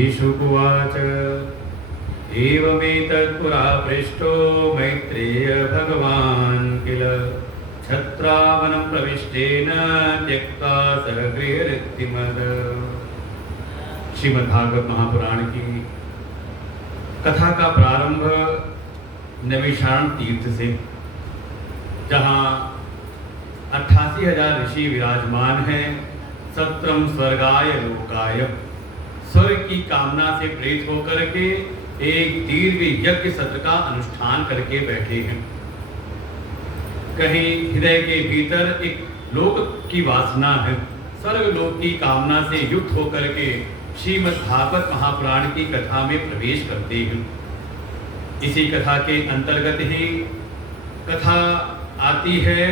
श्रीशुकुवाच एवमेतत्पुरा पृष्टो मैत्रेय भगवान् किल छत्रावनं प्रविष्टेन त्यक्त्वा सगृहरिक्तिमद। श्रीमद्भागवत महापुराण की कथा का प्रारंभ नैमिषारण्य तीर्थ से, जहाँ 88,000 ऋषि विराजमान हैं। सत्रम स्वर्गाय लोकाय, स्वर्ग की कामना से प्रेरित होकर के एक दीर्घ यज्ञ सत्र का अनुष्ठान करके बैठे हैं। कहीं हृदय के भीतर एक लोक की वासना है, स्वर्ग लोक की कामना से युक्त होकर के श्रीमद्भागवत महापुराण की कथा में प्रवेश करते हैं। इसी कथा के अंतर्गत ही कथा आती है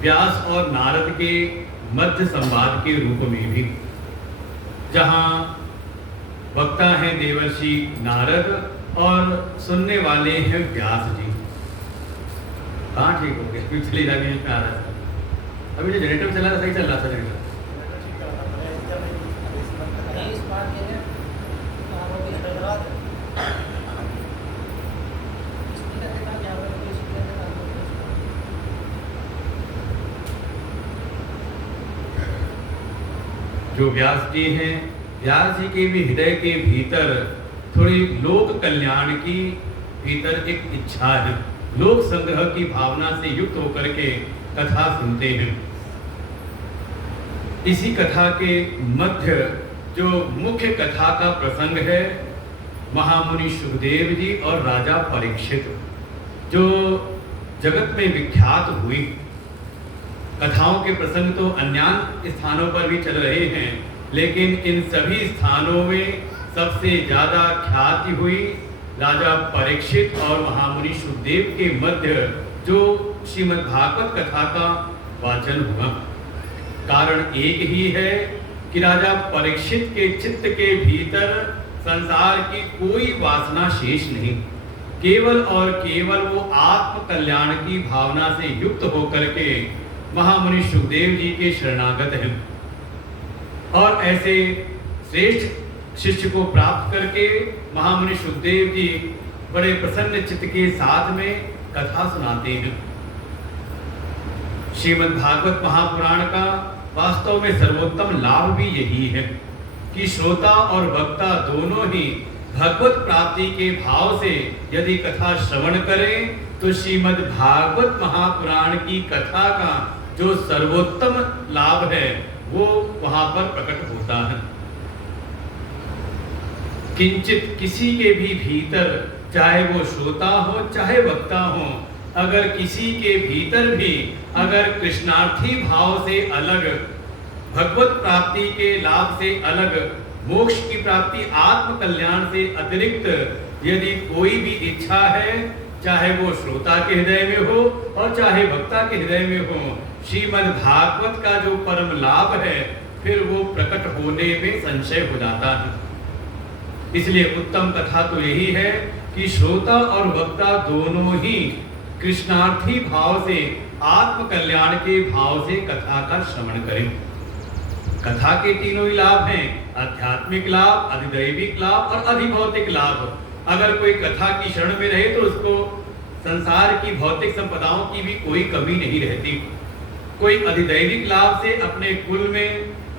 व्यास और नारद के मध्य संवाद के रूप में भी, जहाँ वक्ता हैं देवर्षि नारद और सुनने वाले हैं व्यास जी। कहाँ ठीक हो गया? पिछली लाइन में आ रहा था, अभी जो जनरेटर चला था सही चल रहा था जनरेटर। जो व्यास जी हैं, व्यास जी के भी हृदय के भीतर थोड़ी लोक कल्याण की भीतर एक इच्छा है, लोक संग्रह की भावना से युक्त होकर के कथा सुनते हैं। इसी कथा के मध्य जो मुख्य कथा का प्रसंग है, महामुनि सुखदेव जी और राजा परीक्षित, जो जगत में विख्यात हुई। कथाओं के प्रसंग तो अन्य स्थानों पर भी चल रहे हैं, लेकिन इन सभी स्थानों में सबसे ज्यादा ख्याति हुई राजा परीक्षित और महामुनि सुखदेव के मध्य जो श्रीमद्भागवत कथा का वाचन हुआ। कारण एक ही है कि राजा परीक्षित के चित्त के भीतर संसार की कोई वासना शेष नहीं, केवल और केवल वो आत्म कल्याण की भावना से युक्त होकर के महामुनि सुखदेव जी के शरणागत हैं। और ऐसे श्रेष्ठ शिष्य को प्राप्त करके महामुनि सुखदेव जी बड़े प्रसन्न चित्त के साथ में कथा सुनाते हैं। श्रीमद्भागवत महापुराण का वास्तव में सर्वोत्तम लाभ भी यही है कि श्रोता और वक्ता दोनों ही भगवत प्राप्ति के भाव से यदि कथा श्रवण करें तो श्रीमद्भागवत महापुराण की कथा का जो सर्वोत्तम लाभ है वो वहां पर प्रकट होता है। किंचित किसी के भी भीतर, चाहे वो श्रोता हो चाहे वक्ता हो, अगर किसी के भीतर भी अगर कृष्णार्थी भाव से अलग, भगवत प्राप्ति के लाभ से अलग, मोक्ष की प्राप्ति आत्म कल्याण से अतिरिक्त यदि कोई भी इच्छा है, चाहे वो श्रोता के हृदय में हो और चाहे वक्ता के हृदय में हो, श्रीमद्भागवत का जो परम लाभ है फिर वो प्रकट होने में संशय हो जाता है। इसलिए उत्तम कथा तो यही है कि श्रोता और वक्ता दोनों ही कृष्णार्थी भाव से, आत्म कल्याण के भाव से कथा का श्रवण करें। कथा के तीनों ही लाभ हैं, आध्यात्मिक लाभ, अधिदैविक लाभ और अधिभौतिक लाभ। अगर कोई कथा की शरण में रहे तो उसको संसार की भौतिक संपदाओं की भी कोई कमी नहीं रहती। कोई अधिदैविक लाभ से अपने कुल में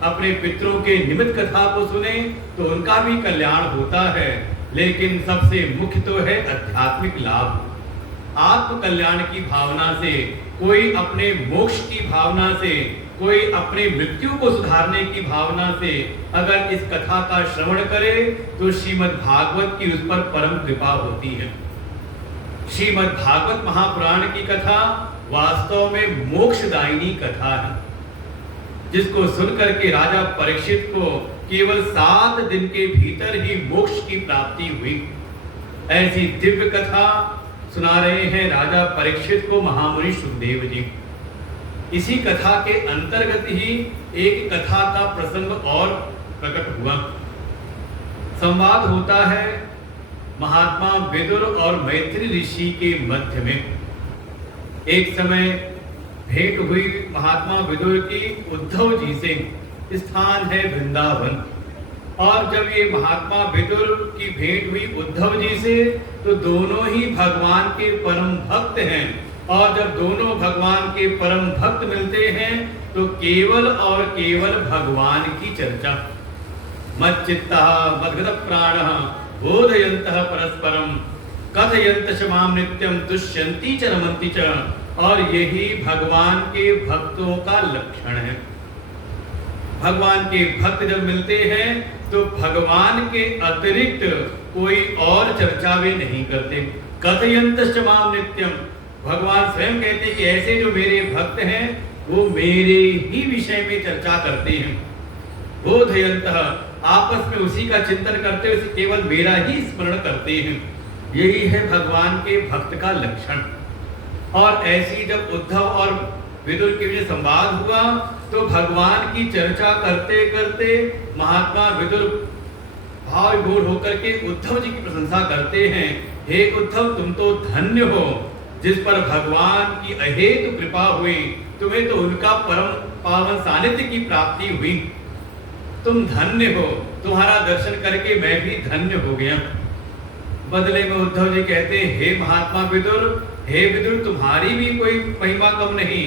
अपने पितरों के निमित्त कथा को सुने तो उनका भी कल्याण होता है, लेकिन सबसे मुख्य तो है आध्यात्मिक लाभ। आत्म कल्याण की भावना से, कोई अपने मोक्ष की भावना से, कोई अपनी मृत्यु को सुधारने की भावना से अगर इस कथा का श्रवण करे तो श्रीमद्भागवत की उस पर परम कृपा होती है। श्रीमद्भागवत महापुराण की कथा वास्तव में मोक्षदायिनी कथा है, जिसको सुनकर के राजा परीक्षित को केवल 7 दिन के भीतर ही मोक्ष की प्राप्ति हुई। ऐसी दिव्य कथा सुना रहे हैं राजा परीक्षित को महामुनि सुखदेव जी। इसी कथा के अंतर्गत ही एक कथा का प्रसंग और प्रकट हुआ। संवाद होता है महात्मा विदुर और मैत्री ऋषि के मध्य में। एक समय भेंट हुई महात्मा विदुर की उद्धव जी से। स्थान है वृंदावन। और जब ये महात्मा विदुर की भेंट हुई उद्धव जी से, तो दोनों ही भगवान के परम भक्त हैं। और जब दोनों भगवान के परम भक्त मिलते हैं तो केवल और केवल भगवान की चर्चा। मच्चित्तः मद्गत प्राणः बोधयन्तः परस्परम कथयन्तः च मां नित्यं तुष्यन्ति च रमन्ति च। और यही भगवान के भक्तों का लक्षण है। भगवान के भक्त जब मिलते हैं तो भगवान के अतिरिक्त कोई और चर्चा वे नहीं करते। कथयन्तः च मां नित्यम, भगवान स्वयं कहते हैं कि ऐसे जो मेरे भक्त हैं वो मेरे ही विषय में चर्चा करते हैं। बोधयन्तः, आपस में उसी का चिंतन करते हुए केवल मेरा ही स्मरण करते हैं। यही है भगवान के भक्त का लक्षण। और ऐसी जब उद्धव और विदुर के बीच संवाद हुआ तो भगवान की चर्चा करते करते महात्मा विदुर भाव विभोर होकर के उद्धव जी की प्रशंसा करते हैं। हे उद्धव, तुम तो धन्य हो जिस पर भगवान की अहेतु कृपा हुई, तुम्हें तो उनका परम पावन सानिध्य की प्राप्ति हुई। तुम धन्य हो, तुम्हारा दर्शन करके मैं भी धन्य हो गया। बदले में उद्धव जी कहते हैं, हे महात्मा विदुर, हे विदुर, तुम्हारी भी कोई महिमा कम नहीं।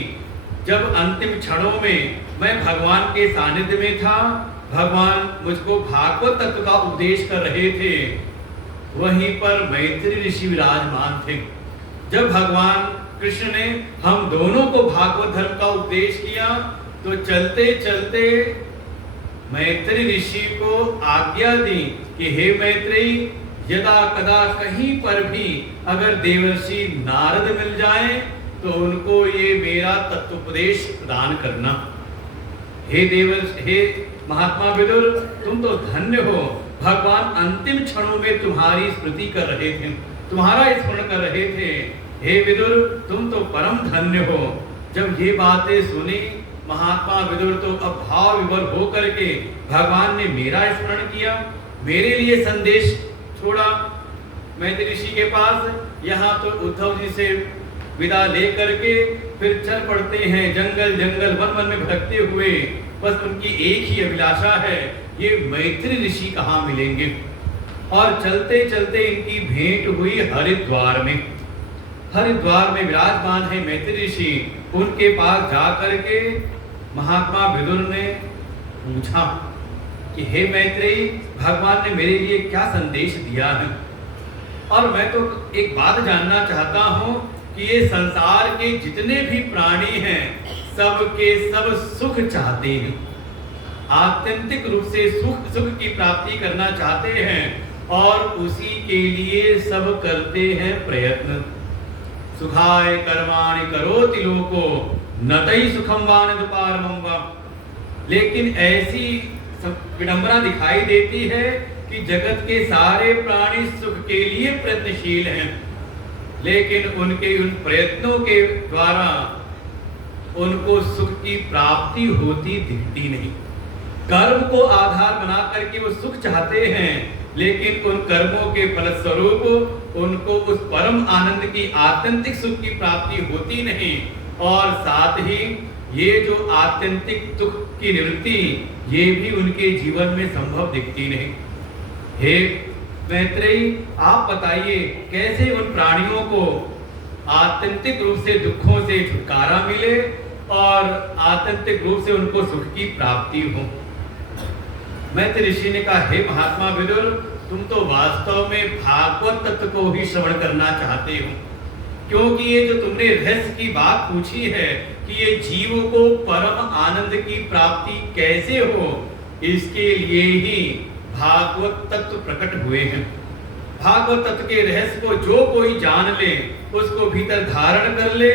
जब अंतिम क्षणों में मैं भगवान के सानिध्य में था, भगवान मुझको भागवत तत्व का उपदेश कर रहे थे, वहीं पर मैत्री ऋषि विराजमान थे। जब भगवान कृष्ण ने हम दोनों को भागवत धर्म का उपदेश किया तो चलते चलते मैत्री ऋषि को आज्ञा दी कि हे मैत्रेयी, यदा कदा कहीं पर भी अगर देवर्षि नारद मिल जाएं तो उनको ये मेरा तत्वोपदेश प्रदान करना। हे महात्मा विदुर, तुम तो धन्य हो, भगवान अंतिम क्षणों में तुम्हारी स्मृति कर रहे थे, तुम्हारा स्मरण कर रहे थे। हे विदुर, तुम तो परम धन्य हो। जब ये बातें सुनी महात्मा विदुर तो अब भाव विभोर हो करके भगवान ने मेरा स्मरण किया, मेरे लिए संदेश छोड़ा मैत्री ऋषि के पास। यहाँ तो उद्धव जी से विदा लेकर के फिर चल पड़ते हैं जंगल जंगल वन वन में भटकते हुए। बस उनकी एक ही अभिलाषा है, ये मैत्री ऋषि कहाँ मिलेंगे। और चलते चलते इनकी भेंट हुई हरिद्वार में। हरिद्वार में विराजमान है मैत्री ऋषि। उनके पास जा करके महात्मा विदुर ने पूछा कि हे मैत्रेयी, भगवान ने मेरे लिए क्या संदेश दिया है। और मैं तो एक बात जानना चाहता हूँ कि ये संसार के जितने भी प्राणी हैं सब के सब सुख चाहते हैं, आत्यंतिक रूप से सुख की प्राप्ति करना चाहते हैं और उसी के लिए सब करते हैं प्रयत्न। सुखाय कर्माणि करोति लोको नतई सुखम वानिद पारमं वा। लेकिन ऐसी विडंबना दिखाई देती है कि जगत के सारे प्राणी सुख के लिए प्रयत्नशील हैं, लेकिन उनके उन प्रयत्नों के द्वारा उनको सुख की प्राप्ति होती दिखती नहीं। कर्म को आधार बना करके वो सुख चाहते हैं, लेकिन उन कर्मों के फलस्वरूप उनको उस परम आनंद की आत्यंतिक सुख की प्राप्ति होती नहीं। और साथ ही ये जो आत्यंतिक दुख की निवृत्ति ये भी उनके जीवन में संभव दिखती नहीं। हे मैत्रेयी, आप बताइए कैसे उन प्राणियों को आत्यंतिक रूप से दुखों से छुटकारा मिले और आत्यंतिक रूप से उनको सुख की प्राप्ति हो। मैत्री ऋषि ने कहा, हे महात्मा विदुर, तुम तो वास्तव में भागवत तत्व को ही श्रवण करना चाहते हो, क्योंकि ये जो तुमने रहस्य की बात पूछी है कि ये जीव को परम आनंद की प्राप्ति कैसे हो, इसके लिए ही भागवत तत्व प्रकट हुए हैं। भागवत तत्व के रहस्य को जो कोई जान ले, उसको भीतर धारण कर ले,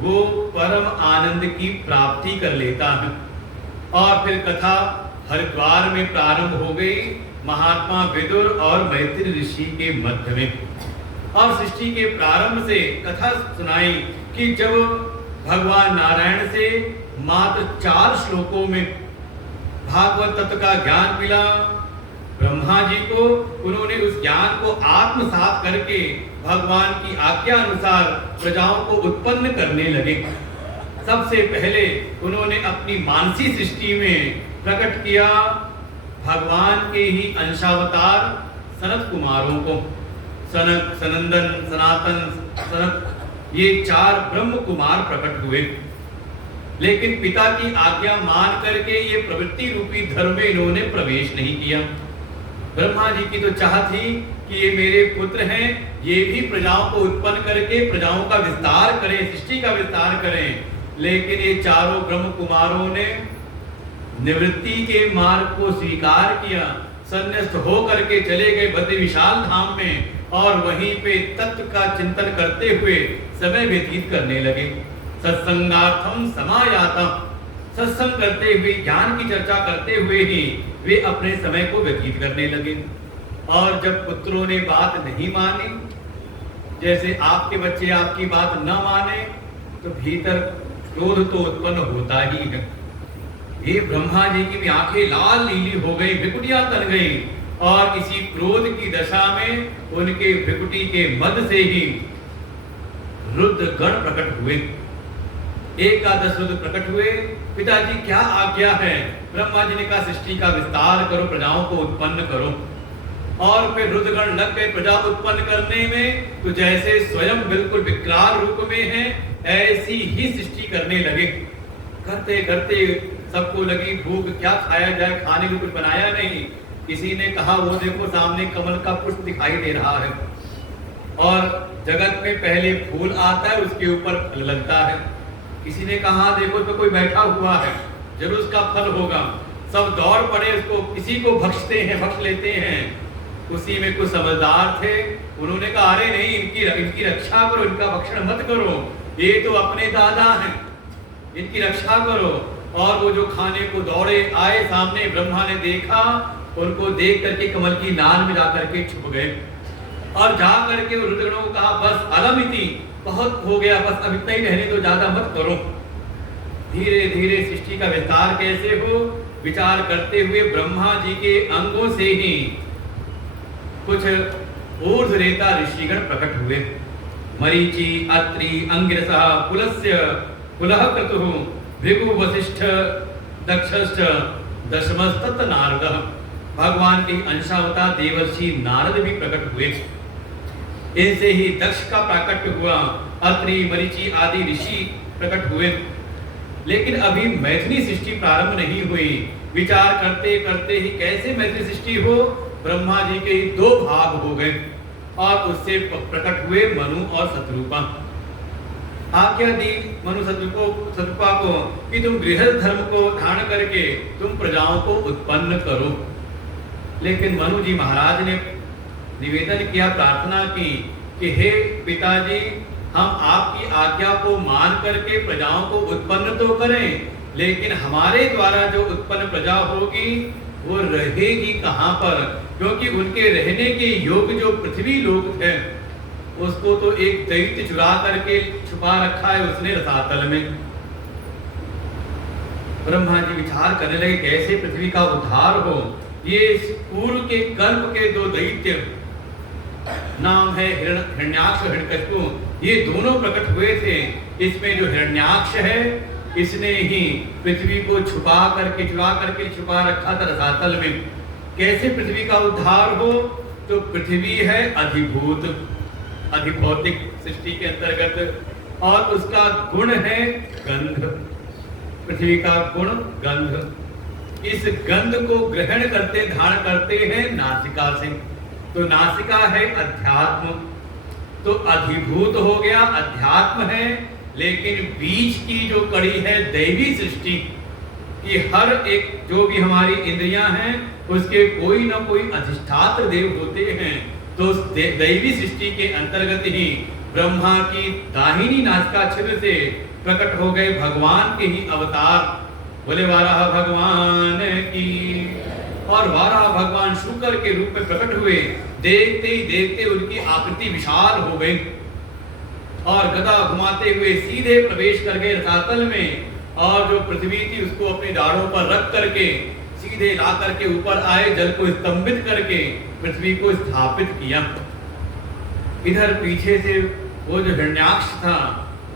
वो परम आनंद की प्राप्ति कर लेता है। और फिर कथा हरिद्वार में प्रारंभ हो गई महात्मा विदुर और मैत्री ऋषि के मध्य में। और सृष्टि के प्रारंभ से कथा सुनाई कि जब भगवान नारायण से मात्र 4 श्लोकों में भागवत तत्व का ज्ञान मिला ब्रह्मा जी को, उन्होंने उस ज्ञान को आत्मसात करके भगवान की आज्ञा अनुसार प्रजाओं को उत्पन्न करने लगे। सबसे पहले उन्होंने अपनी मानसी सृष्टि में प्रकट किया भगवान के ही अंशावतार सनत कुमारों को, सनक, सनंदन, सनातन, सनत, ये 4 ब्रह्म कुमार प्रकट हुए। लेकिन पिता की आज्ञा मान करके ये प्रवृत्ति रूपी धर्म में इन्होंने प्रवेश नहीं किया। ब्रह्मा जी की तो चाह थी कि ये मेरे पुत्र हैं, ये भी प्रजाओं को उत्पन्न करके प्रजाओं का विस्तार करें, सृष्टि का विस्तार करें। लेकिन ये चारों ब्रह्म कुमारों ने निवृत्ति के मार्ग को स्वीकार किया, संन्यास्त हो करके चले गए बद्री विशाल धाम में और वहीं पे तत्व का चिंतन करते हुए समय व्यतीत करने लगे। सत्संगार्थम समायाता, सत्संग करते हुए, ज्ञान की चर्चा करते हुए ही वे अपने समय को व्यतीत करने लगे। और जब पुत्रों ने बात नहीं मानी, जैसे आपके बच्चे आपकी बात न माने, तो भीतर क्रोध तो उत्पन्न होता ही है। ये ब्रह्मा जी की भी आंखें लाल नीली हो गई, भृकुटियां तन गई, और इसी क्रोध की दशा में उनके भृकुटी के मद से ही रुद्र गण प्रकट हुए। एकादश रुद्र प्रकट हुए। पिताजी क्या आज्ञा है? ब्रह्मा जी ने कहा सृष्टि का विस्तार करो, प्रजाओं को उत्पन्न करो। और फिर रुद्रगण लग गए प्रजा उत्पन्न करने में, तो जैसे स्वयं बिल्कुल विकराल रूप में है, ऐसी ही सृष्टि करने लगे। करते करते सबको लगी भूख, क्या खाया जाए, खाने को कुछ बनाया नहीं। किसी ने कहा वो देखो सामने कमल का पुष्प दिखाई दे रहा है, और जगत में पहले फूल आता है, उसके ऊपर फल लगता है। किसी ने कहा देखो तो कोई बैठा हुआ है, जरूर उसका फल होगा। सब दौड़ पड़े, उसको किसी को भक्षते हैं, भक्ष लेते हैं। उसी में कुछ समझदार थे, उन्होंने कहा अरे नहीं, इनकी रक्षा करो, इनका भक्षण मत करो, ये तो अपने दादा हैं, इनकी रक्षा करो। और वो जो खाने को दौड़े आए, सामने ब्रह्मा ने देखा, उनको देख करके कमल की नाल में जाकर के छुप गए, और जा करके रुद्रगणों को कहा बस अलमिति, बहुत हो गया, बस अब इतना ही रहने दो, ज्यादा मत करो। धीरे धीरे सृष्टि का विस्तार कैसे हो, विचार करते हुए ब्रह्मा जी के अंगों से ही कुछ ऊर्ध्वरेता ऋषिगण प्रकट हुए। मरीचि, अत्रि, अंगिरसः, पुलस्त्य, पुलह क्रतुः, भृगु, वसिष्ठ, दक्षश्च, दशमस्तत् नारदः। भगवान के अंशावतार देवर्षि नारद भी प्रकट हुए। इनसे ही दक्ष का प्राकट्य हुआ, अत्रि, मरीचि आदि ऋषि प्रकट हुए। लेकिन अभी मैथिली सृष्टि प्रारंभ नहीं हुई। विचार करते करते ही कैसे मैथिली सृष्टि हो, ब्रह्मा जी के 2 भाग हो गए, और उससे प्रकट हुए मनु और शत्रुपा। आज्ञा दी मनु शत्रुपा को कि तुम गृहस्थ धर्म को धारण करके तुम प्रजाओं को उत्पन्न करो। लेकिन मनु जी महाराज ने निवेदन किया, प्रार्थना की कि हे पिताजी, हम आपकी आज्ञा को मान करके प्रजाओं को उत्पन्न तो करें, लेकिन हमारे द्वारा जो उत्पन्न प्रजा होगी वो रहेगी कहाँ पर? क्योंकि उनके रहने के योग्य जो पृथ्वी लोक है, उसको तो एक दैत्य चुरा करके छुपा रखा है उसने रसातल में। ब्रह्मा जी विचार करने लगे कैसे पृथ्वी का उद्धार हो। ये पूर्व के कल्प के 2 दैत्य, नाम है हिरण्याक्ष और हिरण्यकशिपु, ये दोनों प्रकट हुए थे। इसमें जो हिरण्याक्ष है, इसने ही पृथ्वी को छुपा करके छुपा रखा था रसातल में। कैसे पृथ्वी का उद्धार हो? तो पृथ्वी है अधिभूत, अधिभौतिक सृष्टि के अंतर्गत, और उसका गुण है गंध। पृथ्वी का गुण गंध। इस गंध को ग्रहण करते धारण करते हैं नासिका से। तो नासिका है अध्यात्म, तो अधिभूत हो गया, अध्यात्म है। लेकिन बीच की जो कड़ी है दैवी सृष्टि की, हर एक जो भी हमारी इंद्रियां हैं उसके कोई ना कोई अधिष्ठात्र देव होते हैं। तो दैवी सृष्टि के अंतर्गत ही ब्रह्मा की दाहिनी नासिका छिद्र से प्रकट हो गए भगवान के ही अवतार। बोले वाराह भगवान की। और वाराह भगवान शुक्र के रूप में प्रकट हुए। देखते ही देखते उनकी आकृति विशाल हो गई, और गदा घुमाते हुए सीधे प्रवेश कर गए रसातल में, और जो पृथ्वी थी उसको अपने दाढ़ों पर रख करके सीधे ला करके ऊपर आए, जल को स्तंभित करके पृथ्वी को स्थापित किया। इधर पीछे से वो जो हिरण्याक्ष था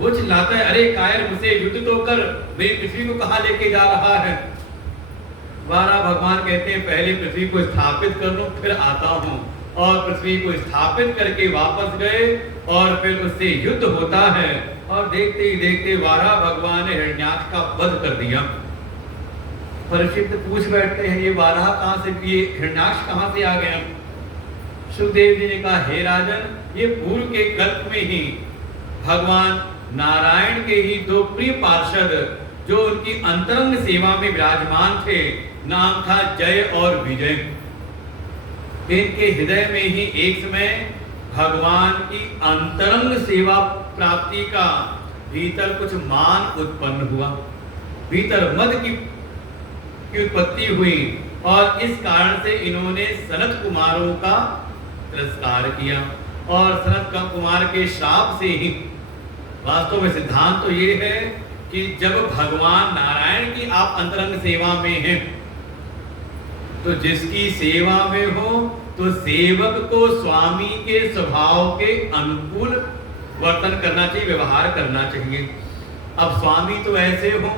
वो चिल्लाता है, अरे कायर, मुझसे युद्ध तो कर, मेरी पृथ्वी को कहां लेके जा रहा है। वारा भगवान कहते हैं पहले पृथ्वी को स्थापित कर लो फिर आता हूँ, और पृथ्वी को स्थापित करके वापस गए और फिर उससे युद्ध होता है, और देखते ही देखते वारा भगवान ने हिरण्याक्ष का वध कर दिया। परीक्षित पूछ बैठते हैं ये वाराह कहाँ से, ये हिरण्याक्ष कहाँ से आ गया? सुखदेव जी ने कहा हे राजन, ये पूर्व के कल्प में ही भगवान नारायण के ही दो प्रिय पार्षद जो उनकी अंतरंग सेवा में विराजमान थे, नाम था जय और विजय, इनके हृदय में ही एक समय भगवान की अंतरंग सेवा प्राप्ति का भीतर कुछ मान उत्पन्न हुआ, भीतर मद की उत्पत्ति हुई, और इस कारण से इन्होंने सनत कुमारों का तिरस्कार किया, और सनत कुमार के श्राप से ही वास्तव में सिद्धांत तो ये है कि जब भगवान नारायण की आप अंतरंग सेवा में हैं, तो जिसकी सेवा में हो तो सेवक को स्वामी के स्वभाव के अनुकूल वर्तन करना चाहिए, व्यवहार करना चाहिए। अब स्वामी तो ऐसे हो,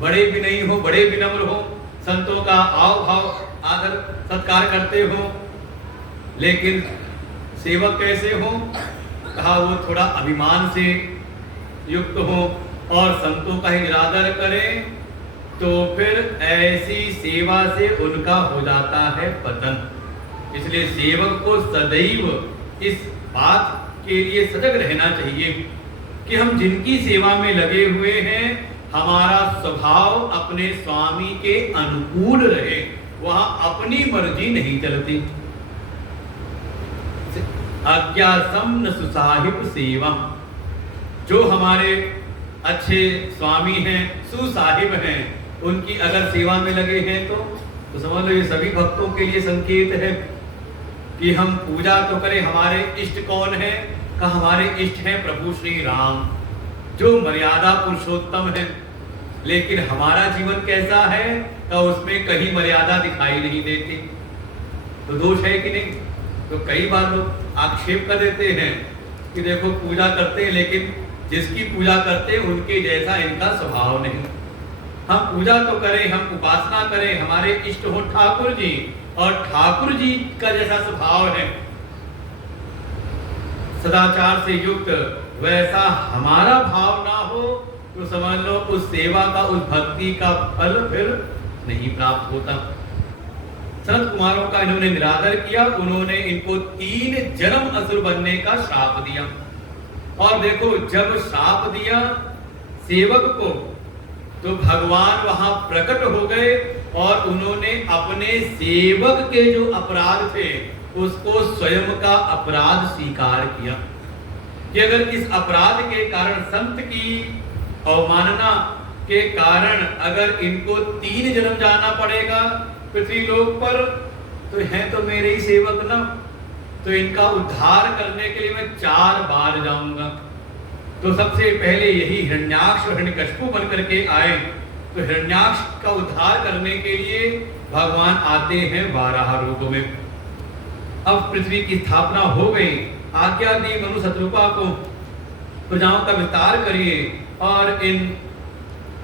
बड़े भी नहीं हो, बड़े विनम्र हो, संतों का आव भाव आदर सत्कार करते हो, लेकिन सेवक कैसे हो? कहा वो थोड़ा अभिमान से युक्त हो और संतों का ही निरादर करें, तो फिर ऐसी सेवा से उनका हो जाता है पतन। इसलिए सेवक को सदैव इस बात के लिए सजग रहना चाहिए कि हम जिनकी सेवा में लगे हुए हैं, हमारा स्वभाव अपने स्वामी के अनुकूल रहे, वहां अपनी मर्जी नहीं चलती। अज्ञासम न सुसाहिब सेवा, जो हमारे अच्छे स्वामी हैं, सुसाहिब हैं, उनकी अगर सेवा में लगे हैं तो समझ लो ये सभी भक्तों के लिए संकेत है कि हम पूजा तो करें। हमारे इष्ट कौन है? का हमारे इष्ट हैं प्रभु श्री राम, जो मर्यादा पुरुषोत्तम है, लेकिन हमारा जीवन कैसा है? का उसमें कहीं मर्यादा दिखाई नहीं देती, तो दोष है कि नहीं? तो कई बार लोग आक्षेप कर देते हैं कि देखो पूजा करते हैं, लेकिन जिसकी पूजा करते हैं उनके जैसा इनका स्वभाव नहीं। हम पूजा तो करें, हम उपासना करें, हमारे इष्ट हो ठाकुर जी, और ठाकुर जी का जैसा स्वभाव है, सदाचार से युक्त, वैसा हमारा भाव ना हो, तो समझ लो उस सेवा का, उस भक्ति का फल फिर नहीं प्राप्त होता। सनत कुमारों का इन्होंने निरादर किया, उन्होंने इनको 3 जन्म असुर बनने का श्राप दिया। और देखो जब श्राप दिया सेवक को, तो भगवान वहां प्रकट हो गए और उन्होंने अपने सेवक के जो अपराध थे उसको स्वयं का अपराध स्वीकार किया कि अगर इस अपराध के कारण, संत की अवमानना के कारण अगर इनको 3 जन्म जाना पड़ेगा पृथ्वी लोक पर, तो हैं तो मेरे ही सेवक ना, तो इनका उद्धार करने के लिए मैं 4 बार जाऊंगा। तो सबसे पहले यही हिरण्याक्ष और हिरण्यकशिपु बन करके आए, तो हिरण्याक्ष का उद्धार करने के लिए भगवान आते हैं वाराह रूप में। अब पृथ्वी की स्थापना हो गई, आज्ञा दी मनु शत्रुपा को प्रजाओं का विस्तार करिए, और इन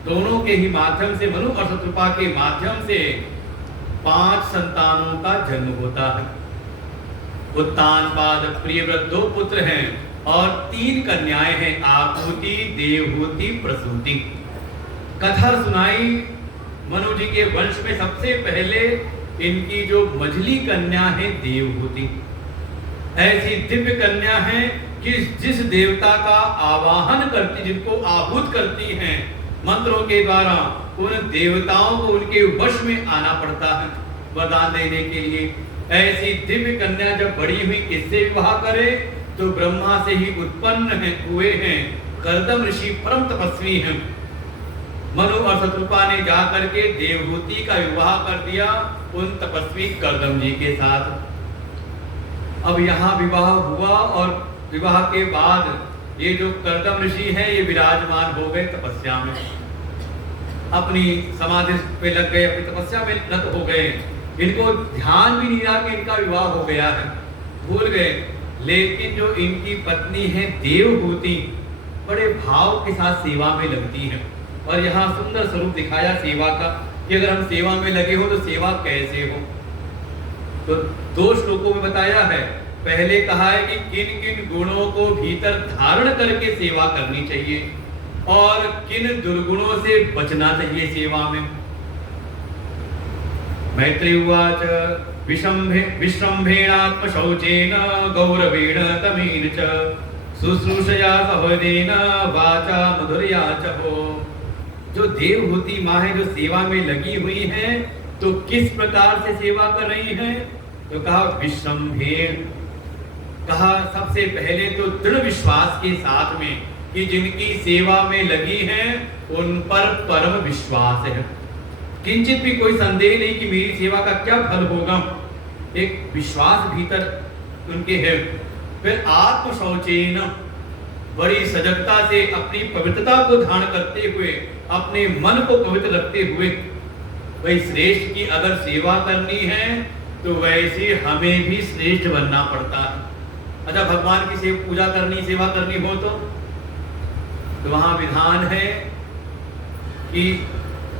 दोनों के ही माध्यम से, मनु और शत्रुपा के माध्यम से 5 संतानों का जन्म होता है। उत्तानपाद प्रियव्रत 2 पुत्र हैं और 3 कन्याएं हैं, आकुति, देवहूति, प्रसूति। कथा सुनाई मनु जी के वंश में सबसे पहले इनकी जो मझली कन्या है देवहूति, ऐसी दिव्य कन्या है कि जिस देवता का आवाहन करती, जिनको आहूत करती हैं मंत्रों के द्वारा, उन देवताओं को उनके वश में आना पड़ता है वरदान देने के लिए। ऐसी दिव्य कन्या जब बड़ी हुई, किससे विवाह करे? तो ब्रह्मा से ही उत्पन्न हुए हैं, कर्दम ऋषि परम तपस्वी हैं। मनु और शत्रुपा ने जाकर के देवहूति का विवाह कर दिया उन तपस्वी कर्दम जी के साथ। अब यहाँ विवाह हुआ और विवाह के बाद ये जो कर्दम ऋषि हैं ये विराजमान हो गए तपस्या में, अपनी समाधि पे लग गए, अपनी तपस्या में लग हो गए। इनको ध्यान भी नहीं रहा कि इनका विवाह हो गया है, भूल गए। लेकिन जो इनकी पत्नी है देवहूति, बड़े भाव के साथ सेवा में लगती है। और यहाँ सुंदर स्वरूप दिखाया सेवा का कि अगर हम सेवा में लगे हो तो सेवा कैसे हो। तो 2 श्लोकों में बताया है। पहले कहा है कि किन किन गुणों को भीतर धारण करके सेवा करनी चाहिए और किन दुर्गुणों से बचना चाहिए सेवा में। मैत्री उवाच विश्रम्भेणात्म शौचेन गौरवेण तमेन च शुश्रूषया सहदेन वाचा मधुरया च हो। जो देवहूति माँ है, जो सेवा में लगी हुई है, तो किस प्रकार से सेवा कर रही है? तो कहा विश्रम्भेण, कहा सबसे पहले तो दृढ़ विश्वास के साथ में कि जिनकी सेवा में लगी हैं उन पर परम विश्वास है, किंचित भी कोई संदेह नहीं कि मेरी सेवा का क्या फल होगा, एक विश्वास भीतर उनके है। फिर आत्म शौचेन, बड़ी सजगता से अपनी पवित्रता को धारण करते हुए, अपने मन को पवित्र रखते हुए, भाई श्रेष्ठ की अगर सेवा करनी है तो वैसे हमें भी श्रेष्ठ बनना पड़ता है। अच्छा, भगवान की पूजा करनी, सेवा करनी हो तो वहां विधान है कि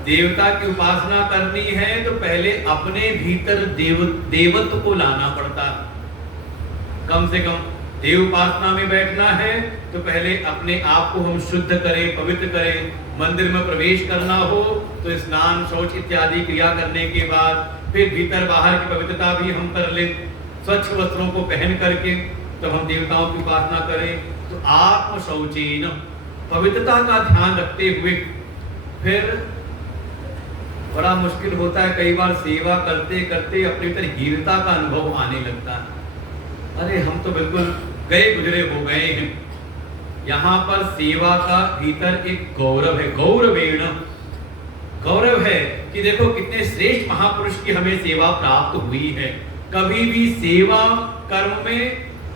देवता की उपासना करनी है तो पहले अपने भीतर देवत्व को लाना पड़ता है। कम से कम देव उपासना में बैठना है तो पहले अपने आप को हम शुद्ध करें, पवित्र करें। मंदिर में प्रवेश करना हो तो स्नान, शौच इत्यादि क्रिया करने के बाद फिर भीतर बाहर की पवित्रता भी हम कर लें, स्वच्छ वस्त्रों को पहन करके तो हम देवताओं की उपासना करें। तो आत्म शौचेन, पवित्रता का ध्यान रखते हुए। फिर बड़ा मुश्किल होता है कई बार सेवा करते करते अपने भीतर हीनता का अनुभव आने लगता है। अरे हम तो बिल्कुल गए गुजरे हो गए हैं। यहाँ पर सेवा का भीतर एक गौरव है, गौरवेण, गौरव है कि देखो कितने श्रेष्ठ महापुरुष की हमें सेवा प्राप्त हुई है। कभी भी सेवा कर्म में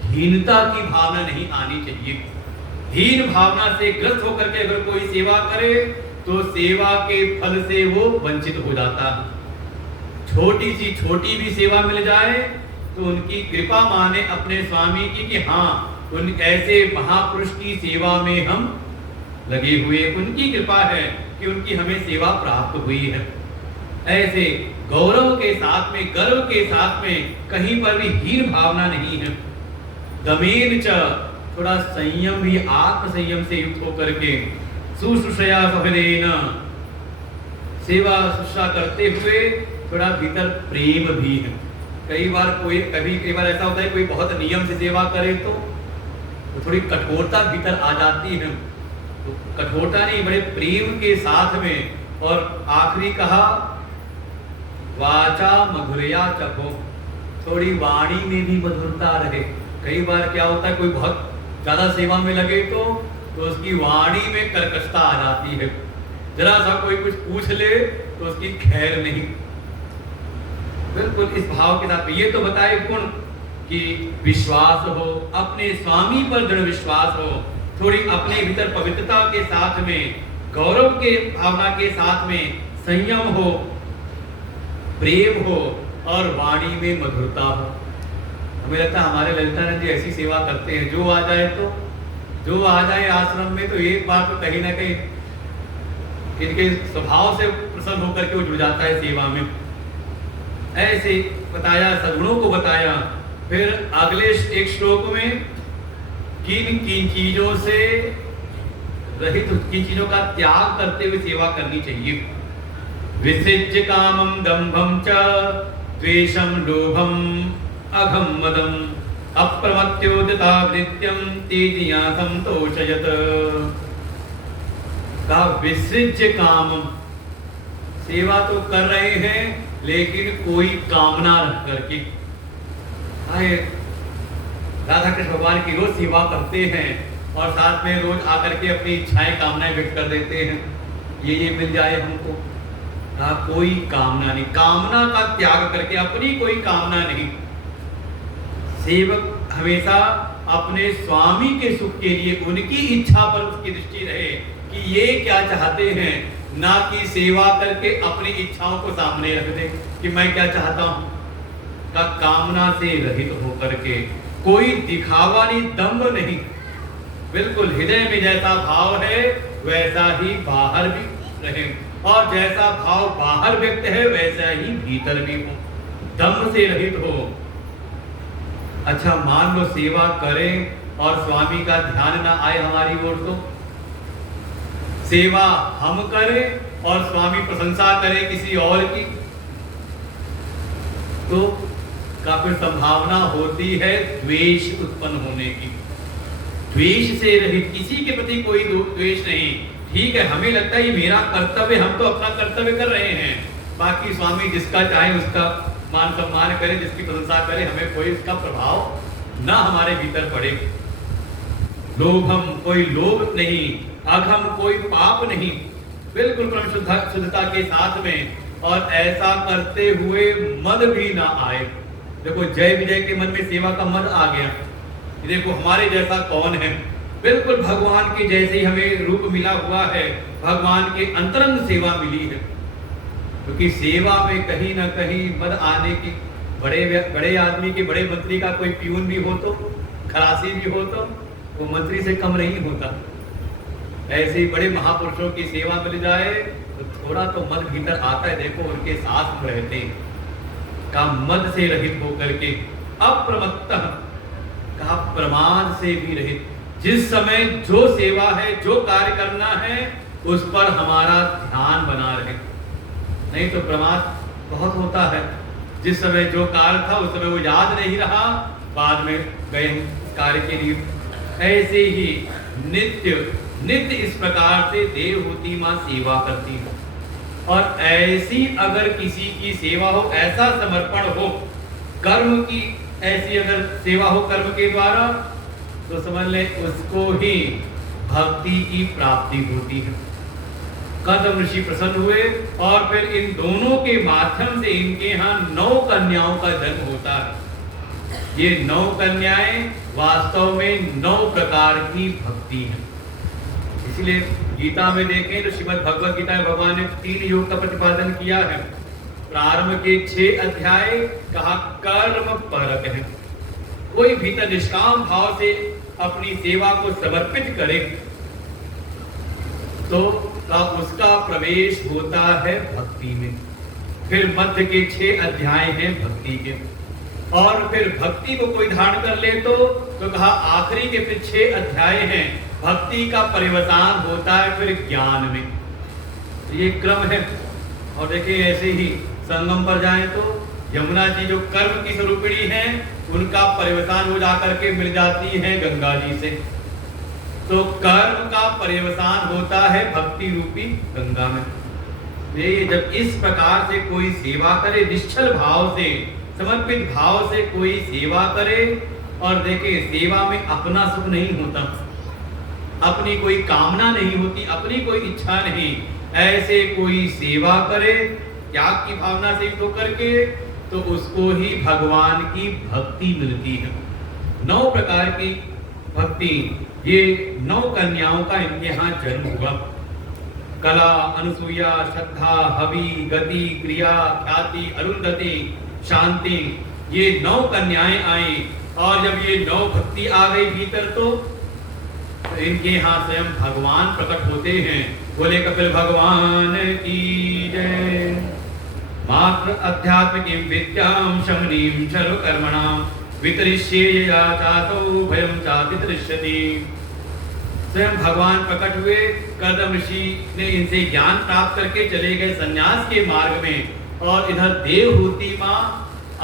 हीनता की भावना नहीं आनी चाहिए। हीन भावना से ग्रस्त होकर के अगर कोई सेवा करे तो सेवा के फल से वो वंचित हो जाता है। छोटी भी सेवा मिल जाए तो उनकी कृपा माने अपने स्वामी की कि हाँ, उन ऐसे महापुरुष की सेवा में हम लगे हुए, उनकी कृपा है कि उनकी हमें सेवा प्राप्त हुई है। ऐसे गौरव के साथ में, गर्व के साथ में, कहीं पर भी हीन भावना नहीं है। दमेन च, थोड़ा संयम भी, आत्म संयम से युक्त होकर के, शुश्रूषया सहदेन, सेवा शुश्रूषा करते हुए थोड़ा भीतर प्रेम भी है। कई बार ऐसा होता है कोई बहुत नियम से सेवा करे तो थोड़ी कठोरता भीतर आ जाती है। तो कठोरता नहीं, बड़े प्रेम के साथ में। और आखिरी कहा वाचा मधुरया चखो, थोड़ी वाणी में भी मधुरता रहे। कई बार क्या होता है कोई बहुत ज्यादा सेवा में लगे तो उसकी वाणी में कर्कशता आ जाती है। जरा सा कोई कुछ पूछ ले तो उसकी खैर नहीं। बिल्कुल इस भाव के साथ ये तो बताए गुण कि विश्वास हो, अपने स्वामी पर दृढ़ विश्वास हो, थोड़ी अपने भीतर पवित्रता के साथ में, गौरव के भावना के साथ में संयम हो, प्रेम हो और वाणी में मधुरता हो। हमें लगता है हमारे ललितानंद जी ऐसी सेवा करते हैं, जो आ जाए आश्रम में तो एक बार तो कहीं ना कहीं इनके स्वभाव से प्रसन्न होकर के वो जुड़ जाता है सेवा में। ऐसे बताया, सद्गुणों को बताया। फिर अगले एक श्लोक में किन किन चीजों से रहित, किन चीजों का त्याग करते हुए सेवा करनी चाहिए। विसृज्य कामं दंभं च द्वेषं लोभं अघं मदं अप्रमत्योदिता नित्यं तेजिया संतोषयत। कहा विसृज्य कामं, सेवा तो कर रहे हैं लेकिन कोई कामना रख करके। राधा कृष्ण भगवान की रोज सेवा करते हैं और साथ में रोज आकर के अपनी इच्छाएं, कामनाएं व्यक्त कर देते हैं, ये मिल जाए हमको। कहा कोई कामना नहीं, कामना का त्याग करके, अपनी कोई कामना नहीं। सेवक हमेशा अपने स्वामी के सुख के लिए उनकी इच्छा पर उसकी दृष्टि रहे कि ये क्या चाहते हैं, ना कि सेवा करके अपनी इच्छाओं को सामने रख दे कि मैं क्या चाहता हूं। का कामना से रहित होकर के, कोई दिखावा नहीं, दंभ नहीं, बिल्कुल हृदय में जैसा भाव है वैसा ही बाहर भी रहे। और जैसा भाव बाहर व्यक्त है वैसा ही भीतर भी हो, दम्भ से रहित हो। अच्छा मान लो सेवा करें और स्वामी का ध्यान ना आए हमारी ओर, तो सेवा हम करें और स्वामी प्रशंसा करें किसी और की, तो काफी संभावना होती है द्वेष उत्पन्न होने की। द्वेष से रहित, किसी के प्रति कोई द्वेष नहीं। ठीक है, हमें लगता है ये मेरा कर्तव्य, हम तो अपना कर्तव्य कर रहे हैं, बाकी स्वामी जिसका चाहे उसका मान सम्मान करे, जिसकी प्रशंसा करे, हमें कोई इसका प्रभाव ना हमारे भीतर पड़े। लोभम, कोई लोभ नहीं, अघम, कोई पाप नहीं, बिल्कुल परम शुद्धता के साथ में, और ऐसा करते हुए मद भी ना आए। देखो जय विजय के मन में सेवा का मद आ गया, देखो हमारे जैसा कौन है, बिल्कुल भगवान के जैसे ही हमें रूप मिला हुआ है, भगवान के अंतरंग सेवा मिली है। क्योंकि सेवा में कहीं ना कहीं मद आने की, बड़े आदमी के, बड़े मंत्री का कोई प्यून भी हो तो, खलासी भी हो तो वो मंत्री से कम नहीं होता। ऐसे ही बड़े महापुरुषों की सेवा मिल जाए तो थोड़ा तो मद भीतर आता है। देखो उनके साथ हम रहते हैं, का मद से रहित होकर के, अप्रमत्तः, कहा प्रमाद से भी रहित। जिस समय जो सेवा है, जो कार्य करना है, उस पर हमारा ध्यान बना रहे, नहीं तो प्रमाद बहुत होता है। जिस समय जो कार्य था उस समय वो याद नहीं रहा, बाद में गए कार्य के लिए। ऐसे ही नित्य इस प्रकार से देवहूति मां सेवा करती है। और ऐसी अगर किसी की सेवा हो, ऐसा समर्पण हो, कर्म की ऐसी अगर सेवा हो कर्म के द्वारा, तो समझ ले उसको ही भक्ति की प्राप्ति होती है। कदम ऋषि प्रसन्न हुए और फिर इन दोनों के माध्यम से इनके यहाँ 9 कन्याओं का जन्म होता है। ये 9 कन्याएं वास्तव में 9 प्रकार की भक्ति है। इसलिए गीता में देखें तो श्रीमद् भगवत गीता में भगवान ने 3 योग का प्रतिपादन किया है। प्रारंभ के 6 अध्याय कहा कर्म परक है, कोई भीतर निष्काम भाव से अपनी सेवा को समर्पित करे तो उसका प्रवेश होता है भक्ति में। फिर मध्य के 6 अध्याय हैं भक्ति के, और फिर भक्ति को कोई धारण कर ले तो कहा आखिरी के फिर 6 अध्याय हैं भक्ति का परिवर्तन होता है फिर ज्ञान में। तो ये क्रम है। और देखिए ऐसे ही संगम पर जाएं तो यमुना जी जो कर्म की स्वरूपिणी हैं, उनका परिवर्तन हो जाकर के मिल जाती है गंगा जी से। तो कर्म का पर्यवसान होता है भक्ति रूपी गंगा में। ये जब इस प्रकार से कोई सेवा करे, निश्चल भाव से, समर्पित भाव से कोई सेवा करे, और देखे सेवा में अपना सुख नहीं होता, अपनी कोई कामना नहीं होती, अपनी कोई इच्छा नहीं, ऐसे कोई सेवा करे त्याग की भावना से होकर के, तो उसको ही भगवान की भक्ति मिलती है। 9 प्रकार की भक्ति, ये 9 कन्याओं का इनके यहाँ जन्म हुआ। कला, अनुसूया, श्रद्धा, हवि, गति, क्रिया, ख्याति, अरुंधति, शांति, ये 9 कन्याएं आई। और जब ये 9 भक्ति आ गई भीतर तो इनके यहाँ स्वयं भगवान प्रकट होते हैं। बोले कपिल भगवान की जय। मात्र अध्यात्मिकीं विद्यां शमनीं सर्वकर्मणां वितरिष्ये या चातो भयं चाति दृश्यति। स्वयं भगवान प्रकट हुए, कदम ऋषि ने इनसे ज्ञान प्राप्त करके चले गए संन्यास के मार्ग में, और इधर देवहूति मां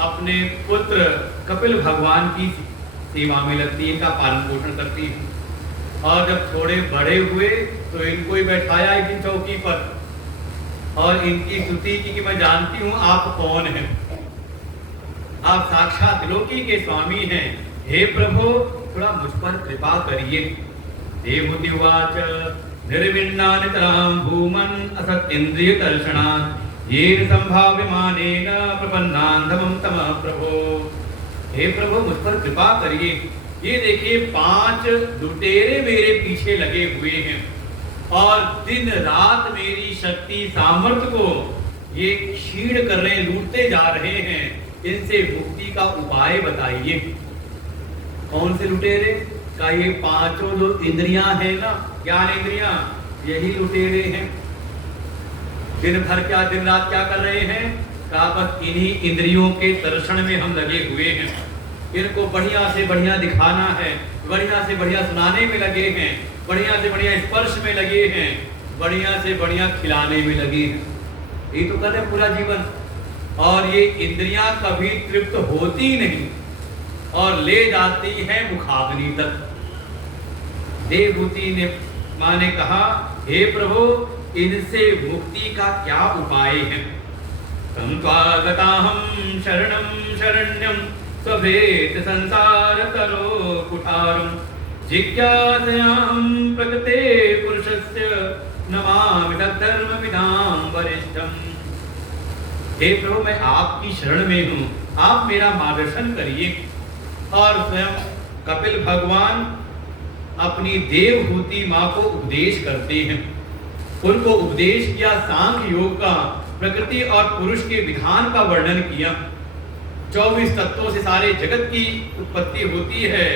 अपने पुत्र कपिल भगवान की सेवा में लगती है, इनका पालन पोषण करती है। और जब थोड़े बड़े हुए तो इनको ही बैठाया एक दिन चौकी पर, और इनकी स्तुति की कि मैं जानती हूँ आप कौन हैं, आप साक्षात त्रिलोकी के स्वामी हैं, हे प्रभु थोड़ा मुझ पर कृपा करिए। देवहूति उवाच निर्विण्णानितरां भूमन् असत्येन्द्रिय दर्शनात् येन संभाव्यमानेन प्रपन्नान्धमं तमः प्रभो। हे प्रभु मुझ पर कृपा करिए। ये देखिए 5 लुटेरे मेरे पीछे लगे हुए हैं, और दिन रात मेरी शक्ति सामर्थ्य को ये क्षीण कर रहे, लूटते जा रहे हैं। इनसे मुक्ति का उपाय बताइए। कौन से लुटेरे? का ये 5 जो इंद्रियां हैं ना, ज्ञान इंद्रियां, यही लुटेरे हैं। दिन भर क्या, दिन रात क्या कर रहे हैं? कहा बस इन्हीं इंद्रियों के दर्शन में हम लगे हुए हैं। इनको बढ़िया से बढ़िया दिखाना है, बढ़िया से बढ़िया सुनाने में लगे हैं, बढ़िया से बढ़िया स्पर्श में लगे हैं, बढ़िया से बढ़िया खिलाने में लगे हैं। ये तो कर रहे पूरा जीवन। और ये इंद्रियां कभी तृप्त होती नहीं और ले जाती है मुखाग्नि तक। देवहूति ने मां ने कहा, हे प्रभु, इनसे मुक्ति का क्या उपाय है? तम त्वागताहं शरणं शरण्यं स्वभेत संसार तरो कुठारं जिज्ञासयाहं प्रकृते पुरुषस्य नमामि तद्धर्मविदां वरिष्ठम्। हे प्रभु, मैं आपकी शरण में हूँ, आप मेरा मार्गदर्शन करिए। और स्वयं कपिल भगवान अपनी देवहूति माँ को उपदेश करते हैं। उनको उपदेश किया सांख्य योग का, प्रकृति और पुरुष के विधान का वर्णन किया। 24 तत्वों से सारे जगत की उत्पत्ति होती है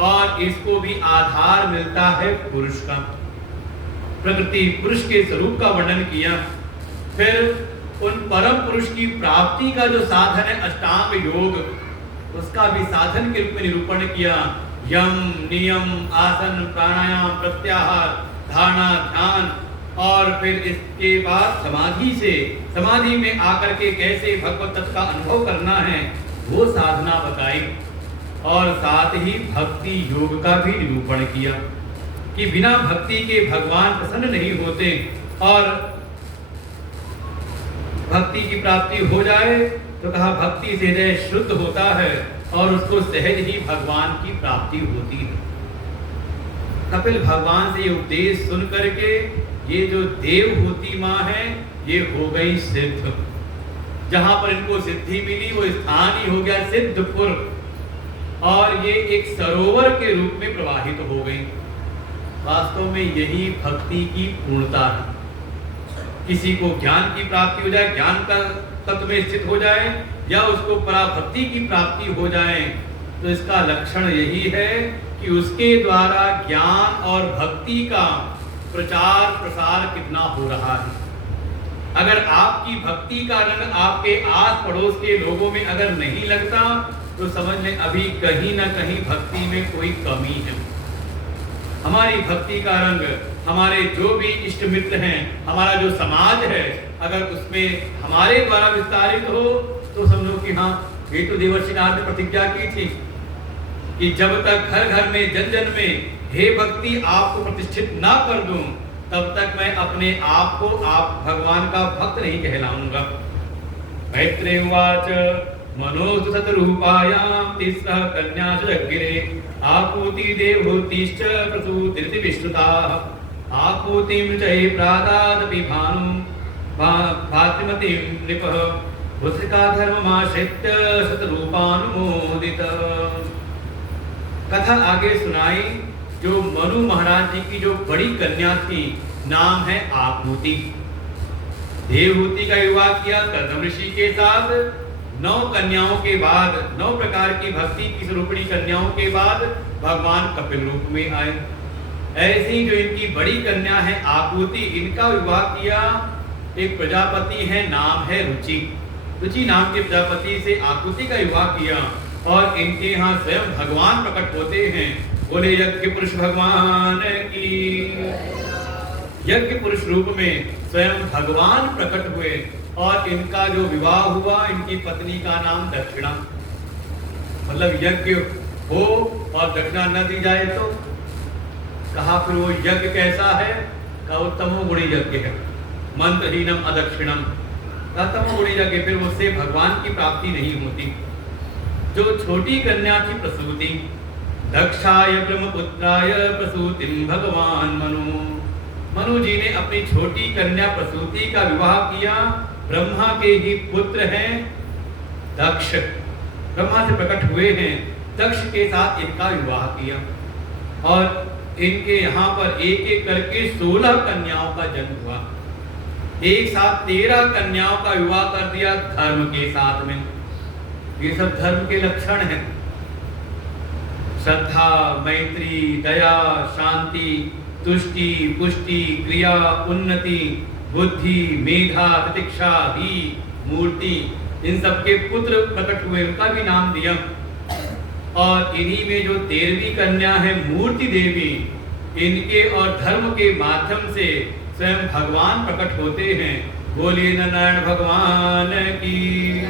और इसको भी आधार मिलता है पुरुष का। प्रकृति पुरुष के स्वरूप का वर्णन किया। फिर उन परम पुरुष की प्राप्ति का जो साधन है अष्टांग योग, उसका भी साधन के रूप में निरूपण किया। यम, नियम, आसन, प्राणायाम, प्रत्याहार, धारणा, ध्यान, और फिर इसके बाद समाधि में आकर के कैसे भगवत तत्व का अनुभव करना है वो साधना बताई। और साथ ही भक्ति योग का भी निरूपण किया कि बिना भक्ति के भगवान प्रसन्न नहीं होते, और भक्ति की प्राप्ति हो जाए तो कहा भक्ति से हृदय शुद्ध होता है और उसको सहज ही भगवान की प्राप्ति होती है। कपिल भगवान से ये उपदेश सुन करके ये जो देवहूति माँ है ये हो गई सिद्ध। जहां पर इनको सिद्धि मिली वो स्थान ही हो गया सिद्धपुर, और ये एक सरोवर के रूप में प्रवाहित हो गई। वास्तव में यही भक्ति की पूर्णता है। किसी को ज्ञान की प्राप्ति हो जाए, ज्ञान का तत्व में स्थित हो जाए, या उसको पराभक्ति की प्राप्ति हो जाए, तो इसका लक्षण यही है कि उसके द्वारा ज्ञान और भक्ति का प्रचार प्रसार कितना हो रहा है। अगर आपकी भक्ति का रंग आपके आस पड़ोस के लोगों में अगर नहीं लगता तो समझ लें अभी कहीं ना कहीं भक्ति में कोई कमी है। हमारी भक्ति का रंग, हमारे जो भी इष्ट मित्र हैं, हमारा जो समाज है, अगर उसमें हमारे द्वारा विस्तारित हो तो समझो कि हाँ, ये तो देवर्षि नारद ने प्रतिज्ञा की थी कि जब तक घर घर में जन जन में हे भक्ति आपको प्रतिष्ठित ना कर दूं, तब तक मैं अपने आप को आप भगवान का भक्त नहीं कहलाऊंगा। मैत्रेय उवाच मनोस्तु सतरूपायां तिस्रः कन्यासु जज्ञिरे आपूति देवहूतिश्च प्रसूतिरिति विश्रुताः आपूतिं च प्रादादपि भानुं भातिमतीं नृपः पुत्रिका धर्ममाश्रित्य शतरूपानुमोदितः। कथा आगे सुनाई। जो मनु महाराज जी की जो बड़ी कन्या थी, नाम है आपूति। देवहूति का विवाह किया कर्दम ऋषि के साथ। 9 कन्याओं के बाद, 9 प्रकार की भक्ति की स्वरूपिणी कन्याओं के बाद भगवान कपिल रूप में आए। ऐसी जो इनकी बड़ी कन्या है आपूति, इनका विवाह किया एक प्रजापति है, नाम है रुचि। रुचि नाम के प्रजापति से आपूति का विवाह किया और इनके यहाँ स्वयं भगवान प्रकट होते हैं। बोले यज्ञ पुरुष भगवान की। यज्ञ पुरुष रूप में स्वयं भगवान प्रकट हुए और इनका जो विवाह हुआ, इनकी पत्नी का नाम दक्षिणा। मतलब यज्ञ हो और दक्षिणा न दी जाए तो कहा फिर वो यज्ञ कैसा है? कहा वो तमोगुणी यज्ञ है, मंत्रहीनम अदक्षिणम। कहा तमोगुणी यज्ञ, फिर उससे भगवान की प्राप्ति नहीं होती। जो छोटी कन्या की प्रसूति, दक्षाय ब्रह्मपुत्राय प्रसूतिम भगवान मनु जी ने अपनी छोटी कन्या प्रसूति का विवाह किया। ब्रह्मा के ही पुत्र हैं दक्ष, ब्रह्मा से प्रकट हुए हैं। दक्ष के साथ इनका विवाह किया और इनके यहाँ पर एक एक करके 16 कन्याओं का जन्म हुआ। एक साथ 13 कन्याओं का विवाह कर दिया धर्म के साथ में। ये सब धर्म के लक्षण हैं। श्रद्धा, मैत्री, दया, शांति, तुष्टि, पुष्टि, क्रिया, उन्नति, बुद्धि, मेधा, प्रतीक्षा ही, मूर्ति, इन सबके पुत्र प्रकट हुए, उनका भी नाम दिया। और इन्हीं में जो 13वीं कन्या है मूर्ति देवी, इनके और धर्म के माध्यम से स्वयं भगवान प्रकट होते हैं। बोलिए नारायण भगवान की।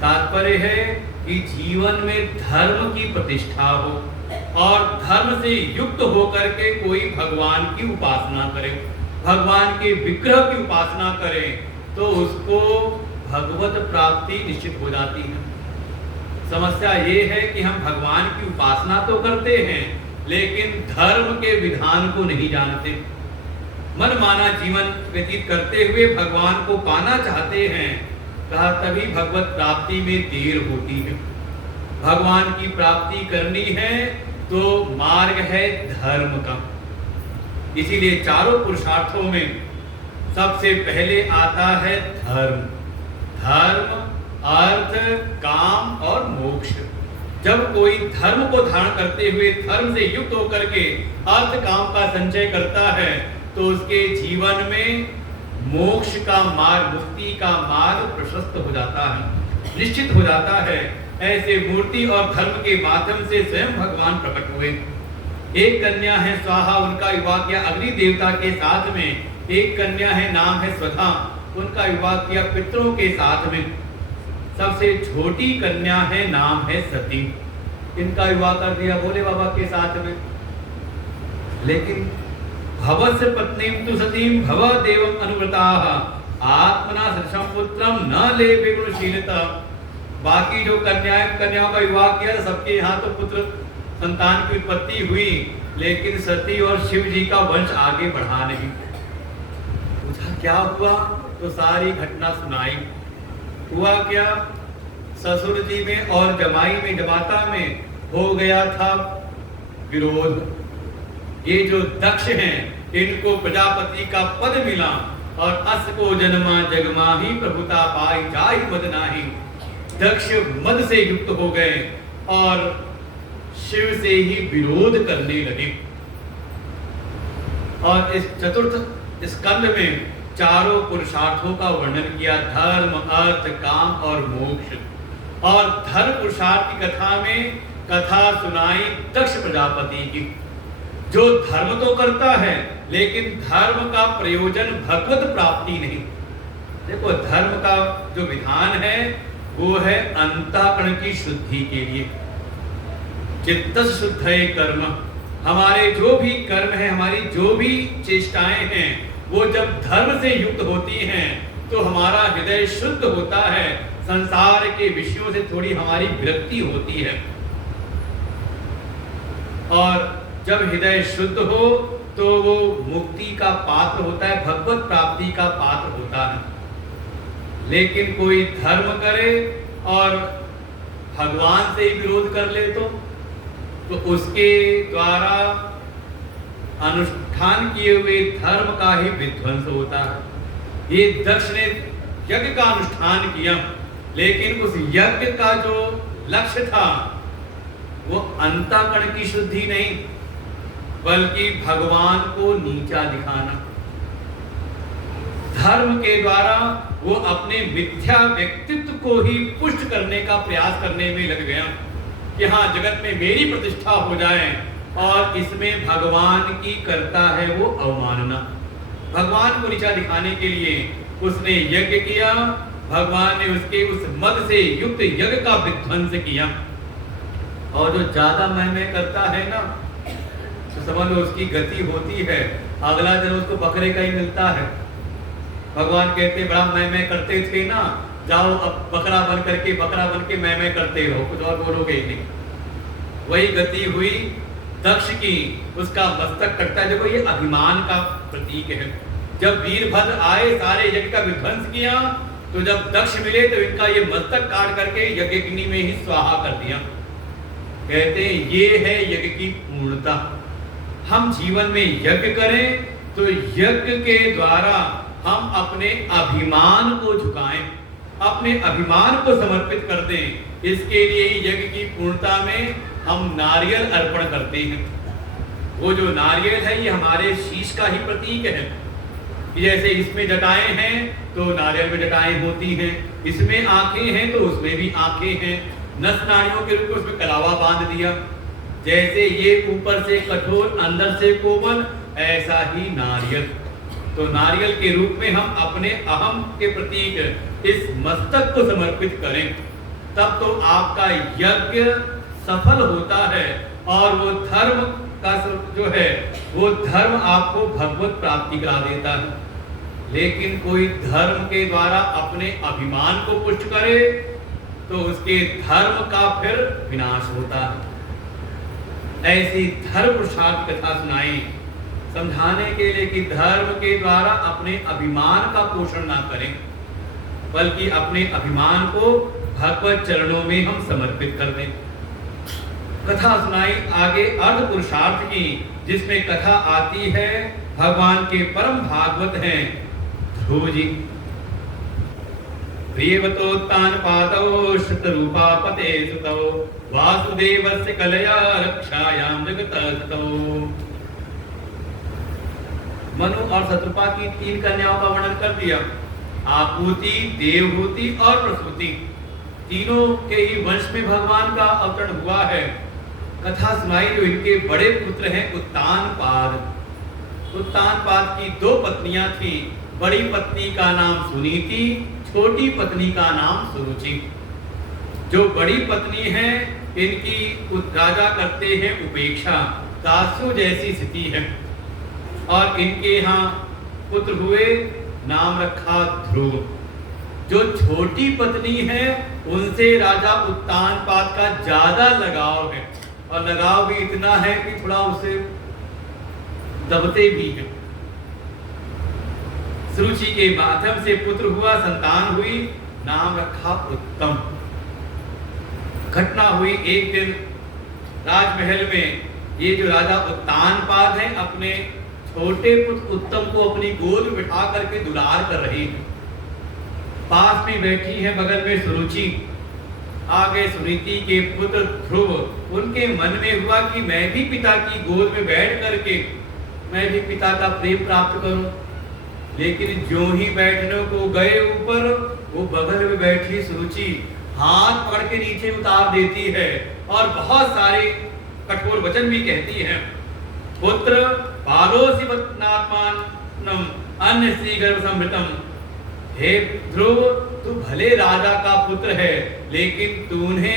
तात्पर्य है कि जीवन में धर्म की प्रतिष्ठा हो और धर्म से युक्त होकर के कोई भगवान की उपासना करे, भगवान के विग्रह की उपासना करे, तो उसको भगवत प्राप्ति निश्चित हो जाती है। समस्या ये है कि हम भगवान की उपासना तो करते हैं, लेकिन धर्म के विधान को नहीं जानते। मनमाना जीवन व्यतीत करते हुए भगवान को पाना चाहते हैं, कहा तभी भगवत प्राप्ति में देर होती है। भगवान की प्राप्ति करनी है तो मार्ग है धर्म का। इसीलिए चारों पुरुषार्थों में सबसे पहले आता है धर्म। धर्म, अर्थ, काम और मोक्ष। जब कोई धर्म को धारण करते हुए धर्म से युक्त होकर के अर्थ काम का संचय करता है, तो उसके जीवन में मोक्ष का मार्ग, मुक्ति का मार्ग प्रशस्त हो जाता है, निश्चित हो जाता है। ऐसे मूर्ति और धर्म के माध्यम से स्वयं भगवान प्रकट हुए। एक कन्या है स्वाहा, उनका विवाह किया अग्नि देवता के साथ में। एक कन्या है, नाम है स्वधा, उनका विवाह किया पितरों के साथ में। सबसे छोटी कन्या है, नाम है सती, इनका विवाह कर दिया भोले बाबा के साथ में। लेकिन भवस्य पत्नीं तु सतीं भव देवम अनुव्रताः आत्मना सदृशं पुत्रं न लेभे गुणशीलता। बाकी जो कन्याओं का विवाह किया, सबके यहाँ तो पुत्र संतान की उत्पत्ति हुई, लेकिन सती और शिव जी का वंश आगे बढ़ा नहीं। पूछा क्या हुआ, तो सारी घटना सुनाई। हुआ क्या, ससुर जी में और जमाई में, जमाता में हो गया था विरोध। ये जो दक्ष हैं, इनको प्रजापति का पद मिला और अस को जन्मा जगमाही प्रभुता पाई जाहि मद नाही। दक्ष मद से युक्त हो गए और शिव से ही विरोध करने लगे। और इस चतुर्थ स्कंद में चारों पुरुषार्थों का वर्णन किया, धर्म, अर्थ, काम और मोक्ष। और धर्म पुरुषार्थ की कथा में कथा सुनाई दक्ष प्रजापति की, जो धर्म तो करता है लेकिन धर्म का प्रयोजन भगवत प्राप्ति नहीं। देखो, धर्म का जो विधान है वो है अंतःकरण की शुद्धि के लिए। चित्तस्य शुद्धये कर्म, हमारे जो भी कर्म है, हमारी जो भी चेष्टाएं हैं, वो जब धर्म से युक्त होती हैं तो हमारा हृदय शुद्ध होता है, संसार के विषयों से थोड़ी हमारी विरक्ति होती है। और जब हृदय शुद्ध हो तो वो मुक्ति का पात्र होता है, भगवत प्राप्ति का पात्र होता है। लेकिन कोई धर्म करे और भगवान से ही विरोध कर ले तो उसके द्वारा अनुष्ठान किए हुए धर्म का ही विध्वंस होता है। ये दक्ष ने यज्ञ का अनुष्ठान किया, लेकिन उस यज्ञ का जो लक्ष्य था वो अंतःकरण की शुद्धि नहीं, बल्कि भगवान को नीचा दिखाना। धर्म के द्वारा वो अपने मिथ्या व्यक्तित्व को ही पुष्ट करने का प्रयास करने में लग गया कि हाँ, जगत में मेरी प्रतिष्ठा हो जाए, और इसमें भगवान की करता है वो अवमानना। भगवान को नीचा दिखाने के लिए उसने यज्ञ किया, भगवान ने उसके उस मद से युक्त यज्ञ का विध्वंस किया। और जो ज्यादा मैं करता है ना, तो समझ लो उसकी गति होती है, अगला दिन उसको बकरे का ही मिलता है। भगवान कहते बड़ा मैं करते थे ना, जाओ अब बकरा बन के मैं करते रहो, कुछ और बोलोगे ही नहीं। वही गति हुई दक्ष की, उसका मस्तक कटता है। देखो, ये अभिमान का प्रतीक है। जब वीरभद्र आए, सारे यज्ञ का विध्वंस किया, तो जब दक्ष मिले तो इनका ये मस्तक काट करके यज्ञग्नि में ही स्वाहा कर दिया। कहते हैं ये है यज्ञ की पूर्णता। हम जीवन में यज्ञ करें तो यज्ञ के द्वारा हम अपने अभिमान को झुकाएं, अपने अभिमान को समर्पित कर दें। इसके लिए ही यज्ञ की पूर्णता में हम नारियल अर्पण करते हैं। वो जो नारियल है ये हमारे शीश का ही प्रतीक है। जैसे इसमें जटाएं हैं तो नारियल में जटाएं होती हैं, इसमें आंखें हैं तो उसमें भी आंखें हैं, नस नाड़ियों के रूप में उसमें कलावा बांध दिया। जैसे ये ऊपर से कठोर अंदर से कोमल, ऐसा ही नारियल। तो नारियल के रूप में हम अपने अहम के प्रतीक इस मस्तक को समर्पित करें, तब तो आपका यज्ञ सफल होता है और वो धर्म का जो है वो धर्म आपको भगवत प्राप्ति करा देता है। लेकिन कोई धर्म के द्वारा अपने अभिमान को पुष्ट करे तो उसके धर्म का फिर विनाश होता है। ऐसी धर्म पुरुषार्थ कथा सुनाई समझाने के लिए कि धर्म के द्वारा अपने अभिमान का पोषण ना करें, बल्कि अपने अभिमान को भगवत चरणों में हम समर्पित कर दें। कथा सुनाई आगे अर्ध पुरुषार्थ की, जिसमें कथा आती है भगवान के परम भागवत हैं ध्रुव जी। प्रियवतोत्तानपादौ शतरूपापते सुतौ वासुदेवस्य कलया रक्षायां जगतस्तौ। मनु और शत्रुपा की 3 कन्याओं का वर्णन कर दिया। आपूति, देवहूति और प्रसूति, तीनों के ही वंश में भगवान का अवतरण हुआ है। कथा सुनाई जो इनके बड़े पुत्र हैं उत्तानपाद। उत्तानपाद की 2 पत्नियां थी, बड़ी पत्नी का नाम सुनीति, छोटी पत्नी का नाम सुरुचि। जो बड़ी पत्नी है इनकी राजा करते हैं उपेक्षा, दासियों जैसी स्थिति है। और इनके यहाँ पुत्र हुए, नाम रखा ध्रुव। जो छोटी पत्नी है उनसे राजा उत्तानपाद का ज्यादा लगाव है, और लगाव भी इतना है कि थोड़ा उसे दबते भी हैं। सुरुचि के माध्यम से पुत्र हुआ, संतान हुई, नाम रखा उत्तम। घटना हुई एक दिन राजमहल में, ये जो राजा उत्तानपाद हैं अपने छोटे पुत्र उत्तम को अपनी गोद में बिठा करके दुलार कर रही हैं। पास में बैठी है बगल में सुरुचि। आगे सुनीति के पुत्र ध्रुव, उनके मन में हुआ कि मैं भी पिता की गोद में बैठ करके मैं भी पिता का प्रेम प्राप्त करूं। लेकिन जो ही बैठने को गए ऊपर, वो बगल में बैठी सुरुचि हाथ पकड़ के नीचे उतार देती है और बहुत सारे कठोर वचन भी कहती है। पुत्र पालोसी वत्नात्मानम अन्य श्री गर्भ समृतम। हे ध्रुव, तू भले राजा का पुत्र है, लेकिन तूने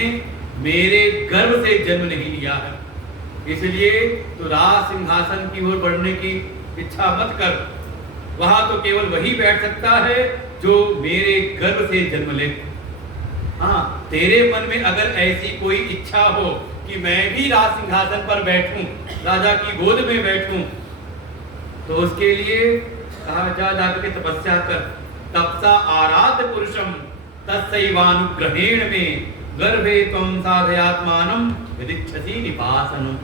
मेरे गर्भ से जन्म नहीं लिया है, इसलिए तू राज सिंहासन की ओर बढ़ने की इच्छा मत कर। वहां तो केवल वही बैठ सकता है जो मेरे गर्भ से जन्म ले। हाँ, तेरे मन में अगर ऐसी कोई इच्छा हो कि मैं भी राज सिंहासन पर बैठूं, राजा की गोद में बैठूं, तो उसके लिए कहा जाकर के तपस्या कर। तपसा आराध्य पुरुषम तत्सैवानुग्रहेण में गर्भे त्वं साधयात्मानं यदिच्छसि निपासनम्।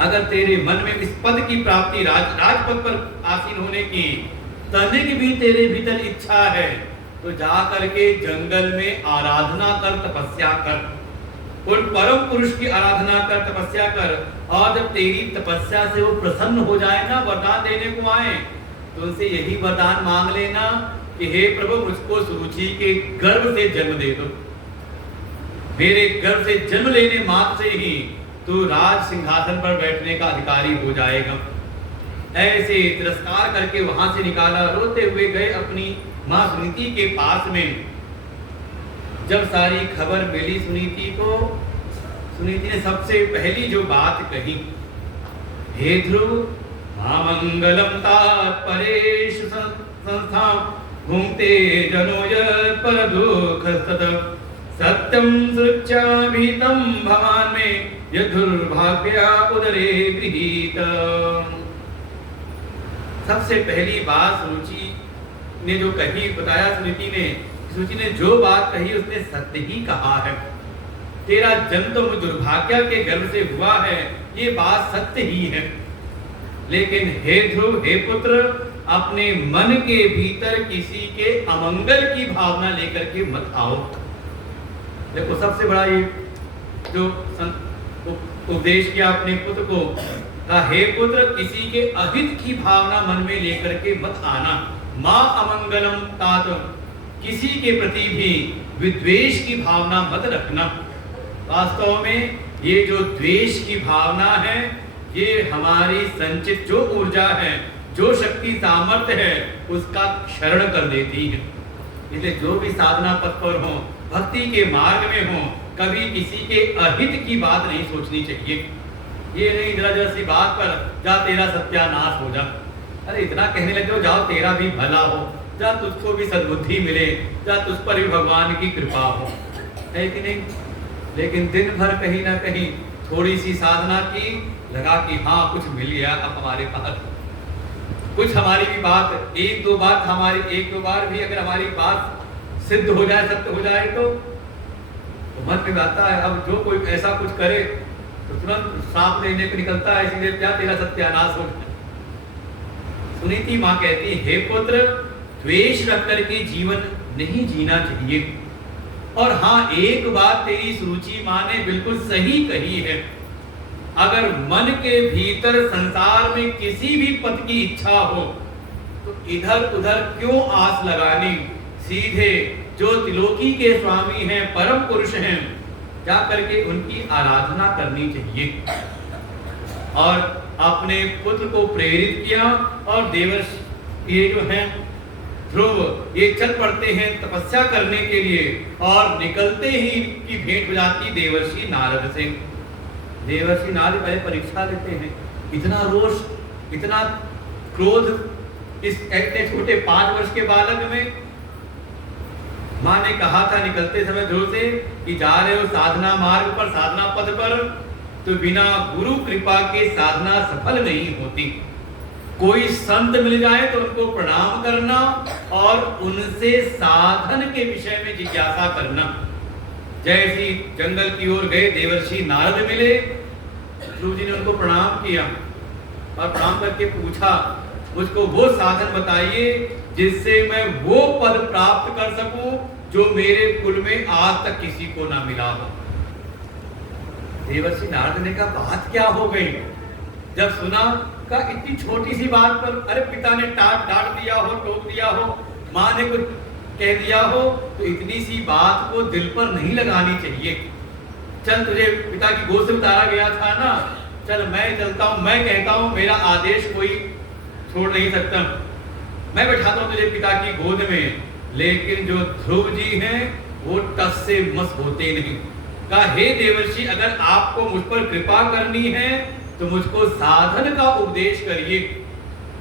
अगर तेरे मन में इस पद की प्राप्ति, राजपद पर आसीन होने की तनिक भी तेरे भीतर इच्छा है, तो जा करके जंगल में आराधना कर, तपस्या कर। उन परम पुरुष की आराधना कर, तपस्या कर। और जब तेरी तपस्या से वो प्रसन्न हो जाए ना, वरदान देने को आए, तो उनसे यही वरदान मांग लेना कि हे प्रभु, मुझको सुरुचि के गर्भ से जन्म दे दो। मेरे गर्भ से जन्म लेने मात्र से ही तू राज सिंहासन पर बैठने का अधिकारी हो जाएगा। ऐसे तिरस्कार करके वहां से निकाला। रोते हुए गए अपनी मां सुनीति के पास में। जब सारी खबर मिली सुनीति को, सुनीति ने सबसे पहली जो बात कही, हे ध्रुव, मंगलम तात्परेश संस्था घूमते जनो यत् पर दुख सत्यम सृक्षाभितम भवान में यदुर्भाग्या उदरे गृहीत। सबसे पहली बात सुरुचि ने जो कही, बताया सुरुचि ने जो बात कही उसने सत्य ही कहा है। तेरा जन्म तो दुर्भाग्य के गर्भ से हुआ है, ये बात सत्य ही है। लेकिन हे ध्रुव, हे पुत्र, अपने मन के भीतर किसी के अमंगल की भावना लेकर के मत आओ। देखो, सबसे बड़ा ये जो उपदेश किया अपने पुत्र को, कहा हे पुत्र, किसी के अहित की भावना मन में लेकर के मत आना। मां अमंगलम तात, किसी के प्रति भी विद्वेष की भावना मत रखना। वास्तव में ये जो द्वेष की भावना है, ये हमारी संचित जो ऊर्जा है, जो शक्ति सामर्थ्य है, उसका क्षरण कर देती है। इसलिए जो भी साधना पथ पर हो, भक्ति के मार्ग में हो, कभी किसी के अहित की बात नहीं सोचनी चाहिए। ये नहीं जरा सी बात पर जा तेरा सत्यानाश हो जा, अरे इतना कहने लगे हो, जाओ तेरा भी भला हो, जा तुझको भी सद्बुद्धि मिले, जा तुझ पर भी भगवान की कृपा हो, है कि नहीं। लेकिन दिन भर कहीं ना कहीं थोड़ी सी साधना की, लगा कि हाँ कुछ मिल गया अब हमारे पास, कुछ हमारी भी बात एक दो बार भी अगर हमारी बात सिद्ध हो जाए, सत्य हो जाए, तो मन में आता है अब जो कोई ऐसा कुछ करे तो तुरंत सांप लेने को निकलता है, इसलिए क्या तेरा सत्यानाश हो जाए। सुनीति माँ कहती है, हे पुत्र, द्वेष रख करके जीवन नहीं जीना चाहिए। और हाँ, एक बात तेरी सुरुचि माँ ने बिल्कुल सही कही है, अगर मन के भीतर संसार में किसी भी पद की इच्छा हो तो इधर उधर क्यों आस लगानी, सीधे जो त्रिलोकी के स्वामी हैं, परम पुरुष हैं, जा करके उनकी आराधना करनी चाहिए। और अपने पुत्र को प्रेरित किया और देवर्षि ये जो हैं ध्रुव, ये चल पड़ते हैं तपस्या करने के लिए, और निकलते ही की भेंट हो जाती देवर्षि नारद से। देवर्षि नारद पहले परीक्षा लेते हैं, इतना रोष, इतना क्रोध इस इतने छोटे 5 वर्ष के बालक में। माँ ने कहा था निकलते समय ध्रुव से कि जा रहे हो साधना मार्ग पर, साधना पथ पर, तो बिना गुरु कृपा के साधना सफल नहीं होती। कोई संत मिल जाए तो उनको प्रणाम करना और उनसे साधन के विषय में जिज्ञासा करना। जैसे जंगल की ओर गए, देवर्षि नारद मिले, ध्रुव जी ने उनको प्रणाम किया और प्रणाम करके पूछा, मुझको वो साधन बताइए जिससे मैं वो पद प्राप्त कर सकूं जो मेरे कुल में आज तक किसी को ना मिला हो। देवर्षि नारद ने कहा बात क्या हो गई। जब सुना का इतनी छोटी सी बात पर, अरे पिता ने डांट दिया हो, टोक दिया हो, माँ ने कुछ कह दिया हो, तो इतनी सी बात को दिल पर नहीं लगानी चाहिए। चल तुझे पिता की गोद से उतारा गया था ना, चल मैं चलता हूँ, मैं कहता हूँ, मेरा आदेश कोई छोड़ नहीं सकता, मैं बैठाता हूँ तुझे पिता की गोद में। लेकिन जो ध्रुव जी हैं वो टस से मस होते नहीं। कहा हे देवर्षि, अगर आपको मुझ पर कृपा करनी है तो मुझको साधन का उपदेश करिए।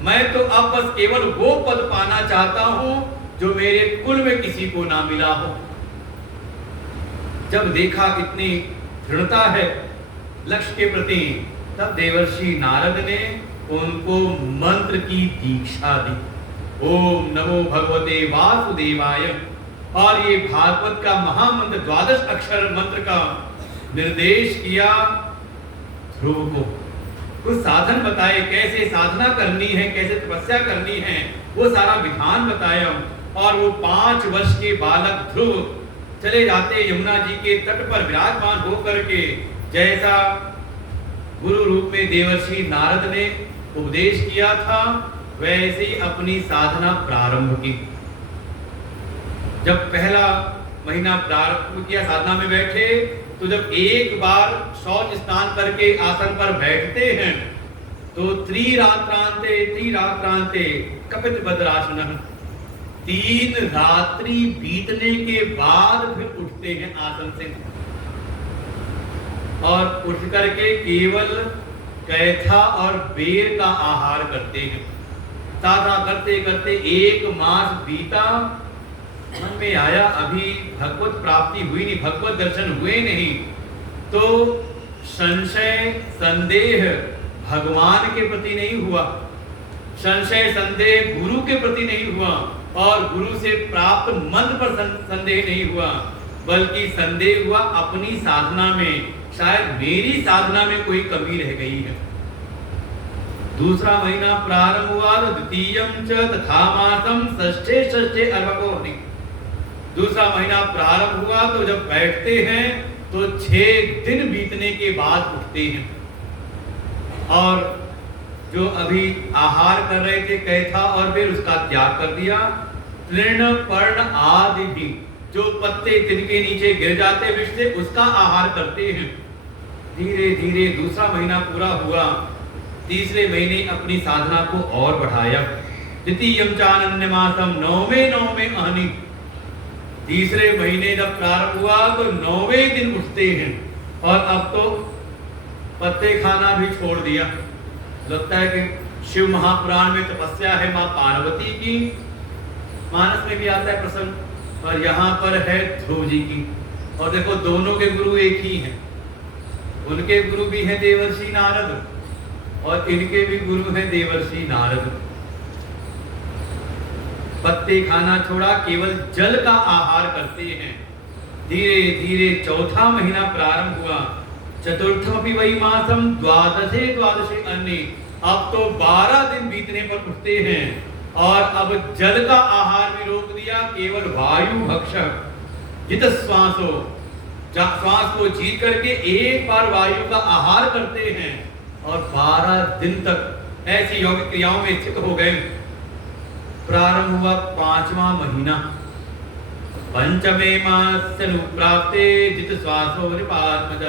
मैं तो अब बस केवल वो पद पाना चाहता हूं जो मेरे कुल में किसी को ना मिला हो। जब देखा इतनी दृढ़ता है लक्ष्य के प्रति, तब देवर्षि नारद ने उनको मंत्र की दीक्षा दी। ओम नमो भगवते वासुदेवाय। और ये भागवत का महामंत्र 12 अक्षर मंत्र का निर्देश किया ध्रुव को। कुछ साधन बताए, कैसे साधना करनी है, कैसे तपस्या करनी है, वो सारा विधान बताया। और वो 5 वर्ष के बालक ध्रुव चले जाते यमुना जी के तट पर विराजमान होकर के, जैसा गुरु रूप में देवर्षि नारद ने उपदेश किया था, वैसे ही अपनी साधना प्रारंभ की। जब पहला महीना प्रारंभ किया, साधना में बैठे, तो जब एक बार शौच स्नान करके आसन पर बैठते हैं तो त्रिरात्रांते कपित भद्रासनः, 3 रात्रि बीतने के बाद फिर उठते हैं आसन से, और उठ करके केवल कैथा और बेर का आहार करते हैं। साधना करते करते 1 मास बीता, मन में आया अभी भगवत प्राप्ति हुई नहीं, भगवत दर्शन हुए नहीं, तो संशय संदेह भगवान के प्रति नहीं हुआ, संशय संदेह गुरु के प्रति नहीं हुआ, और गुरु से प्राप्त मंत्र पर संदेह नहीं हुआ, बल्कि संदेह हुआ अपनी साधना में, शायद मेरी साधना में कोई कमी रह गई है। दूसरा महीना प्रारंभ हुआ तो द्वितीयम च तथा मासम षष्ठे अर्भकोनि। दूसरा महीना प्रारंभ हुआ तो जब बैठते हैं तो 6 दिन बीतने के बाद उठते हैं। और जो अभी आहार कर रहे थे कैथा और फिर उसका त्याग कर दिया। तृण पर्ण आदि भी जो पत्ते तिनके नीचे गिर जाते विष से उसका आहार करते हैं। धीरे धीरे दूसरा महीना पूरा हुआ, तीसरे महीने अपनी साधना को और बढ़ाया। द्वितीयम चानन्य मासम, नौवें अहनि। तीसरे महीने जब प्रारंभ हुआ तो 9वें दिन उठते हैं और अब तो पत्ते खाना भी छोड़ दिया। लगता है कि शिव महापुराण में तपस्या है मां पार्वती की, मानस में भी आता है प्रसंग, और यहाँ पर है ध्रुव जी की। और देखो दोनों के गुरु एक ही हैं, उनके गुरु भी हैं देवर्षि नारद और इनके भी गुरु हैं देवर्षि नारद। पत्ते खाना छोड़ा, केवल जल का आहार करते हैं। धीरे धीरे चौथा महीना प्रारंभ हुआ। चतुर्थमपि वै मासम, द्वादशे अन्य। अब तो 12 दिन बीतने पर उठते हैं और अब जल का आहार भी रोक दिया, केवल वायु भक्षक जित श्वासो, श्वास को जीत करके एक बार वायु का आहार करते हैं और 12 दिन तक ऐसी योगिक क्रियाओं में स्थित हो गए। प्रारंभ हुआ 5वां महीना। पंचमे मासनुप्राप्ते जित श्वासो निपात्मज।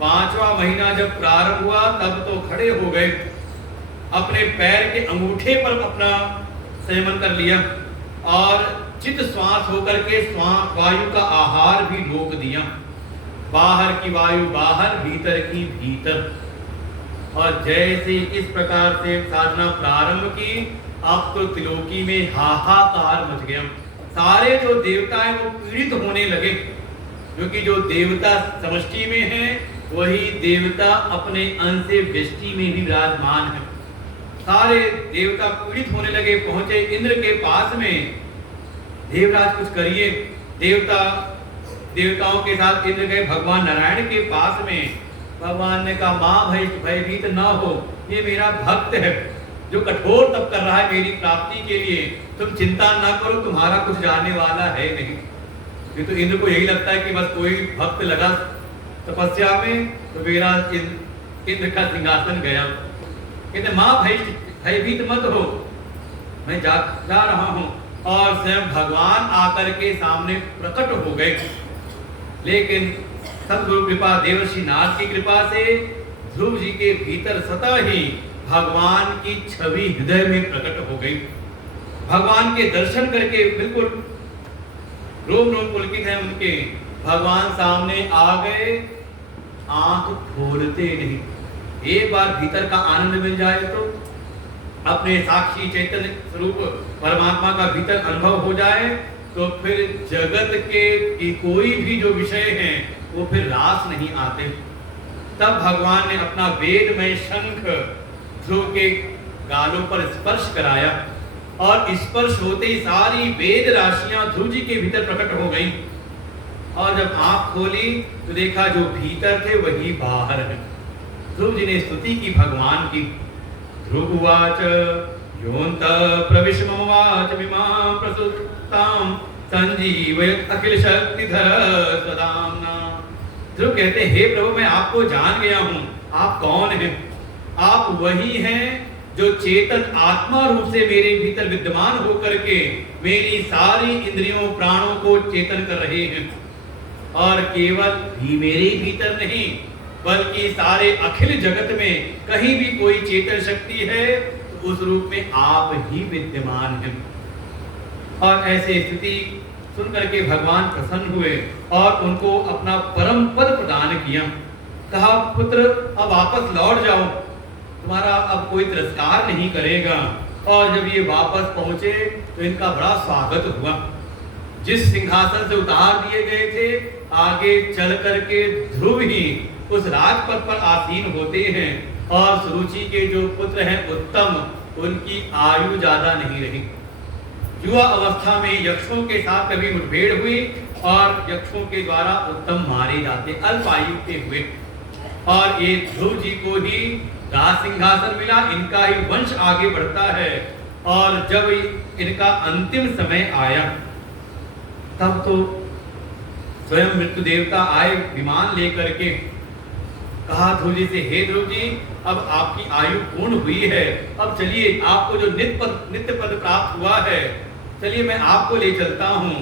5वां महीना जब प्रारंभ हुआ तब तो खड़े हो गए, अपने पैर के अंगूठे पर अपना संयमन कर लिया और चित श्वास होकर के वायु का आहार भी रोक दिया। बाहर की वायु बाहर, भीतर की भीतर। और जैसे इस प्रकार से साधना प्रारंभ की, अब तो त्रिलोकी में हाहाकार मच गया। सारे जो देवता हैं वो पीड़ित होने लगे, क्योंकि जो देवता समष्टि में है वही देवता अपने अंश से व्यष्टि में भी विराजमान है। सारे देवता पीड़ित होने लगे, पहुंचे इंद्र के पास में, देवराज कुछ करिए। देवताओं के साथ इंद्र गए भगवान नारायण के पास में। भगवान ने कहा मां भयभीत न हो, ये मेरा भक्त है जो कठोर तप कर रहा है मेरी प्राप्ति के लिए, तुम चिंता ना करो, तुम्हारा कुछ जाने वाला है नहीं। ये तो इंद्र को यही लगता है कि बस कोई भक्त लगा तपस्या में तो मेरा इंद्र का सिंहासन गया। कहते मां भयभीत मत हो, मैं जा रहा हूं। और स्वयं भगवान आकर के सामने प्रकट हो गए। लेकिन सद्गुरु कृपा, देवर्षि नाथ की कृपा से ध्रुव जी के भीतर स्वतः ही भगवान की छवि हृदय में प्रकट हो गई। भगवान के दर्शन करके बिल्कुल रोम रोम पुलकित है उनके। भगवान सामने आ गए, आंख खोलते नहीं। एक बार भीतर का आनंद मिल जाए तो, अपने साक्षी चैतन्य स्वरूप परमात्मा का भीतर अनुभव हो जाए तो फिर जगत के कोई भी जो विषय हैं वो फिर रास नहीं आते। तब भगवान ने अपना वेदमय शंख ध्रुव के गालों पर स्पर्श कराया और स्पर्श होते ही सारी वेद राशियां ध्रुव जी के भीतर प्रकट हो गई। और जब आंख खोली तो देखा जो भीतर थे वही बाहर है। ध्रुव जी ने स्तुति की भगवान की। ध्रुववाच योऽन्त प्रविश्य मम वाच मिमां प्रसुप्तां संजीवयत् अखिल शक्तिधर सदाम्ना। ध्रुव कहते हे प्रभु, मैं आपको जान गया हूँ। आप कौन हैं? आप वही हैं जो चेतन आत्मा रूप से मेरे भीतर विद्यमान होकर के मेरी सारी इंद्रियों प्राणों को चेतन कर रहे हैं। और केवल भी मेरे भीतर नहीं बल्कि सारे अखिल जगत में कहीं भी कोई चेतन शक्ति है तो उस रूप में आप ही विद्यमान हैं। और ऐसे स्थिति सुनकर के भगवान प्रसन्न हुए और उनको अपना परम पद प्रदान किया। कहा पुत्र अब वापस लौट जाओ, तुम्हारा अब कोई तिरस्कार नहीं करेगा। और जब ये वापस पहुंचे तो इनका बड़ा स्वागत हुआ। जिस सिंहासन से उतार दिए गए थे आगे चल करके ध्रुव ही उस राजपद पर आसीन होते हैं। और सुरुचि के जो पुत्र हैं उत्तम, उनकी आयु ज्यादा नहीं रही। युवा अवस्था में यक्षों के साथ कभी मुठभेड़ हुई और यक्षों के द्वारा उत्तम मारे जाते, अल्प आयु के हुए। और ये ध्रुव जी को ही राज सिंहासन मिला, इनका ही वंश आगे बढ़ता है। और जब इनका अंतिम समय आया तब तो स्वयं मृत्यु देवता आए विमान लेकर के कहा ध्रुव जी से, हे ध्रुव जी, अब आपकी आयु पूर्ण हुई है, अब चलिए आपको जो नित्य पद प्राप्त हुआ है, चलिए मैं आपको ले चलता हूँ।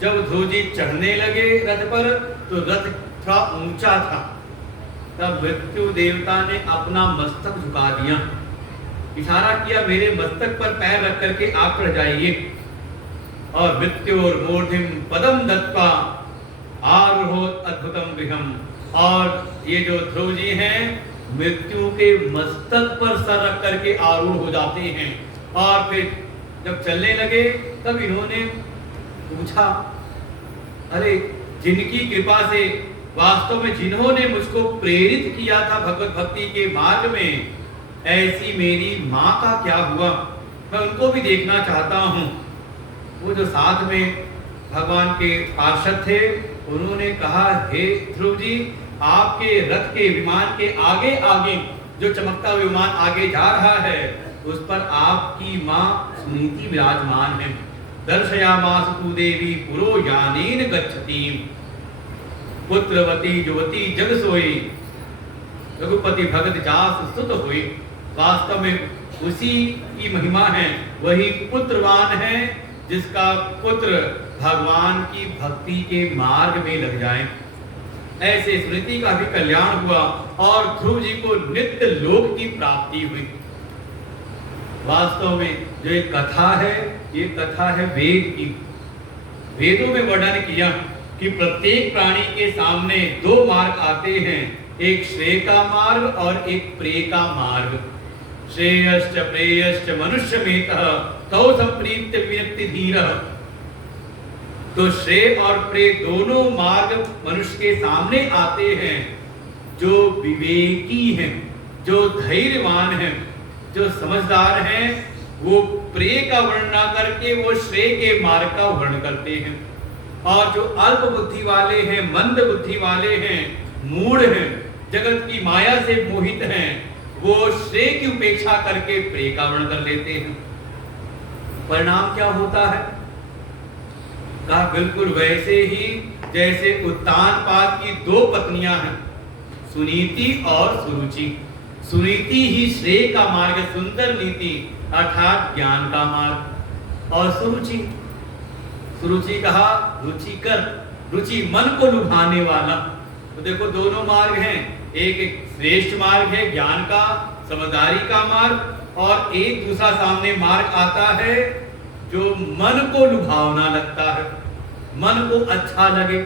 जब ध्रुव जी चढ़ने लगे रथ पर तो रथ थोड़ा ऊंचा था, तब मृत्यु देवता ने अपना मस्तक झुका दिया, इशारा किया मेरे मस्तक पर पैर रख करके आप चढ़ जाइए। और मृत्यु और मूर्धिम पदम दत्वा आरोह अद्भुतम गृहम, और ये जो ध्रुव जी हैं मृत्यु के मस्तक पर सर रख करके आरूढ़ हो जाते हैं। और फिर जब चलने लगे तब इन्होंने पूछा, अरे जिनकी कृपा से, वास्तव में जिन्होंने मुझको प्रेरित किया था भगवत भक्ति के मार्ग में, ऐसी मेरी माँ का क्या हुआ, मैं उनको भी देखना चाहता हूँ। वो जो साथ में भगवान के पार्षद थे उन्होंने कहा, हे ध्रुव जी, आपके रथ के विमान के आगे आगे जो चमकता हुआ विमान आगे जा रहा है उस पर आपकी माँ सुनीति विराजमान है। दर्शयामास तु देवी पुरो यानेन गच्छतीम, पुत्रवती युवती जग सोई, रघुपति भगत जास सुत हुई। वास्तव में उसी की महिमा है, वही पुत्रवान है जिसका पुत्र भगवान की भक्ति के मार्ग में लग जाए। ऐसे स्मृति का भी कल्याण हुआ और ध्रुव जी को नित्य लोक की प्राप्ति हुई। वास्तव में जो एक कथा है, ये कथा है वेद की। वेदों में वर्णन किया कि प्रत्येक प्राणी के सामने दो मार्ग आते हैं, एक श्रेय का मार्ग और एक प्रेय का मार्ग। श्रेयश्च प्रेयश्च मनुष्य में तौ संप्रीत विरक्ति धीरः। तो श्रेय और प्रेय दोनों मार्ग मनुष्य के सामने आते हैं। जो विवेकी हैं, जो धैर्यवान हैं, जो समझदार हैं, वो प्रेय का वर्णन ना करके वो श्रेय के मार्ग का वर्णन करते हैं। और जो अल्प बुद्धि वाले हैं, मंद बुद्धि वाले हैं, मूढ़ हैं, जगत की माया से मोहित हैं, वो श्रेय की उपेक्षा करके प्रेय का वर्णन कर लेते हैं। परिणाम क्या होता है? कहा बिल्कुल वैसे ही जैसे उत्तानपाद की दो पत्नियां हैं, सुनीति और सुरुचि। सुनीति ही श्रेय का मार्ग, सुंदर नीति अर्थात ज्ञान का मार्ग, और सुरुचि, सुरुचि कहा रुचिकर, रुचि मन को लुभाने वाला। तो देखो दोनों मार्ग हैं, एक श्रेष्ठ मार्ग है ज्ञान का, समझदारी का मार्ग, और एक दूसरा सामने मार्ग आता है जो मन को लुभावना लगता है, मन को अच्छा लगे।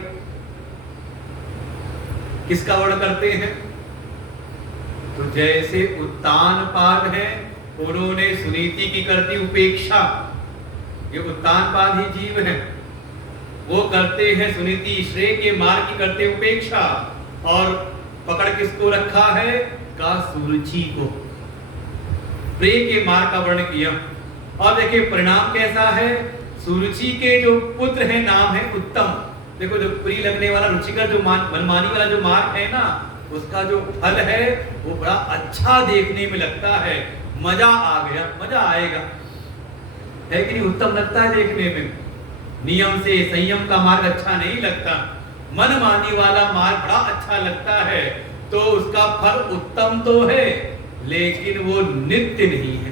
किसका वर्णन करते हैं? तो जैसे उत्तानपाद है, उन्होंने सुनीति की करती उपेक्षा, ये उत्तानपाद ही जीव है, वो करते हैं सुनीति श्रेय के मार्ग की करते उपेक्षा, और पकड़ किसको रखा है? का सुरुचि को, प्रेय के मार्ग का वर्णन किया। और देखिए परिणाम कैसा है? सुरुचि के जो पुत्र है नाम है उत्तम। देखो जो प्रिय लगने वाला रुचिकर जो मनमानी वाला जो मार्ग है ना, उसका जो फल है वो बड़ा अच्छा देखने में लगता है, मजा आ गया, मजा आएगा, है कि नहीं? उत्तम लगता है देखने में। नियम से संयम का मार्ग अच्छा नहीं लगता, मनमानी वाला मार्ग बड़ा अच्छा लगता है। तो उसका फल उत्तम तो है लेकिन वो नित्य नहीं है,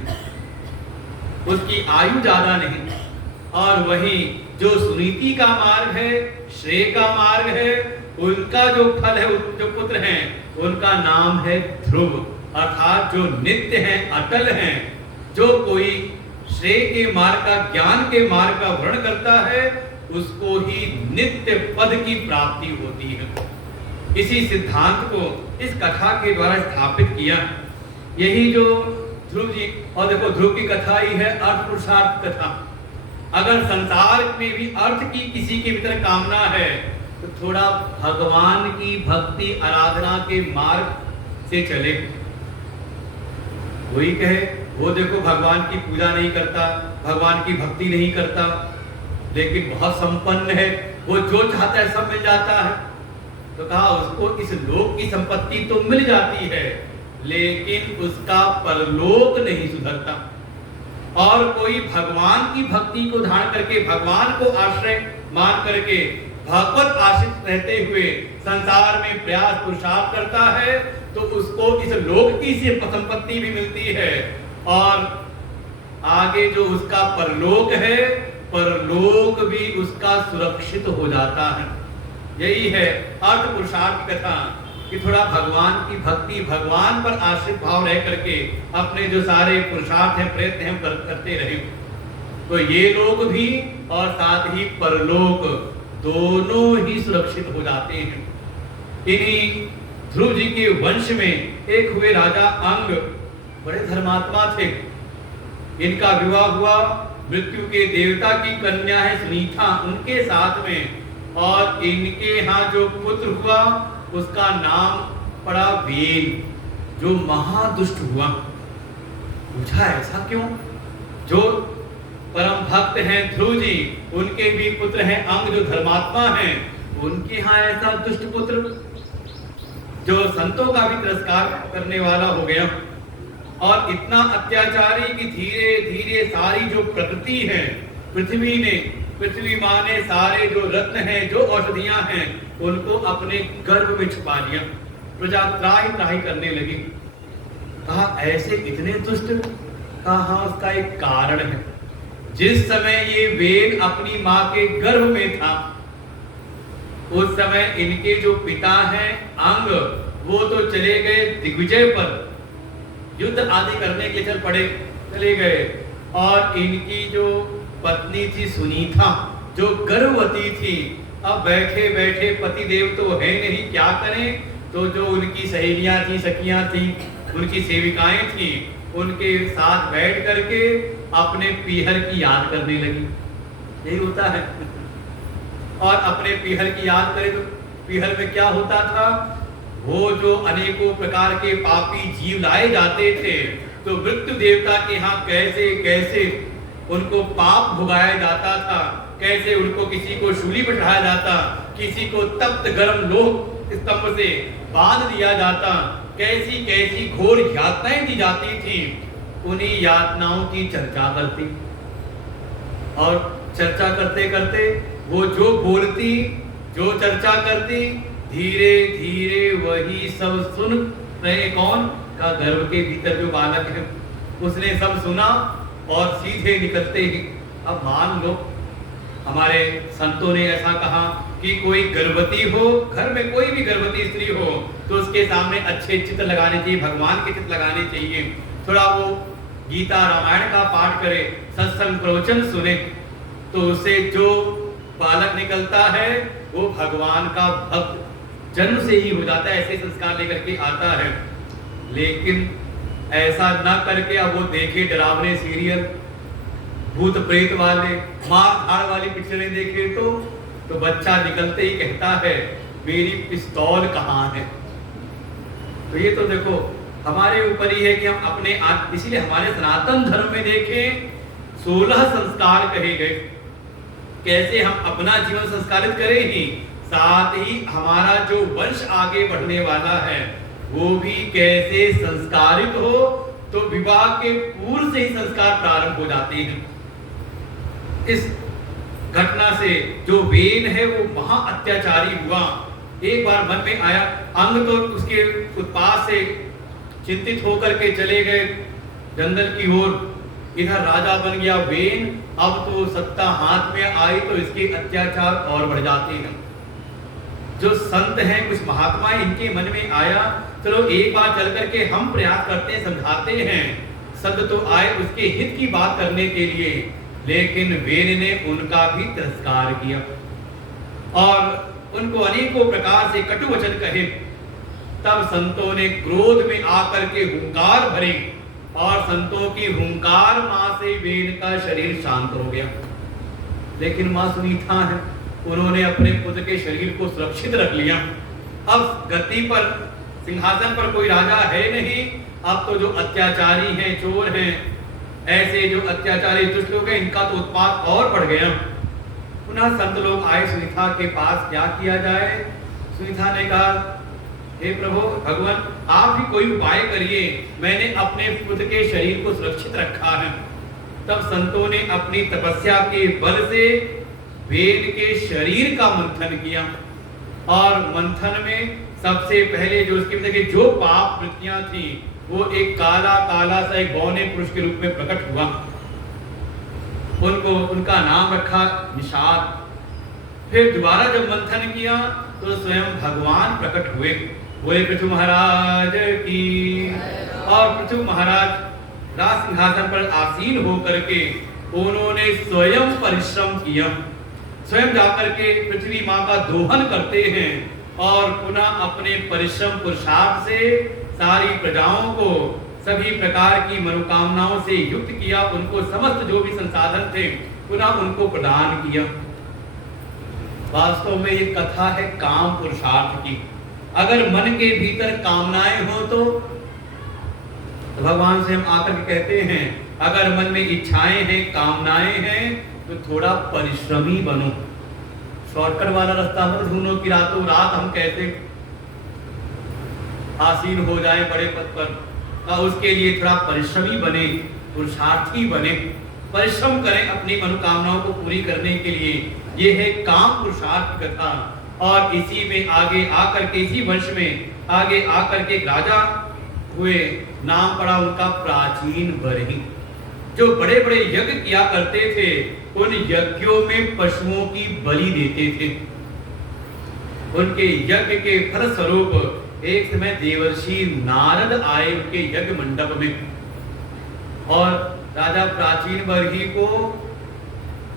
उसकी आयु ज्यादा नहीं। और वही जो सुनीति का मार्ग है, श्रेय का मार्ग है, उनका जो फल है, जो पुत्र हैं, उनका नाम है ध्रुव, अर्थात जो नित्य हैं, अटल हैं। जो कोई श्रेय के मार्ग का, ज्ञान के मार्ग का वर्णन करता है, उसको ही नित्य पद की प्राप्ति होती है। इसी सिद्धांत को इस कथा के द्वारा स्थापित किया। यही जो ध्रुव जी, और देखो ध्रुव की कथा ही है अर्थ पुरुषार्थ कथा। अगर संसार में भी अर्थ की किसी के भीतर कामना है तो थोड़ा भगवान की भक्ति आराधना के मार्ग से चले। वही कहे वो देखो भगवान की पूजा नहीं करता, भगवान की भक्ति नहीं करता, लेकिन बहुत संपन्न है, वो जो चाहता है सब मिल जाता है। तो कहा उसको इस लोक की संपत्ति तो मिल जाती है लेकिन उसका परलोक नहीं सुधरता। और कोई भगवान की भक्ति को धारण करके, भगवान को आश्रय मान करके भगवत आश्रित रहते हुए संसार में प्रयास पुरुषार्थ करता है तो उसको इस लोक की से संपत्ति भी मिलती है, और आगे जो उसका परलोक है, परलोक भी उसका सुरक्षित हो जाता है। यही है अर्थ पुरुषार्थ की कथा कि थोड़ा भगवान की भक्ति, भगवान पर आश्रित भाव रह करके अपने जो सारे पुरुषार्थ हैं, प्रयत्न हम करते रहे, तो ये लोग भी और साथ ही परलोक दोनों ही सुरक्षित हो जाते हैं। इन्हीं ध्रुव जी के वंश में एक हुए राजा अंग, बड़े धर्मात्मा थे। इनका विवाह हुआ मृत्यु के देवता की कन्या है सुनीता, उनके साथ में, और इनके यहाँ जो पुत्र हुआ उसका नाम पड़ा वेन, जो महादुष्ट हुआ। पूछा ऐसा क्यों? जो परम भक्त हैं ध्रुव जी, उनके भी पुत्र हैं अंग जो धर्मात्मा हैं, उनके यहाँ ऐसा दुष्ट पुत्र जो संतों का भी तिरस्कार करने वाला हो गया, और इतना अत्याचारी कि धीरे धीरे सारी जो प्रकृति है, पृथ्वी माँ ने सारे जो रत्न हैं, जो औषधियां हैं, उनको अपने गर्भ में छुपा लिया। प्रजा त्राही त्राही करने लगी। कहा ऐसे इतने दुष्ट? कहा उसका एक कारण है। जिस समय ये वेद अपनी माँ के गर्भ में था, उस समय इनके जो पिता हैं अंग, वो तो चले गए दिग्विजय पर, युद्ध आदि करने के लिए चल पड़े, चले गए, और इनकी जो पत्नी थी सुनीता, जो गर्भवती थी, अब बैठे बैठे पति देव तो है नहीं, क्या करें? तो जो उनकी सहेलियां थी, सखियां थी, उनकी सेविकाएं थी, उनके साथ बैठ करके अपने पीहर की याद करने लगी। यही होता है। और अपने पीहर की याद करें तो पीहर में क्या होता था? वो जो अनेकों प्रकार के पापी जीव लाए जाते थे, तो मृत्यु देवता के यहाँ कैसे कैसे उनको पाप भुगाया जाता था, कैसे उनको किसी को शूली पर चढ़ाया जाता, किसी को तप्त गर्म लोह स्तंभ से बांध दिया जाता, कैसी कैसी घोर यातनाएं दी जाती थी। उन्हीं यातनाओं की चर्चा करती, और चर्चा करते करते वो जो बोलती, जो चर्चा करती, धीरे धीरे वही सब सुन रहे। कौन? का गर्भ के भीतर जो बालक है, उसने सब सुना, और सीधे निकलते ही, अब मान लो हमारे संतों ने ऐसा कहा कि कोई गर्भवती हो, घर में कोई भी गर्भवती स्त्री हो, तो उसके सामने अच्छे चित्र लगाने चाहिए, भगवान के चित्र लगाने चाहिए। थोड़ा वो गीता रामायण का पाठ करे, सत्संग प्रवचन सुने, तो उससे जो बालक निकलता है वो भगवान का भक्त जन्म से ही हो जाता है, ऐसे संस्कार लेकर के आता है। लेकिन ऐसा ना करके अब वो देखे डरावने सीरियल, भूत प्रेत वाले, मार धाड़ वाली पिक्चरें देखे, तो बच्चा निकलते ही कहता है मेरी पिस्तौल कहाँ है। तो ये तो देखो हमारे ऊपर ही है कि हम अपने इसीलिए हमारे सनातन धर्म में देखें 16 संस्कार कहे गए, कैसे हम अपना जीवन संस्कारित करें, ही साथ ही हमारा जो वंश आगे बढ़ने वाला है वो भी कैसे संस्कारित हो। तो विवाह के पूर्व से ही संस्कार प्रारंभ हो जाते हैं। इस घटना से जो वेन है वो महा अत्याचारी हुआ। एक बार मन में आया, अंग तो उसके उत्पात से चिंतित होकर के चले गए जंगल की ओर, इधर राजा बन गया वेन। अब तो सत्ता हाथ में आई तो इसके अत्याचार और बढ़ जाते हैं। जो संत हैं, कुछ महात्मा, इनके मन में आया चलो एक बार चल करके हम प्रयास करते हैं, समझाते हैं। संत तो आए उसके हित की बात करने के लिए, लेकिन वेन ने उनका भी तिरस्कार किया और उनको अनेकों प्रकार से कटु वचन कहे। तब संतों ने क्रोध में आकर के हुंकार भरी और संतों की हुंकार मां से वेन का शरीर शांत हो गया। लेकिन मां सुनीता है, उन्होंने अपने पुत्र के शरीर को सुरक्षित रख लिया। अब गद्दी पर, सिंहासन पर कोई राजा है नहीं, अब तो जो अत्याचारी हैं, चोर हैं, ऐसे जो अत्याचारी दुष्ट लोग हैं, इनका तो उत्पात और बढ़ गया। पुनः संत लोग आए सुनीता के पास, क्या किया जाए। सुनीता ने कहा हे प्रभु भगवान, आप ही कोई उपाय करिए, मैंने अपने पुत्र के शरीर को सुरक्षित रखा है। तब संतों ने अपनी तपस्या के बल से वेद के शरीर का मंथन किया और मंथन में सबसे पहले जो उसके अंदर के जो पाप वृत्तियां थी वो एक काला काला सा एक बौने पुरुष के रूप में प्रकट हुआ। उनको उनका नाम रखा निषाद। फिर दोबारा जब मंथन किया तो स्वयं भगवान प्रकट हुए। बोले पृथु महाराज की। और पृथु महाराज राज सिंहासन पर आसीन होकर के उन्होंने स्वयं परिश्रम किया। स्वयं जाकर के पृथ्वी माँ का दोहन करते हैं और पुनः अपने परिश्रम पुरुषार्थ से सारी प्रजाओं को सभी प्रकार की मनोकामनाओं से युक्त किया। उनको समस्त जो भी संसाधन थे पुनः उनको प्रदान किया। वास्तव में ये कथा है काम पुरुषार्थ की। अगर मन के भीतर कामनाएं हो तो भगवान से हम आकर के कहते हैं अगर मन में इच्छाएं हैं कामनाएं हैं तो थोड़ा परिश्रमी बनो। शॉर्टकट वाला रास्ता मत ढूंढो कि रातों रात हम कैसे आसीन हो जाए बड़े पद पर। उसके लिए थोड़ा परिश्रमी बने, पुरुषार्थी बने, परिश्रम करें अपनी मनोकामनाओं को पूरी करने के लिए। ये है काम पुरुषार्थ की कथा। और इसी में आगे आकर के इसी वंश में आगे आकर के राजा हुए। नाम पड़ा उनका प्राचीन बरही। जो बड़े बड़े यज्ञ किया करते थे उन यज्ञों में पशुओं की बलि देते थे। उनके यज्ञ के फल स्वरूप एक समय देवर्षि नारद आए उनके यज्ञ मंडप में और राजा प्राचीन बरही को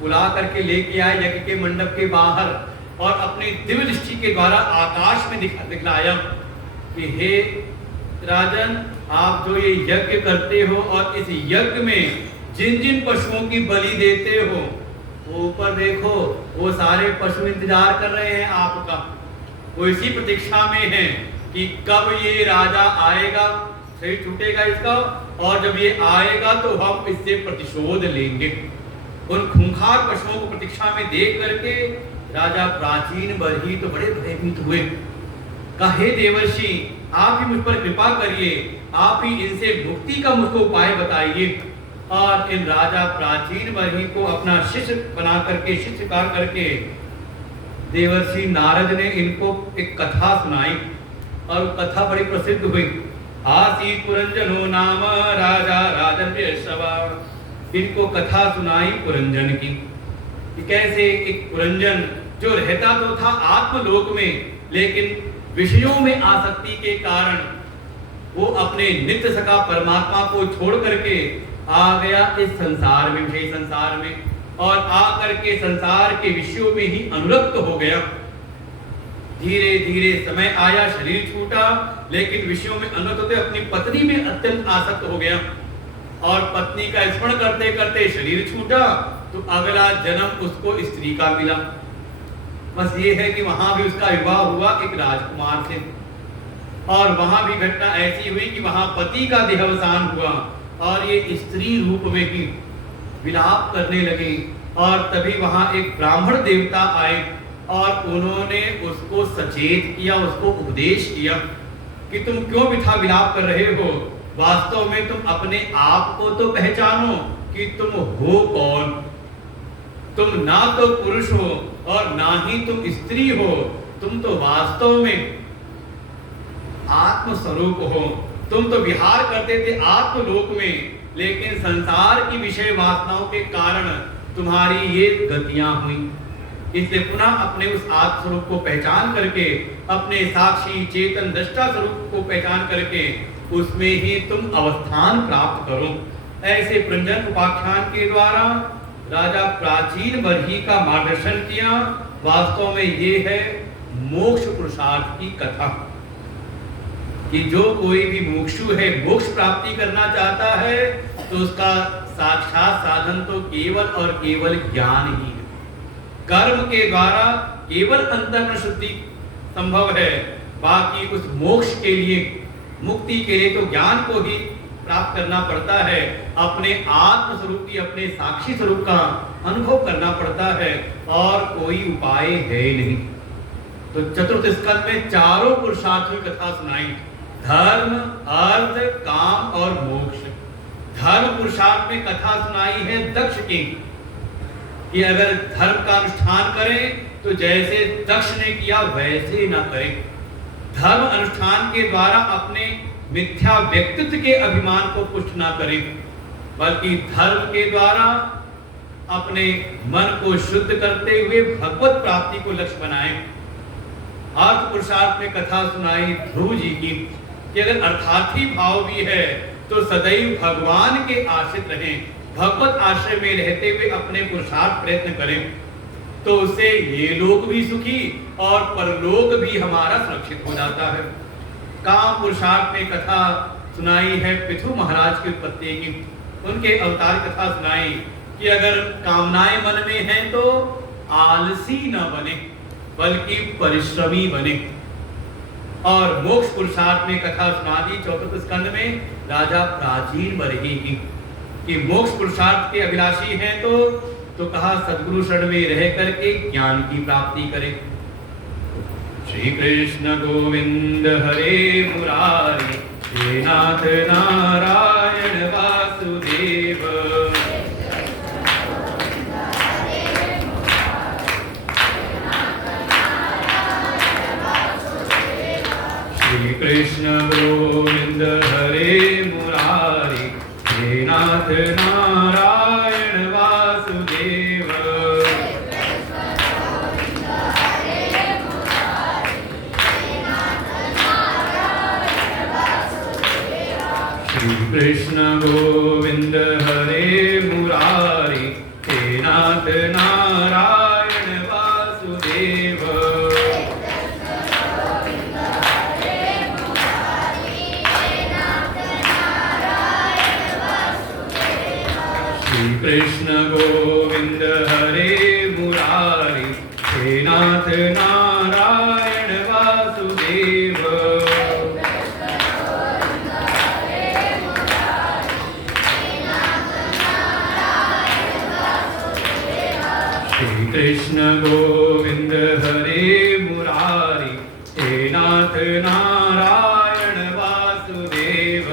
बुला करके लेके आए यज्ञ के मंडप के बाहर और अपनी दिव्य दृष्टि के द्वारा आकाश में दिखलाया कि हे राजन, आप जो ये यज्ञ करते हो और इस यज्ञ में जिन जिन पशुओं की बलि देते हो वो ऊपर देखो, वो सारे पशु इंतजार कर रहे हैं आपका। वो इसी प्रतीक्षा में है कि कब ये राजा आएगा, सही छूटेगा इसका, और जब ये आएगा तो हम इससे प्रतिशोध लेंगे। उन खूंखार पशुओं को प्रतीक्षा में देख करके राजा प्राचीन बरही तो बड़े भयभीत हुए। कहा हे देवर्षि, आप ही मुझ पर कृपा करिए, आप ही इनसे मुक्ति का मुझको उपाय बताइए। और इन राजा प्राचीन बरही को अपना शिष्य बना करके शिष्यकार करके देवर्षि नारद ने इनको एक कथा सुनाई और कथा बड़ी प्रसिद्ध हुई। आसीत पुरंजनो नाम राजा राजन सवा। इनको कथा सुनाई पुरंजन की कि कैसे एक पुरंजन जो रहता तो था आत्मलोक में लेकिन विषयों में आसक्ति के कारण वो अपने नित्य सखा परमात्मा को छोड़ करके आ गया इस संसार में, विषय संसार में, और आकर के संसार के विषयों में ही अनुरक्त हो गया। धीरे धीरे समय आया, शरीर छूटा, लेकिन विषयों में अनुरक्त होते अपनी पत्नी में अत्यंत आसक्त हो गया और पत्नी का स्मरण करते करते शरीर छूटा तो अगला जन्म उसको स्त्री का मिला। बस ये है कि वहां भी उसका विवाह हुआ एक राजकुमार से और वहां भी घटना ऐसी हुई कि वहां पति का देहावसान हुआ और ये स्त्री रूप में ही विलाप करने लगी। और तभी वहां एक ब्राह्मण देवता आए और उन्होंने उसको सचेत किया, उसको उपदेश किया कि तुम क्यों बिथा विलाप कर रहे हो, वास्तव में तुम अपने आप को तो पहचानो कि तुम हो कौन। तुम ना तो पुरुष हो और ना ही तुम स्त्री हो, तुम तो वास्तव में आत्म स्वरूप हो। तुम तो विहार करते थे आत्मलोक में, लेकिन संसार की विषय वासनाओं के कारण तुम्हारी ये गतियां हुई। इसलिए पुनः अपने उस आत्म स्वरूप को पहचान करके, अपने साक्षी चेतन दृष्टा स्वरूप को पहचान करके उसमें ही तुम अवस्थान प्राप्त करो। ऐसे पुरंजन उपाख्यान के द्वारा राजा प्राचीन बरही का मार्गदर्शन किया। वास्तव में ये है मोक्ष पुरुषार्थ की कथा कि जो कोई भी मुमुक्षु है, मोक्ष प्राप्ति करना चाहता है तो उसका साक्षात साधन तो केवल और केवल ज्ञान ही है। कर्म के द्वारा केवल अंतःकरण शुद्धि संभव है, बाकी उस मोक्ष के लिए, मुक्ति के लिए तो ज्ञान को ही प्राप्त करना पड़ता है। अपने आत्म स्वरूप की, अपने साक्षी स्वरूप का अनुभव करना पड़ता है और कोई उपाय है नहीं। तो चतुर्थ स्कंद में चारों पुरुषार्थों की कथा सुनाई, धर्म, अर्थ, काम और मोक्ष। धर्म पुरुषार्थ में कथा सुनाई है दक्ष की कि अगर धर्म का अनुष्ठान करें तो जैसे दक्ष ने किया वैसे ना करें। धर्म अनुष्ठान के द्वारा अपने मिथ्या व्यक्तित्व के अभिमान को पुष्ट ना करें, बल्कि धर्म के द्वारा अपने मन को शुद्ध करते हुए भगवत प्राप्ति को लक्ष्य बनाएं। अर्थ पुरुषार्थ में कथा सुनाई ध्रुव जी की कि अगर अर्थार्थी भाव भी है तो सदैव भगवान के आश्रित रहें, भगवत आश्रय में रहते हुए अपने पुरुषार्थ प्रयत्न करें, तो उससे ये लोक भी सुखी और परलोक भी हमारा सुरक्षित हो जाता है। काम पुरुषार्थ में कथा सुनाई है पृथु महाराज की उत्पत्ति की। उनके अवतार कथा सुनाई कि अगर कामनाएं मन में हैं तो आलसी न बने बल्कि परिश्रमी बने। और मोक्ष पुरुषार्थ में कथा सुना दी चौथे स्कंद में राजा प्राचीन बरही की कि मोक्ष पुरुषार्थ के अभिलाषी हैं तो कहा सद्गुरु शरण में रह करके ज्ञान की प्राप्ति करें। श्री कृष्ण गोविंद हरे मुरारी हे नाथ नारायण वासुदेव। श्री कृष्ण गोविंद हरे मुरारी हे नाथ नारायण वासुदेव। श्री कृष्ण गोविंद हरे मुरारी हे नाथ नारायण वासुदेव। श्री कृष्ण गोविंद हरे मुरारी हे नाथ नारायण वासुदेव। श्री कृष्ण गोविंद हरे मुरारी हे नाथ नारायण वासुदेव।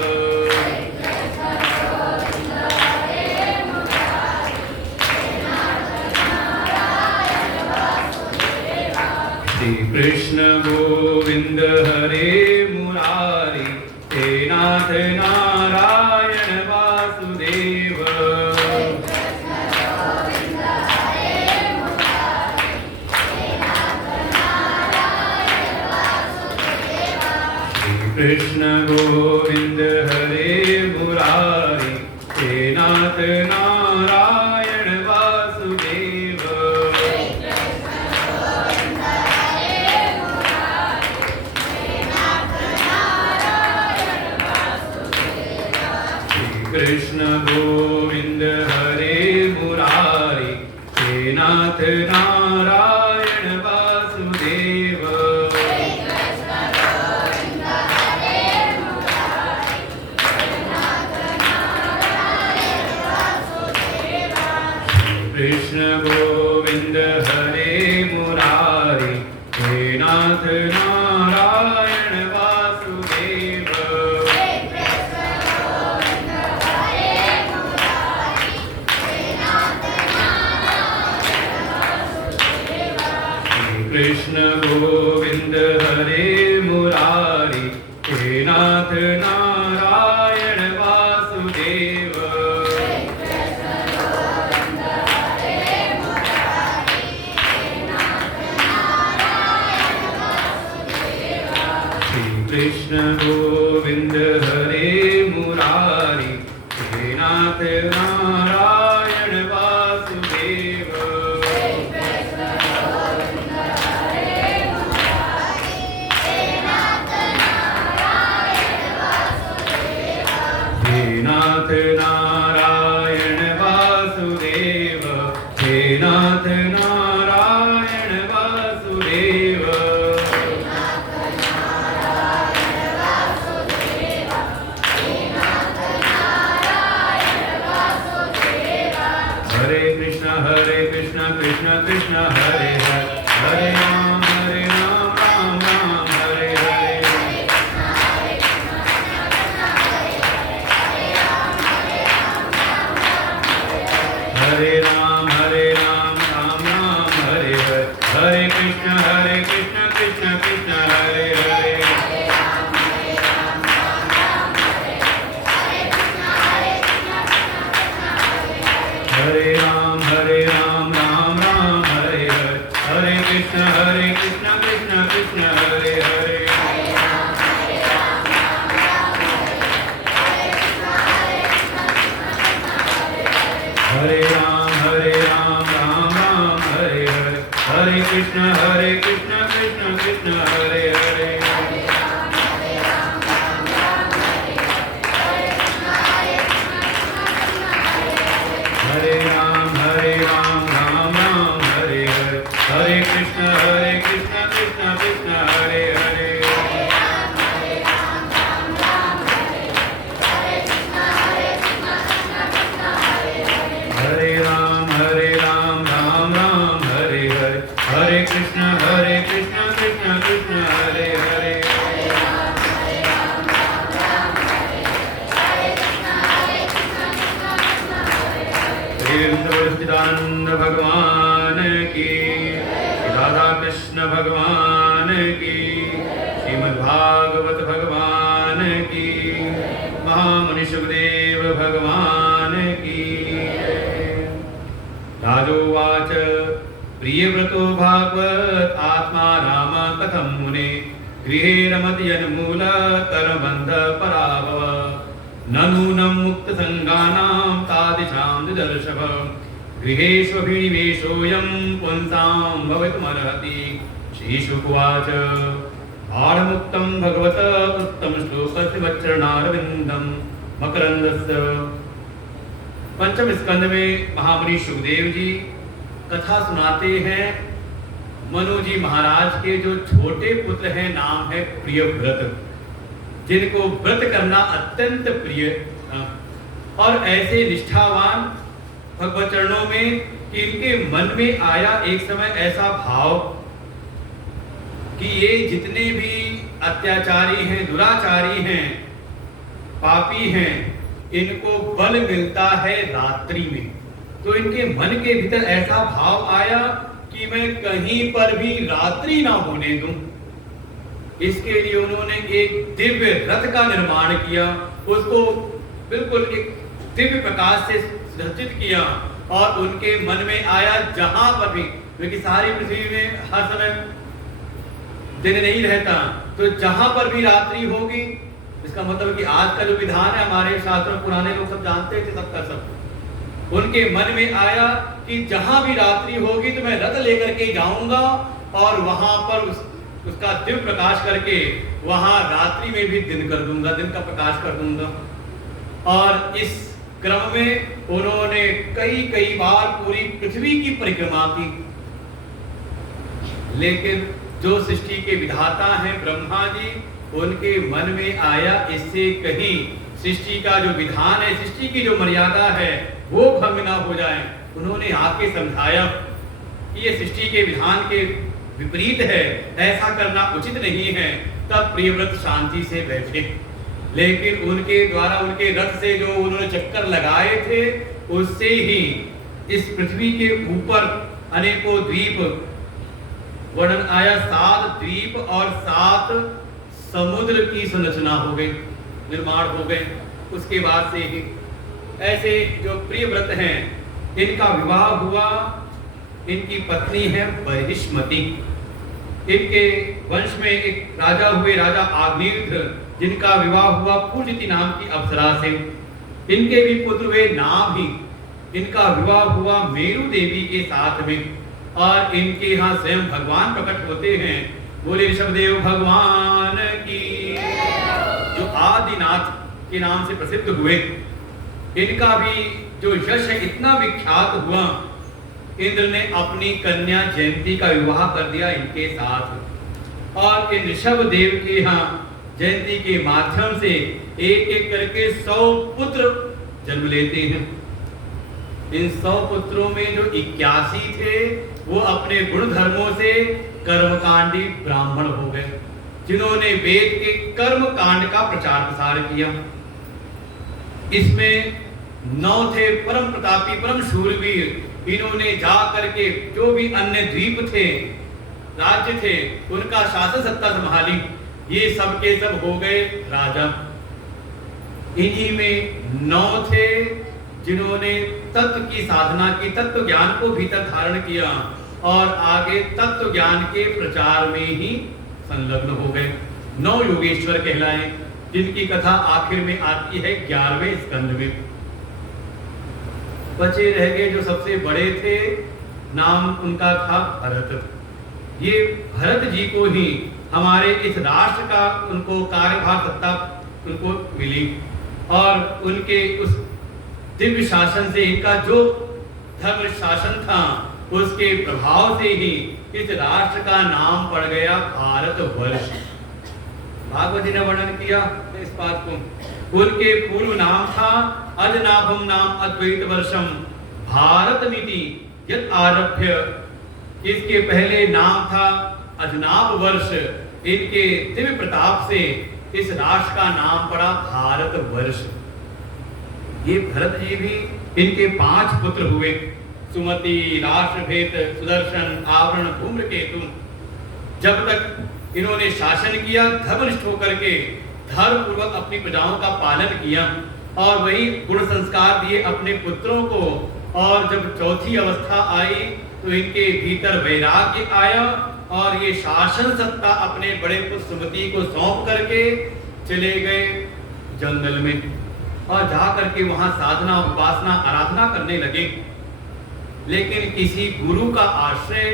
श्री कृष्ण गोविंद हरे मुरारी हे नाथ नारायण वासुदेव। कृष्ण गोविंद हरे मुरारी हे नाथ नारायण वासुदेव। कृष्ण गोविंद हरे मुरारी हे नाथ नारायण वासुदेव। कृष्ण गोविंद हरे मुरारी हे नाथ नारायण वासुदेव। कृष्ण गोविंद हरे मुरारी हे नाथ नारायण वासुदेव। कृष्ण गोविंद हरे मुरारी हे नाथ नारायण वासुदेव। हे नाथ नारायण वासुदेव। हे नाथ नारायण वासुदेव। हरे कृष्ण कृष्ण कृष्ण हरे हरे, हरे राम राम राम हरे हरे। कृष्ण भगवान की, राधा कृष्ण भगवान की, श्रीमद्भागवत भगवान की, महामुनि सुखदेव भगवान की। राजोवाच प्रियव्रतो भागवत आत्मा राम कथं मुने गृहे रमति यन्मूल कर्मबन्ध पराभव नूनं मुक्तसङ्गानां तादृशां दुदर्शभ गृहेष्वभिनिवेशोऽयं पुंसां भवितुमर्हति। श्रीशुकुवाच आढमुक्तं भगवत उत्तमश्लोकस्य वच्चरणारविन्दं मकरन्दस्य। पंचम स्कंद में महामुनि सुखदेव जी कथा सुनाते हैं। मनु जी महाराज के जो छोटे पुत्र हैं, नाम है प्रियव्रत, जिनको व्रत करना अत्यंत प्रिय था। और ऐसे निष्ठावान भगवत चरणों में कि इनके मन में आया एक समय ऐसा भाव कि ये जितने भी अत्याचारी हैं, दुराचारी हैं, पापी हैं, इनको बल मिलता है रात्रि में। तो इनके मन के भीतर ऐसा भाव आया कि मैं कहीं पर भी रात्रि ना होने दूं। इसके लिए उन्होंने एक दिव्य रथ का निर्माण किया, उसको बिल्कुल एक दिव्य प्रकाश से सज्जित किया और उनके मन में आया जहां पर भी, क्योंकि सारी पृथ्वी में हर समय दिन नहीं रहता, तो जहां पर भी रात्रि होगी, इसका मतलब कि आज का जो विधान है हमारे शास्त्र पुराने लोग सब जानते थे, सब का सब। उनके मन में आया कि जहां भी रात्रि होगी तो मैं रथ लेकर के जाऊंगा और वहां पर उसका दिव्य प्रकाश करके वहां रात्रि में भी दिन कर दूंगा, दिन का प्रकाश कर दूंगा। और इस क्रम में उन्होंने कई बार पूरी पृथ्वी की परिक्रमा की। लेकिन जो सृष्टि के विधाता हैं ब्रह्मा जी, उनके मन में आया इससे कहीं सृष्टि का जो विधान है, सृष्टि की जो मर्यादा है, वो भंग ना हो जाए। उन्होंने आके समझाया कि ये सृष्टि के विधान के विपरीत है, ऐसा करना उचित नहीं है। तब प्रियव्रत शांति से बैठे, लेकिन उनके द्वारा उनके रथ से जो उन्होंने चक्कर लगाए थे, उससे ही इस पृथ्वी के ऊपर अनेकों द्वीप वर्णन आया। 7 द्वीप और 7 समुद्र की संरचना हो गई, निर्माण हो गए। उसके बाद से ही ऐसे जो प्रियव्रत हैं, इनका विवाह हुआ। इनकी पत्नी है बर्हिष्मति। इनके वंश में एक राजा हुए, राजा आग्नेय, जिनका विवाह हुआ पूर्जति नाम की अप्सरा से। इनके भी पुत्र हुए नाभि। इनका विवाह हुआ मेरु देवी के साथ में। और इनके यहाँ स्वयं भगवान प्रकट होते हैं। बोले ऋषभदेव भगवान की, जो आदिनाथ के नाम से प्रसिद्ध हुए। इनका भी जो यश है इतना विख्यात हुआ, इंद्र ने अपनी कन्या जयंती का विवाह कर दिया इनके साथ। और इन ऋषभ देव के यहाँ जयंती के माध्यम से एक एक करके 100 पुत्र जन्म लेते हैं। इन 100 पुत्रों में जो 81 थे, वो अपने गुण धर्मों से कर्मकांडी ब्राह्मण हो गए, जिन्होंने वेद के कर्म कांड का प्रचार प्रसार किया। इसमें 9 थे परम प्रतापी, परम शूरवीर। इन्होंने जा करके जो भी अन्य द्वीप थे, राज्य थे, उनका शासन सत्ता संभाली। ये सब के सब हो गए राजा। इन्हीं में 9 थे जिन्होंने तत्व की साधना की, तत्व ज्ञान को भीतर धारण किया और आगे तत्व ज्ञान के प्रचार में ही संलग्न हो गए। 9 योगेश्वर कहलाए, जिनकी कथा आखिर में आती है 11वें स्कंद में। बचे रह गए जो सबसे बड़े थे, नाम उनका था भरत। ये भरत जी को ही हमारे इस राष्ट्र का उनको कार्यभार सत्ता उनको मिली और उनके उस दिव्य शासन से, इनका जो धर्म शासन था, उसके प्रभाव से ही इस राष्ट्र का नाम पड़ गया भारतवर्ष। भागवत जी ने वर्णन किया इस बात को। उनके पूर्व नाम था अजनाभम नाम अद्वैत वर्षम भारतमिति यत् आरभ्य। इसके पहले नाम था अजनाभ वर्ष। इनके दिव्य प्रताप से इस राष्ट्र का नाम पड़ा भारतवर्ष। ये भरत जी भी, इनके 5 पुत्र हुए। सुमति राष्ट्रभेद सुदर्शन आवरण धूम्रकेतु। जब तक इन्होंने शासन किया धर्मनिष्ठ होकर के, धर्म पूर्वक अपनी प्रजाओं का पालन किया और वही गुण संस्कार दिए अपने पुत्रों को, और जब चौथी अवस्था आई तो इनके भीतर वैराग्य आया और ये शासन सत्ता अपने बड़े पुत्र सुमति को सौंप करके चले गए जंगल में और जा करके वहां साधना उपासना आराधना करने लगे। लेकिन किसी गुरु का आश्रय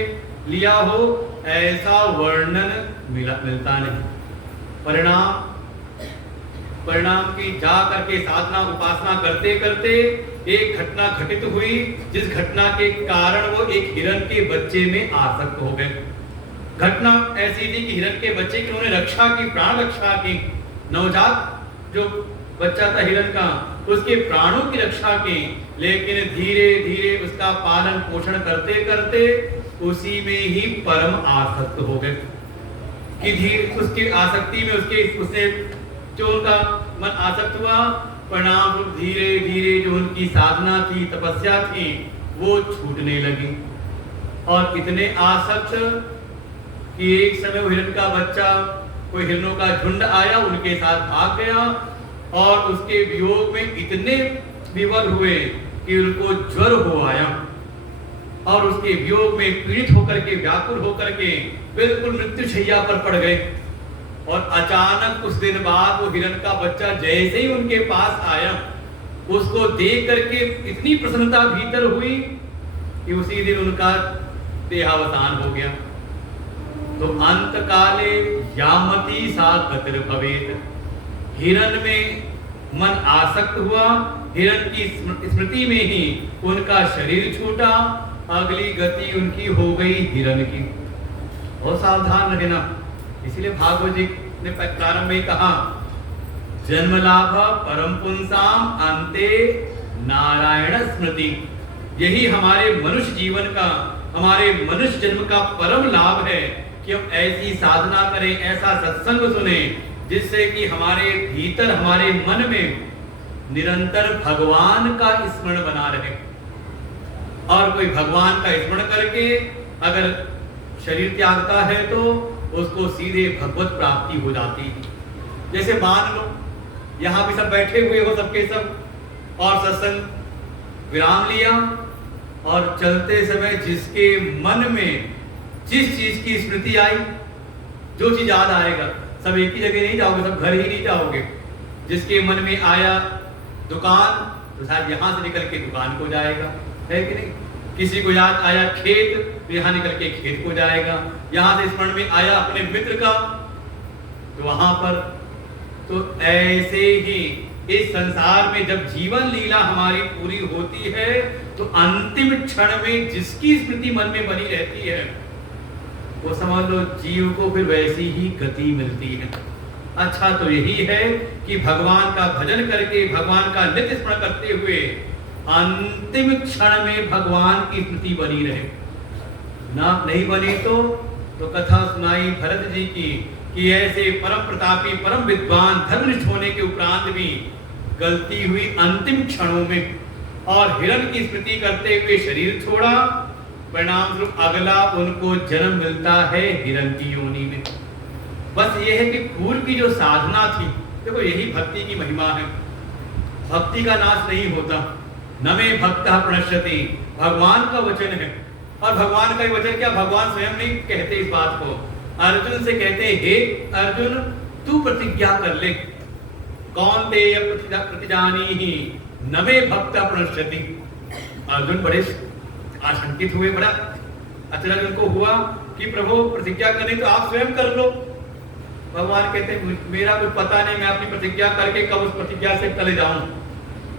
लिया हो ऐसा वर्णन मिलता नहीं। परिणाम की जा करके साधना उपासना करते करते एक घटना घटित हुई, जिस घटना के कारण वो एक हिरण के बच्चे में आसक्त हो गए। घटना ऐसी थी कि हिरण के बच्चे की उन्होंने रक्षा की, प्राण रक्षा की। नवजात जो बच्चा था हिरण का, उसके प्राणों की रक्षा की, लेकिन धीरे धीरे उसका पालन पोषण करते करते उसी में ही परम आसक्त हो गए कि धीरे उसकी आसक्ति में उसने जो उनका मन आसक्त हुआ, परिणाम धीरे धीरे जो उनकी साधना थी, तपस्या थी, वो छूटने लगी और इतने आसक्त कि एक समय हिरण का बच्चा, कोई हिरणों का झुंड आया, उनके साथ भाग गया और उसके वियोग में इतने विवल हुए कि उनको ज्वर हो आया और उसके वियोग में पीड़ित होकर के, व्याकुल होकर के बिल्कुल मृत्युशैया पर पड़ गए। और अचानक कुछ दिन बाद वो हिरण का बच्चा जैसे ही उनके पास आया, उसको देख करके इतनी प्रसन्नता भीतर हुई कि उसी दिन उनका देहावसान हो गया। तो अंत काले यामती सा गतिर भवेत, हिरण में मन आसक्त हुआ, हिरण की स्मृति में ही उनका शरीर छूटा, अगली गति उनकी हो गई हिरण की। बहुत सावधान रहना। इसलिए भागवत जी ने प्रारंभ में कहा, जन्म लाभ परम पुंसाम अंते नारायण स्मृति। यही हमारे मनुष्य जीवन का, हमारे मनुष्य जन्म का परम लाभ है कि हम ऐसी साधना करें, ऐसा सत्संग सुने, जिससे कि हमारे भीतर, हमारे मन में निरंतर भगवान का स्मरण बना रहे। और कोई भगवान का स्मरण करके अगर शरीर त्यागता है तो उसको सीधे भगवत प्राप्ति हो जाती। जैसे मान लो यहाँ भी सब बैठे हुए हो, सबके सब, और सत्संग विराम लिया और चलते समय जिसके मन में जिस चीज की स्मृति आई, जो चीज याद आएगा, सब एक ही जगह नहीं जाओगे, सब घर ही नहीं जाओगे। जिसके मन में आया दुकान, तो शायद यहाँ से निकल के दुकान को जाएगा, है कि नहीं? किसी को याद आया खेत, तो यहाँ निकल के खेत को जाएगा। यहाँ से स्मरण में आया अपने मित्र का, तो वहां पर। तो ऐसे ही इस संसार में जब जीवन लीला हमारी पूरी होती है, तो अंतिम क्षण में जिसकी स्मृति मन में बनी रहती है, वो समझ लो जीव को फिर वैसी ही गति मिलती है। अच्छा तो यही है कि भगवान का भजन करके, भगवान का नित्य स्मरण करते हुए अंतिम क्षण में भगवान की स्मृति बनी रहे। ना नहीं बनी तो कथा सुनाई भरत जी की कि ऐसे परम प्रतापी, परम विद्वान, धर्मनिष्ठ होने के उपरांत भी गलती हुई अंतिम क्षणों में, और हिरण की स्मृति करते हुए शरीर छोड़ा, परिणाम स्वरूप अगला उनको जन्म मिलता है हिरण की योनि में। बस ये है कि पूर्व की जो साधना थी, देखो यही भक्ति की महिमा है। भक्ति का नाश नहीं होता। न मे भक्तः प्रणश्यति, भगवान का वचन है। और भगवान का वचन क्या, भगवान स्वयं नहीं कहते इस बात को, अर्जुन से कहते हैं, हे अर्जुन तू प्रतिज्ञा कर ले, कौन ते प्रतिजानीहि न मे भक्तः प्रणश्यति। अर्जुन बड़े आशंकित हुए, बड़ा अचरज उनको हुआ कि प्रभु प्रतिज्ञा करनी तो आप स्वयं कर लो। भगवान कहते हैं, मेरा कुछ पता नहीं, मैं अपनी प्रतिज्ञा करके कब उस प्रतिज्ञा से टल जाऊं,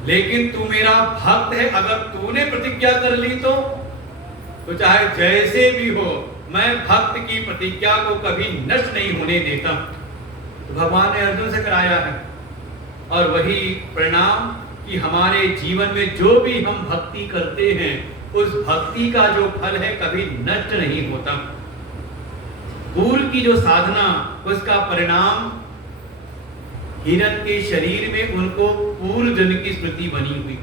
लेकिन तू मेरा भक्त है, अगर तूने प्रतिज्ञा कर ली तो चाहे जैसे भी हो, मैं भक्त की प्रतिज्ञा को कभी नष्ट नहीं होने देता। तो भगवान ने अर्जुन से कराया है, और वही परिणाम कि हमारे जीवन में जो भी हम भक्ति करते हैं, उस भक्ति का जो फल है कभी नष्ट नहीं होता। पूर्व की जो साधना, उसका परिणाम हिरण के शरीर में उनको पूर्व जन्म की स्मृति बनी हुई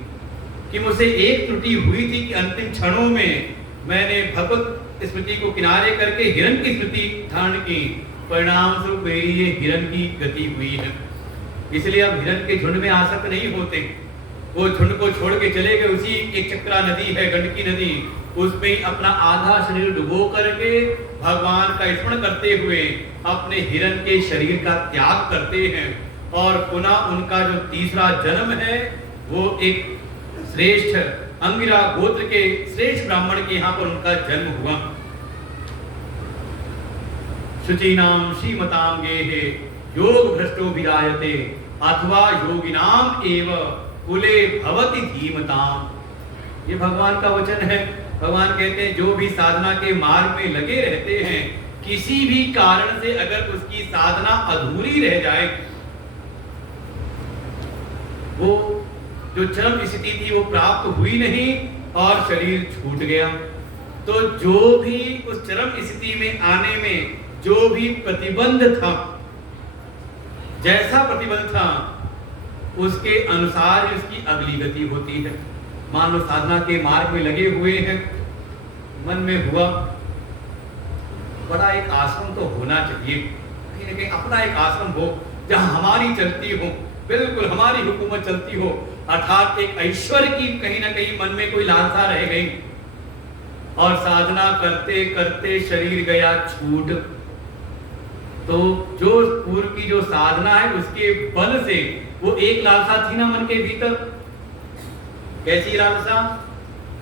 कि मुझसे एक त्रुटि हुई थी कि अंतिम क्षणों में मैंने भगवत स्मृति को किनारे करके हिरण की स्मृति धारण की, परिणाम स्वरूप मेरी ये हिरण की गति हुई है। इसलिए अब हिरण के झुंड में आसक्त नहीं होते, वो झुंड को छोड़ के चले गए। उसी एक चक्रा नदी है, गंडकी नदी, उसमें ही अपना आधा शरीर डुबो करके भगवान का स्मरण करते हुए अपने हिरण के शरीर का त्याग करते हैं। और पुनः उनका जो तीसरा जन्म है वो एक श्रेष्ठ अंगिरा गोत्र के श्रेष्ठ ब्राह्मण के यहाँ पर उनका जन्म हुआ। शुचीनाम श्रीमताम गेहे योग भ्रष्टो विरायते अथवा योगिनाम एव कुले भवति धीमताम। ये भगवान का वचन है। भगवान कहते हैं जो भी साधना के मार्ग में लगे रहते हैं, किसी भी कारण से अगर उसकी साधना अधूरी रह जाए, वो जो चरम स्थिति थी वो प्राप्त हुई नहीं और शरीर छूट गया, तो जो भी उस चरम स्थिति में आने में जो भी प्रतिबंध था, जैसा प्रतिबंध था उसके अनुसार उसकी अगली गति होती है। मान लो साधना के मार्ग में लगे हुए हैं, मन में हुआ बड़ा एक आश्रम तो होना चाहिए, कहीं ना कहीं अपना एक आश्रम हो जहां हमारी चलती हो, बिल्कुल हमारी हुकूमत चलती हो, अर्थात एक ऐश्वर्य की कहीं ना कहीं मन में कोई लालसा रह गई। और साधना करते करते शरीर गया छूट, तो जो पूर्व की जो साधना है उसके बल से वो एक लालसा थी ना मन के भीतर। कैसी लालसा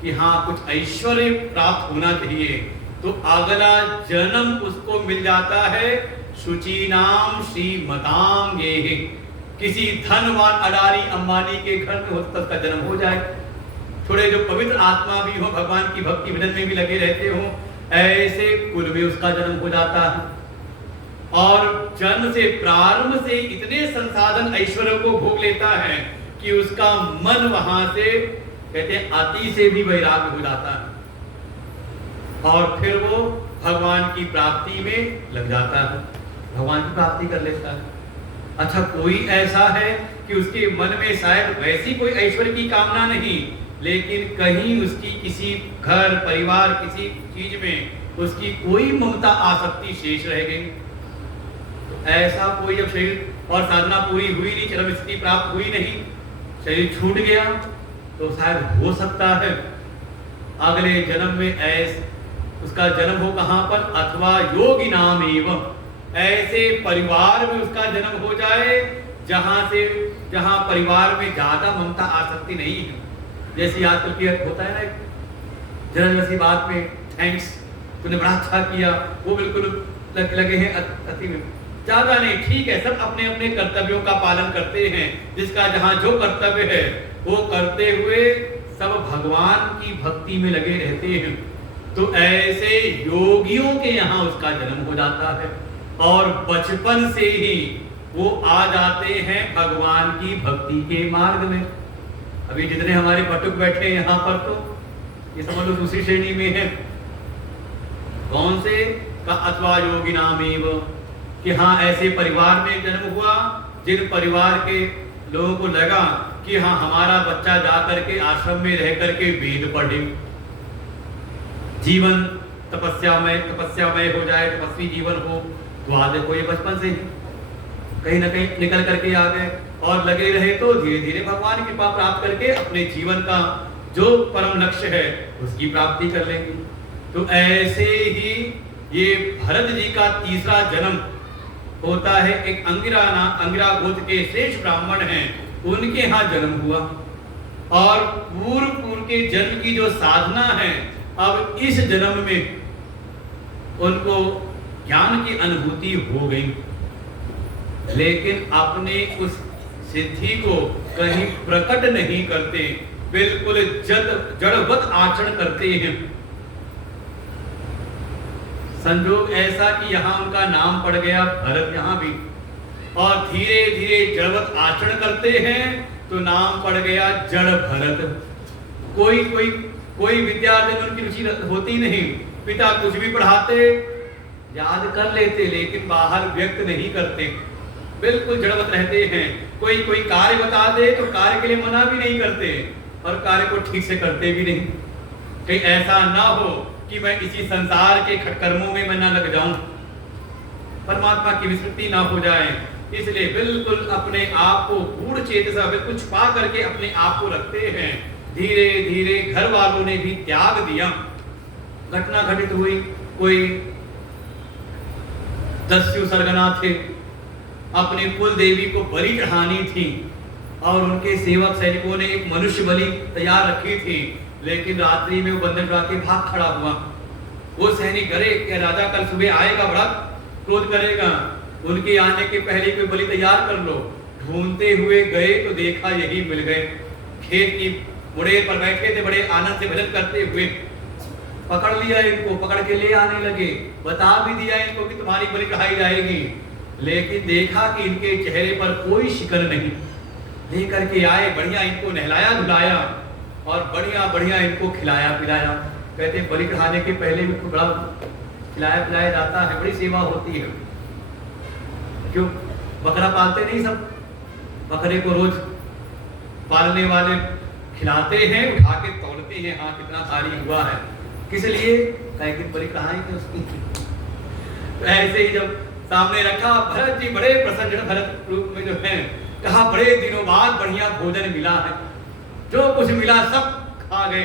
कि हाँ कुछ ऐश्वर्य प्राप्त होना चाहिए, तो अगला जन्म उसको मिल जाता है शुचीनाम श्रीमताम गेहे। किसी धनवान अडारी अंबानी के घर में हो सकता उसका जन्म हो जाए, थोड़े जो पवित्र आत्मा भी हो, भगवान की भक्ति भजन में भी लगे रहते हो, ऐसे कुल में उसका जन्म हो जाता है। और जन्म से प्रारंभ से इतने संसाधन ऐश्वर्य को भोग लेता है कि उसका मन वहां से कहते हैं अति से भी वैराग्य हो जाता है और फिर वो भगवान की प्राप्ति में लग जाता है, भगवान की प्राप्ति कर लेता है। अच्छा, कोई ऐसा है कि उसके मन में शायद वैसी कोई ऐश्वर्य की कामना नहीं, लेकिन कहीं उसकी किसी घर परिवार किसी चीज में उसकी कोई ममता आसक्ति शेष रह गई, तो ऐसा कोई जब शरीर और साधना पूरी हुई नहीं, चरम स्थिति प्राप्त हुई नहीं, शरीर छूट गया, तो शायद हो सकता है अगले जन्म में उसका जन्म हो कहां पर, अथवा योगी नाम एवं ऐसे परिवार में उसका जन्म हो जाए जहां परिवार में ज्यादा ममता आसक्ति नहीं है। जैसे आजकल की होता है ना, जरा सी बात में थैंक्स, तूने बड़ा अच्छा किया, वो बिल्कुल लगे हैं अति में, ज्यादा नहीं, ठीक है, सब अपने अपने कर्तव्यों का पालन करते हैं, जिसका जहां जो कर्तव्य है वो करते हुए सब भगवान की भक्ति में लगे रहते हैं। तो ऐसे योगियों के यहाँ उसका जन्म हो जाता है और बचपन से ही वो आ जाते हैं भगवान की भक्ति के मार्ग में। अभी जितने हमारे बटुक बैठे हैं यहाँ पर, तो ये समझ लो दूसरी श्रेणी में है। कौन से का, अथवा योगी नामेव, कि हाँ ऐसे परिवार में जन्म हुआ जिन परिवार के लोगों को लगा कि हाँ हमारा बच्चा जा करके आश्रम में रह करके वेद पढ़े, जीवन तपस्यामय हो जाए, तपस्वी जीवन हो, तो आदे को ये बचपन से ही कहीं ना कहीं निकल करके आ गए और लगे रहे, तो धीरे धीरे भगवान की कृपा प्राप्त करके अपने जीवन का जो परम लक्ष्य है उसकी प्राप्ति कर लेंगे। तो ऐसे ही ये भरत जी का तीसरा जन्म होता है। एक अंगिरा गोत्र के श्रेष्ठ ब्राह्मण हैं, उनके यहाँ जन्म हुआ और पूर्व के जन्म की जो साधना है, अब इस जन्म में उनको ज्ञान की अनुभूति हो गई, लेकिन अपने उस सिद्धि को कहीं प्रकट नहीं करते, बिल्कुल जड़वत आचरण करते हैं। संयोग ऐसा कि यहाँ उनका नाम पड़ गया भरत, यहाँ भी, और धीरे धीरे जड़वत आचरण करते हैं तो नाम पड़ गया जड़ भरत। कोई विद्यार्थी में उनकी रुचि होती नहीं, पिता कुछ भी पढ़ाते याद कर लेते लेकिन बाहर व्यक्त नहीं करते, बिल्कुल जड़वत रहते हैं। कोई कार्य बता दे तो कार्य के लिए मना भी नहीं करते, और कार्य को ठीक से करते भी नहीं। कहीं ऐसा ना हो कि मैं इसी संसार के खटकर्मों में मैं ना लग जाऊं, परमात्मा की विस्मृति ना हो जाए। इसलिए बिल्कुल अपने आप को पूर्ण चेतसा बिल्कुल छुपा करके अपने आप को रखते हैं। धीरे धीरे घर वालों ने भी त्याग दिया। घटना घटित हुई, कोई दस्यु सरगना थे, अपनी कुल देवी को बलि चढ़ानी थी और उनके सेवक सैनिकों ने एक मनुष्य बलि तैयार रखी थी, लेकिन रात्रि में वो बंधन उठा के भाग खड़ा हुआ। वो सैनिक डरे कि राजा कल सुबह आएगा, बड़ा क्रोध करेगा, उनके आने के पहले कोई बलि तैयार कर लो। ढूंढते हुए गए तो देखा यही मिल गए। खेत की मुड़ेर पर बैठे थे, बड़े आनंद से भजन करते हुए। पकड़ लिया इनको, पकड़ के ले आने लगे, बता भी दिया इनको कि तुम्हारी बलि चढ़ाई जाएगी, लेकिन देखा कि इनके चेहरे पर कोई शिकन नहीं। लेकर के आए, बढ़िया इनको नहलाया धुलाया और बढ़िया बढ़िया इनको खिलाया पिलाया। कहते बलि चढ़ाने के पहले भी बड़ा खिलाया पिलाया जाता है, बड़ी सेवा होती है। क्यों? बकरा पालते नहीं सब, बकरे को रोज पालने वाले खिलाते हैं, उठा के तौलते हैं, हाँ कितना भारी हुआ है, किस लिए? कहीं की बलि चढ़ाएंगे उसकी। तो ऐसे ही जब सामने रखा, भरत जी बड़े प्रसन्न, भरत रूप में जो है, कहा बड़े दिनों बाद बढ़िया भोजन मिला है, जो कुछ मिला सब खा गए,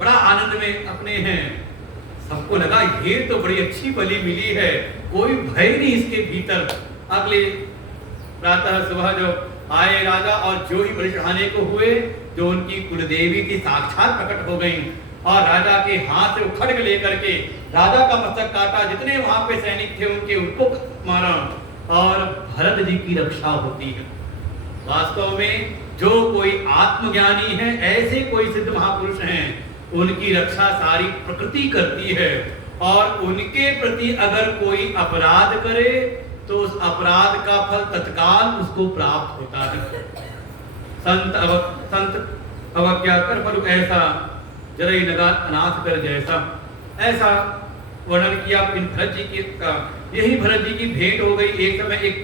बड़ा आनंद में अपने हैं। सबको लगा ये तो बड़ी अच्छी बलि मिली है, कोई भय नहीं इसके भीतर। अगले प्रातः सुबह जो आए राजा और जो ही बलि चढ़ाने को हुए, जो उनकी कुलदेवी थी साक्षात प्रकट हो गई और राजा के हाथ से खड्ग लेकर के राजा का मस्तक काटा। जितने वहां पे सैनिक थे उनको मारा और भरत जी की रक्षा होती है। वास्तव में जो कोई आत्मज्ञानी है, ऐसे कोई सिद्ध महापुरुष हैं, उनकी रक्षा सारी प्रकृति करती है और उनके प्रति अगर कोई अपराध करे तो उस अपराध का फल तत्काल उसको प्राप्त होता है। संत अवज्ञा कर फल ऐसा, जरई लगा अनाथ कर जैसा, ऐसा वर्णन किया भरत जी का। यही भरत जी की भेंट हो गई। एक समय एक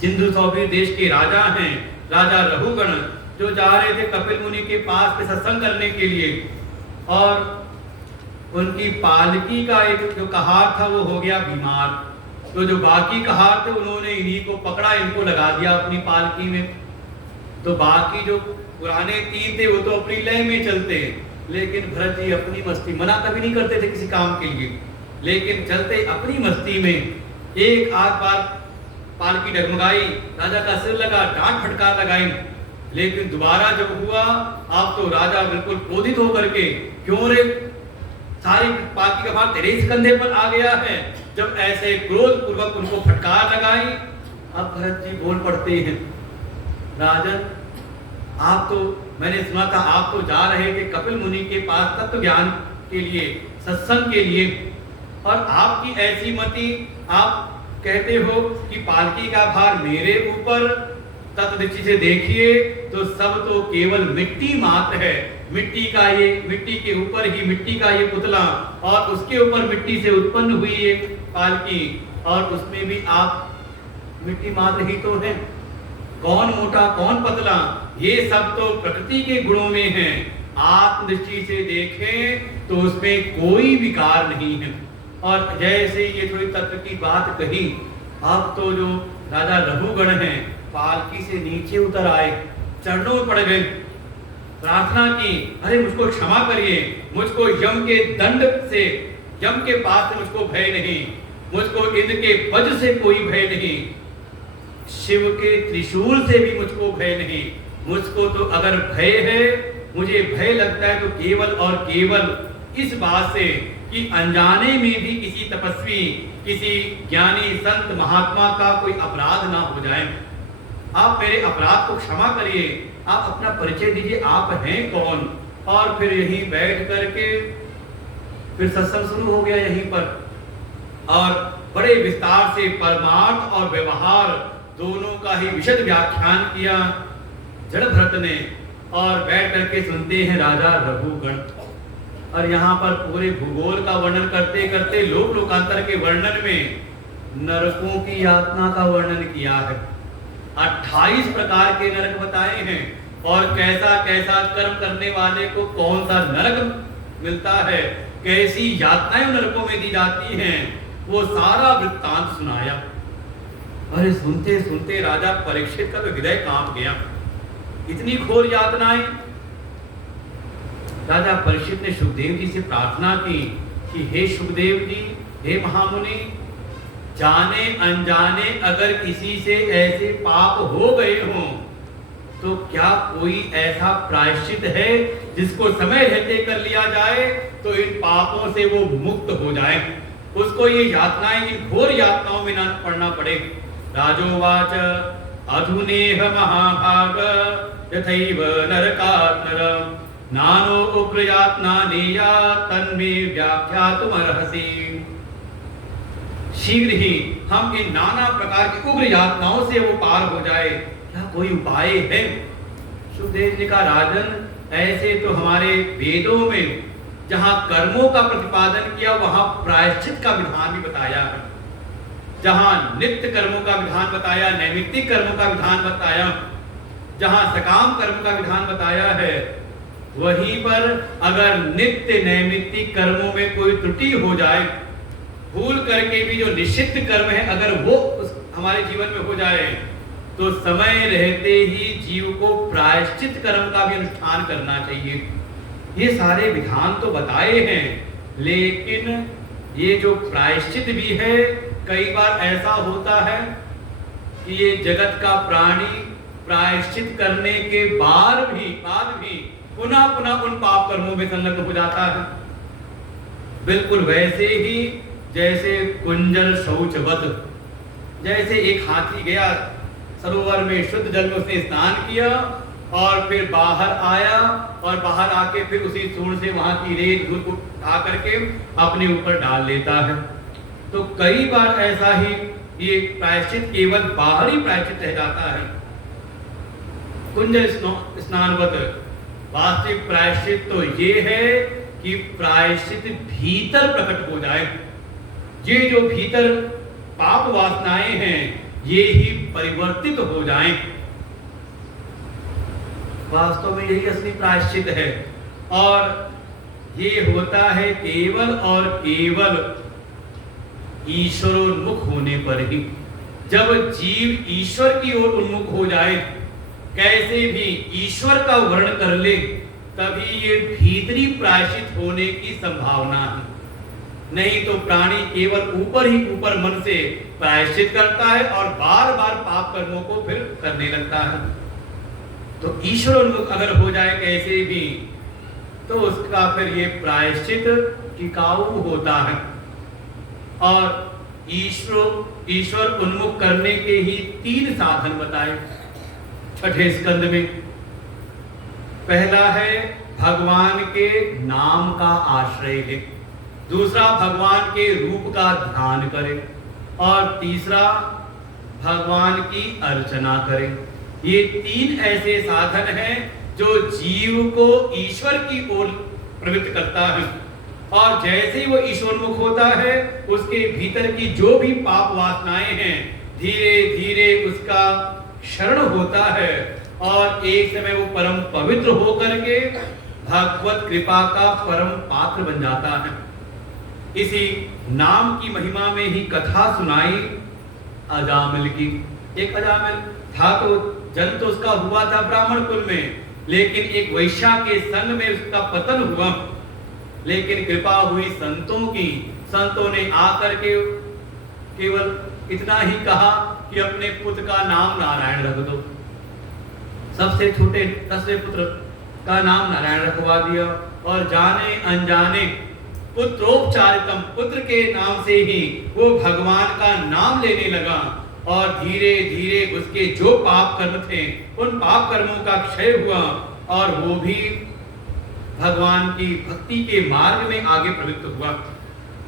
सिंधु सौबीर देश के राजा हैं, राजा रघुगण, जो जा रहे थे कपिल मुनि के पास में सत्संग करने के लिए, और उनकी पालकी का एक जो कहार था वो हो गया बीमार। तो जो बाकी कहार थे उन्होंने इन्हीं को पकड़ा, इनको लगा दिया अपनी पालकी में। तो बाकी जो पुराने तीन थे वो तो अपनी लय में चलते, लेकिन भरत जी अपनी मस्ती, मना कभी नहीं करते थे किसी काम के लिए, लेकिन चलते अपनी मस्ती में। एक आध बार पालकी डगमगाई, राजा का सिर लगा, डांट फटकार लगाई, लेकिन दोबारा जब हुआ, अब तो राजा बिल्कुल क्रोधित होकर के, क्यों रे सारी पालकी का भार तेरे ही कंधे पर आ गया है। जब ऐसे क्रोध पूर्वक उनको फटकार लगाई, अब भरत जी बोल पड़ते हैं, राजन आप तो, मैंने सुना था आप तो जा रहे थे कपिल मुनि के पास तत्व ज्ञान के लिए, सत्संग के लिए, और आपकी ऐसी मति, आप कहते हो कि पालकी का भार मेरे ऊपर, तत्दृष्टि से देखिए तो सब तो केवल मिट्टी मात्र है। मिट्टी के ऊपर ही मिट्टी का ये पुतला और उसके ऊपर मिट्टी से उत्पन्न हुई ये पालकी, और उसमें भी आप मिट्टी मात्र ही तो हैं। कौन मोटा कौन पतला, ये सब तो प्रकृति के गुणों में है। आत्मदृष्टि से देखें तो उसमें कोई विकार नहीं है। और जैसे ये थोड़ी तत्व की बात कही, अब तो जो राजा रघुगण हैं पालकी से नीचे उतर आए, चरणों में पड़ गए, प्रार्थना की, अरे मुझको क्षमा करिए, मुझको यम के दंड से, यम के पास से मुझको भय नहीं, मुझको इंद्र के वज्र से कोई भय नहीं, शिव के त्रिशूल से भी मुझको भय नहीं। मुझको तो अगर भय है, मुझे भय लगता है तो केवल और केवल इस बात से कि अनजाने में भी किसी तपस्वी, किसी ज्ञानी संत महात्मा का कोई अपराध ना हो जाए। आप मेरे अपराध को क्षमा करिए, आप अपना परिचय दीजिए, आप हैं कौन। और फिर यहीं बैठ करके फिर सत्संग शुरू हो गया यहीं पर, और बड़े विस्तार से परमार्थ और व्यवहार दोनों का ही विशद व्याख्यान किया जड़ भरत ने। और बैठ करके सुनते हैं राजा रघुगण। और यहाँ पर पूरे भूगोल का वर्णन करते करते लोक लोकांतर के वर्णन में नरकों की यातना का वर्णन किया है। 28 प्रकार के नरक बताए हैं। और कैसा कैसा कर्म करने वाले को कौन सा नरक मिलता है, कैसी यातनाएं नरकों में दी जाती हैं, वो सारा वृत्तांत सुनाया। अरे सुनते सुनते राजा परीक्षित का तो हृदय कांप गया, इतनी घोर यातनाएं। राजा परीक्षित ने सुखदेव जी से प्रार्थना की कि हे सुखदेव जी, हे महामुनि, जाने अनजाने अगर किसी से ऐसे पाप हो गए हों तो क्या कोई ऐसा प्रायश्चित है जिसको समय रहते कर लिया जाए तो इन पापों से वो मुक्त हो जाए, उसको ये यातनाएं, इन घोर यातनाओं में न पड़ना पड़े। राजोवाच अधुनेह महाभाग यथैव नरकात्नर नानो उग्र यातना नेया तन्मे व्याख्यातुमर्हसि। शीघ्र ही हम इन नाना प्रकार की उग्र यातनाओं से वो पार हो जाए, क्या कोई उपाय है? सुखदेव जी का राजन, ऐसे तो हमारे वेदों में जहां कर्मों का प्रतिपादन किया वहां प्रायश्चित का विधान भी बताया है, जहां नित्य कर्मों का विधान बताया, नैमित्तिक कर्मों का विधान बताया, जहां सकाम कर्म का विधान बताया है, वहीं पर अगर नित्य नैमित्तिक कर्मों में कोई त्रुटि हो जाए, भूल करके भी जो निषिद्ध कर्म है अगर वो हमारे जीवन में हो जाए तो समय रहते ही जीव को प्रायश्चित कर्म का भी अनुष्ठान करना चाहिए। ये सारे विधान तो बताए हैं, लेकिन ये जो प्रायश्चित भी है, कई बार ऐसा होता है कि ये जगत का प्राणी प्रायश्चित करने के बाद भी पुनः पुनः उन पाप कर्मों में संलग्न हो जाता है। बिल्कुल वैसे ही जैसे कुंजल शौचवत, जैसे एक हाथी गया सरोवर में, शुद्ध जल में उसने स्नान किया और फिर बाहर आया और बाहर आके फिर उसी सूंड से वहां की रेत धूल को उठा करके अपने ऊपर डाल लेता है। तो कई बार ऐसा ही ये प्रायश्चित केवल बाहरी प्रायश्चित रह जाता है, कुंजल स्नानवत। वास्तविक प्रायश्चित तो ये है कि प्रायश्चित भीतर प्रकट हो जाए, ये जो भीतर पाप वासनाएं हैं ये ही परिवर्तित हो जाएं। वास्तव में यही असली प्रायश्चित है, और ये होता है केवल और केवल ईश्वरोन्मुख होने पर ही। जब जीव ईश्वर की ओर उन्मुख हो जाए, कैसे भी ईश्वर का वर्ण कर ले, तभी ये भीतरी प्रायश्चित होने की संभावना है। नहीं तो प्राणी केवल ऊपर ही ऊपर मन से प्रायश्चित करता है और बार बार पाप कर्मों को फिर करने लगता है। तो ईश्वरोन्मुख अगर हो जाए कैसे भी, तो उसका फिर ये प्रायश्चित टिकाऊ होता है। और ईश्वर उन्मुख करने के ही 3 साधन बताए छठे स्कंद में। पहला है भगवान के नाम का आश्रय ले, दूसरा भगवान के रूप का ध्यान करें, और तीसरा भगवान की अर्चना करें। ये 3 ऐसे साधन हैं जो जीव को ईश्वर की ओर प्रवृत्त करता है, और जैसे ही वो ईश्वरमुख होता है, उसके भीतर की जो भी पाप वासनाएं हैं धीरे धीरे उसका शरण होता है, और एक समय वो परम पवित्र होकर के भगवत कृपा का परम पात्र बन जाता है। इसी नाम की महिमा में ही कथा सुनाई अजामिल की। एक अजामिल था, तो जन्म तो उसका हुआ था ब्राह्मण कुल में, लेकिन एक वैश्या के संग में उसका पतन हुआ। लेकिन कृपा हुई संतों की, संतों ने आकर के केवल इतना ही कहा कि अपने पुत्र का नाम नारायण रख दो। सबसे छोटे 10वें पुत्र का नाम नारायण रखवा दिया, और जाने अनजाने पुत्रोपचारितम, पुत्र के नाम से ही वो भगवान का नाम लेने लगा, और धीरे धीरे उसके जो पाप कर्म थे उन पाप कर्मों का क्षय हुआ, और वो भी भगवान की भक्ति के मार्ग में आगे प्रवृत्त हुआ।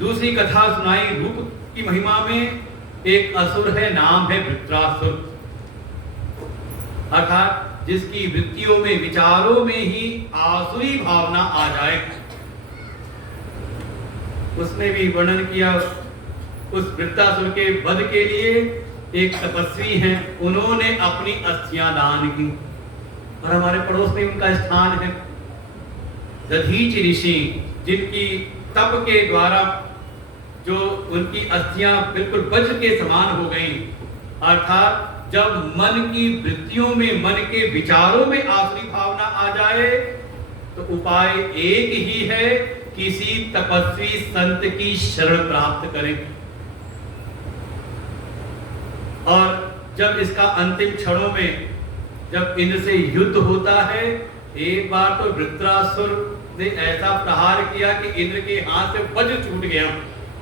दूसरी कथा सुनाई रूप की महिमा में। एक असुर है, नाम है वृत्रासुर, अर्थात जिसकी वृत्तियों में, विचारों में ही आसुरी भावना आ जाए। उसने भी वर्णन किया। उस वृत्रासुर के वध के लिए एक तपस्वी हैं, उन्होंने अपनी अस्थियां दान की। और हमारे पड़ोस में उनका स्थान है। दधीच ऋषि, जिनकी तप के द्वारा जो उनकी अस्थियां बिल्कुल वज्र के समान हो गईं, अर्थात जब मन की वृत्तियों में, मन के विचारों में आसुरी भावना आ जाए तो उपाय एक ही है, किसी तपस्वी संत की शरण प्राप्त करें। और जब इसका अंतिम क्षणों में जब इंद्र से युद्ध होता है, एक बार तो वृत्रासुर ने ऐसा प्रहार किया कि इंद्र के हाथ से वज्र छूट गया,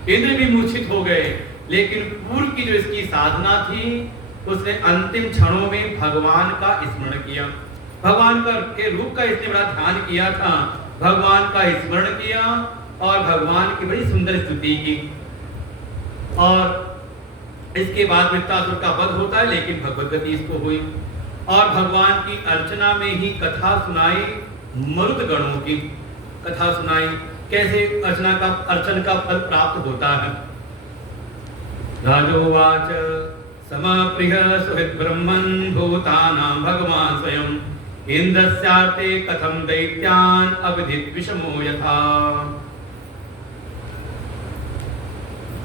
इंद्र भी मूर्छित हो गए। लेकिन पूर्व की जो इसकी साधना थी, उसने अंतिम क्षणों में भगवान का स्मरण किया, भगवान का के रूप का इसने बड़ा ध्यान किया था, भगवान का स्मरण किया और भगवान की बड़ी सुंदर स्तुति की। और इसके बाद वृत्रासुर का वध होता है, लेकिन भगवत गति इसको हुई। और भगवान की अर्चना में ही कथा सुनाई, मरुत गणों की कथा सुनाई, कैसे अर्चन का फल प्राप्त होता है। राजोवाच समप्रिय सुहृद ब्रह्मन् भूतानां भगवान स्वयं इंद्रस्यार्ते कथम दैत्यान् अविदित विषमो यथा।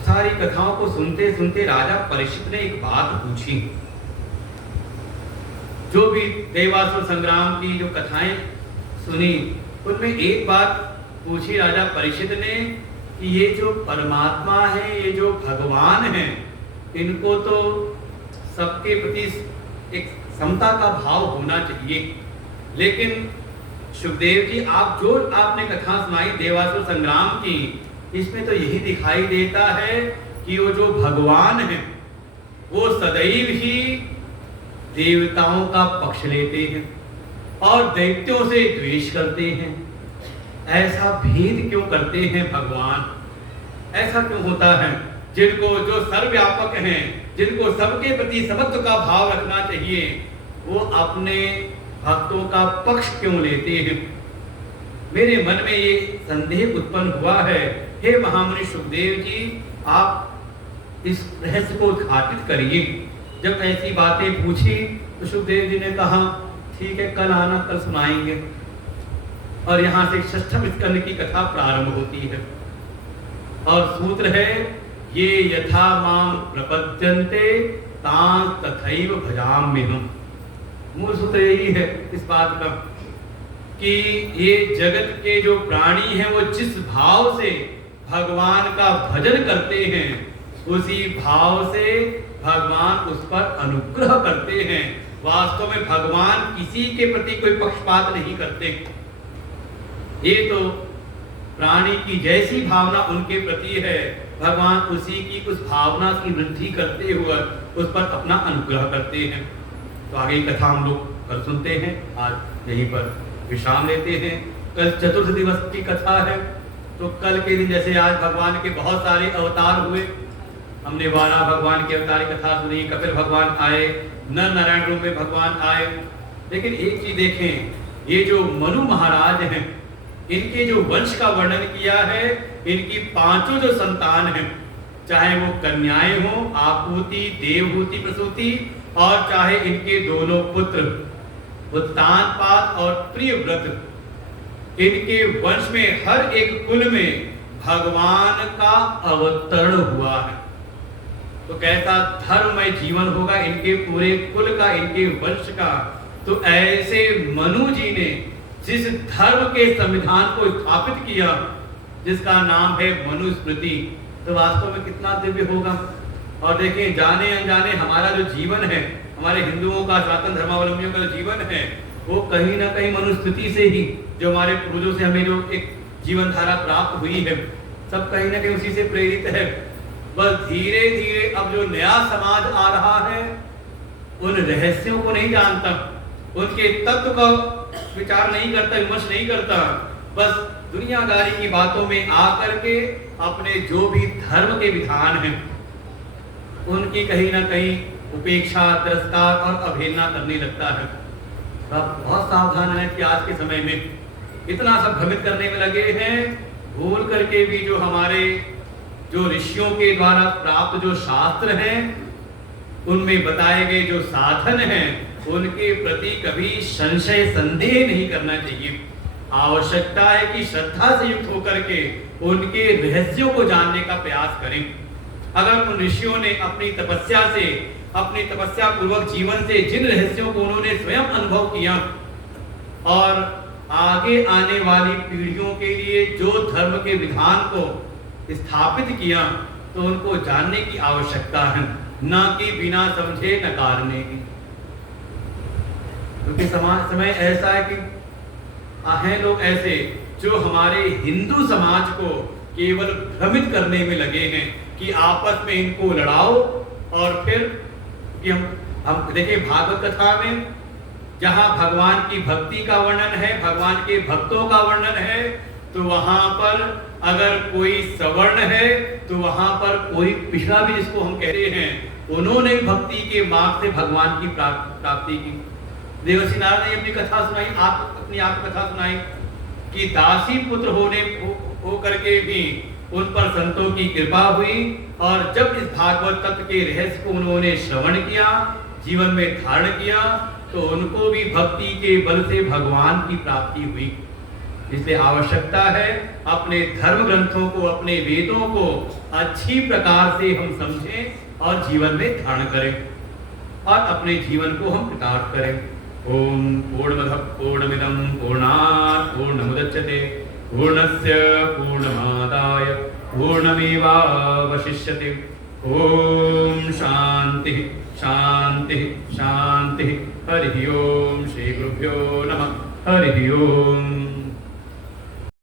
सारी कथाओं को सुनते सुनते राजा परीक्षित ने एक बात पूछी। जो भी देवासुर संग्राम की जो कथाएं सुनी, उनमें एक बात पूछी राजा परीक्षित ने कि ये जो परमात्मा है, ये जो भगवान है, इनको तो सबके प्रति एक समता का भाव होना चाहिए। लेकिन सुखदेव जी, आप जो आपने कथा सुनाई देवासुर संग्राम की, इसमें तो यही दिखाई देता है कि वो जो भगवान है वो सदैव ही देवताओं का पक्ष लेते हैं और दैत्यों से द्वेष करते हैं। ऐसा भेद क्यों करते हैं भगवान? ऐसा क्यों होता है? जिनको जो सर्वव्यापक हैं, जिनको सबके प्रति समत्व का भाव रखना चाहिए, वो अपने भक्तों का पक्ष क्यों लेते हैं? मेरे मन में ये संदेह उत्पन्न हुआ है। हे महामुनि सुखदेव जी, आप इस रहस्य को उद्घाटित करिए। जब ऐसी बातें पूछी तो सुखदेव जी ने कहा, ठीक है, कल आना, कल सुनाएंगे। और यहाँ से षष्ठम स्कंद की कथा प्रारंभ होती है और सूत्र है, ये यथा माम प्रपद्यन्ते तां तथैव भजाम्यहम्। मूल सूत्र यही है इस बात का कि ये जगत के जो प्राणी हैं, वो जिस भाव से भगवान का भजन करते हैं, उसी भाव से भगवान उस पर अनुग्रह करते हैं। वास्तव में भगवान किसी के प्रति कोई पक्षपात नहीं करते। ये तो प्राणी की जैसी भावना उनके प्रति है, भगवान उसी की उस भावना की वृद्धि करते हुए उस पर अपना अनुग्रह करते हैं। तो आगे कथा हम लोग कल सुनते हैं, आज यहीं पर विश्राम लेते हैं। कल चतुर्थ दिवस की कथा है, तो कल के दिन जैसे आज भगवान के बहुत सारे अवतार हुए, हमने 12 भगवान की अवतार कथा सुनी, कपिल भगवान आए, नर नारायण रूप में भगवान आए। लेकिन एक चीज देखें, ये जो मनु महाराज हैं, इनके जो वंश का वर्णन किया है, इनकी 5 जो संतान हैं, चाहे वो कन्याएं हो, आपूति, देवहूति, प्रसूति, और चाहे इनके दोनों पुत्र उत्तानपाद और प्रियव्रत, इनके वंश में हर एक कुल में भगवान का अवतरण हुआ है। तो कैसा धर्ममय जीवन होगा इनके पूरे कुल का, इनके वंश का। तो ऐसे मनु जी ने जिस धर्म के संविधान को स्थापित किया, जिसका नाम है मनुस्मृति, तो वास्तव में कितना दिव्य होगा। और देखें, जाने अनजाने हमारा जो जीवन है, हमारे हिंदुओं का, सनातन धर्मावलंबियों का जो जीवन है, वो कहीं ना कहीं मनुस्मृति से ही, जो हमारे पूर्वजों से हमें जो एक जीवन धारा प्राप्त हुई है, सब कहीं ना कहीं उसी से प्रेरित है। बस धीरे धीरे अब जो नया समाज आ रहा है, उन रहस्यों को नहीं जानता, उनके तत्व का विचार नहीं करता, विमर्श नहीं करता, बस दुनियादारी की बातों में आकर के अपने जो भी धर्म के विधान हैं, उनकी कहीं ना कहीं उपेक्षा, तिरस्कार और अवहेलना करने लगता है। सब बहुत सावधान है कि आज के समय में इतना सब भ्रमित करने में लगे हैं, भूल करके भी जो हमारे जो ऋषियों के द्वारा प्राप्त जो शास्त्र हैं, उनमें बताए गए जो साधन हैं, उनके प्रति कभी संशय संदेह नहीं करना चाहिए। आवश्यकता है कि श्रद्धा से युक्त होकर के उनके रहस्यों को जानने का प्रयास करें। अगर उन ऋषियों ने अपनी तपस्या पूर्वक जीवन से जिन रहस्यों को उन्होंने स्वयं अनुभव किया और आगे आने वाली पीढ़ियों के लिए जो धर्म के विधान को स्थापित किया, तो उनको जानने की आवश्यकता है, न कि बिना समझे नकारने की। क्योंकि समय ऐसा है कि हैं लोग ऐसे जो हमारे हिंदू समाज को केवल भ्रमित करने में लगे हैं कि आपस में इनको लड़ाओ। और फिर कि हम देखिए भागवत कथा में जहाँ भगवान की भक्ति का वर्णन है, भगवान के भक्तों का वर्णन है, तो वहां पर अगर कोई सवर्ण है तो वहां पर कोई पिछड़ा भी, जिसको हम कहते हैं, उन्होंने भक्ति के मार्ग से भगवान की प्राप्ति की। देवर्षि नारद ने अपनी कथा सुनाई, अपनी कथा सुनाई कि दासी पुत्र हो करके भी उन पर संतों की कृपा हुई, और जब इस भागवत तत्व के रहस्य को उन्होंने श्रवण किया, जीवन में धारण किया, तो उनको भी भक्ति के बल से भगवान की प्राप्ति हुई। इसलिए आवश्यकता है अपने धर्म ग्रंथों को, अपने वेदों को अच्छी प्रकार से हम समझें और जीवन में धारण करें और अपने जीवन को हम प्रकाश करें। ओम पूर्णमदः पूर्णमिदं पूर्णात् पूर्णमुदच्यते पूर्णस्य पूर्णमादाय पूर्णमेवावशिष्यते। ओम शांति शांति शांति। हरि ओम। श्री गुरुभ्यो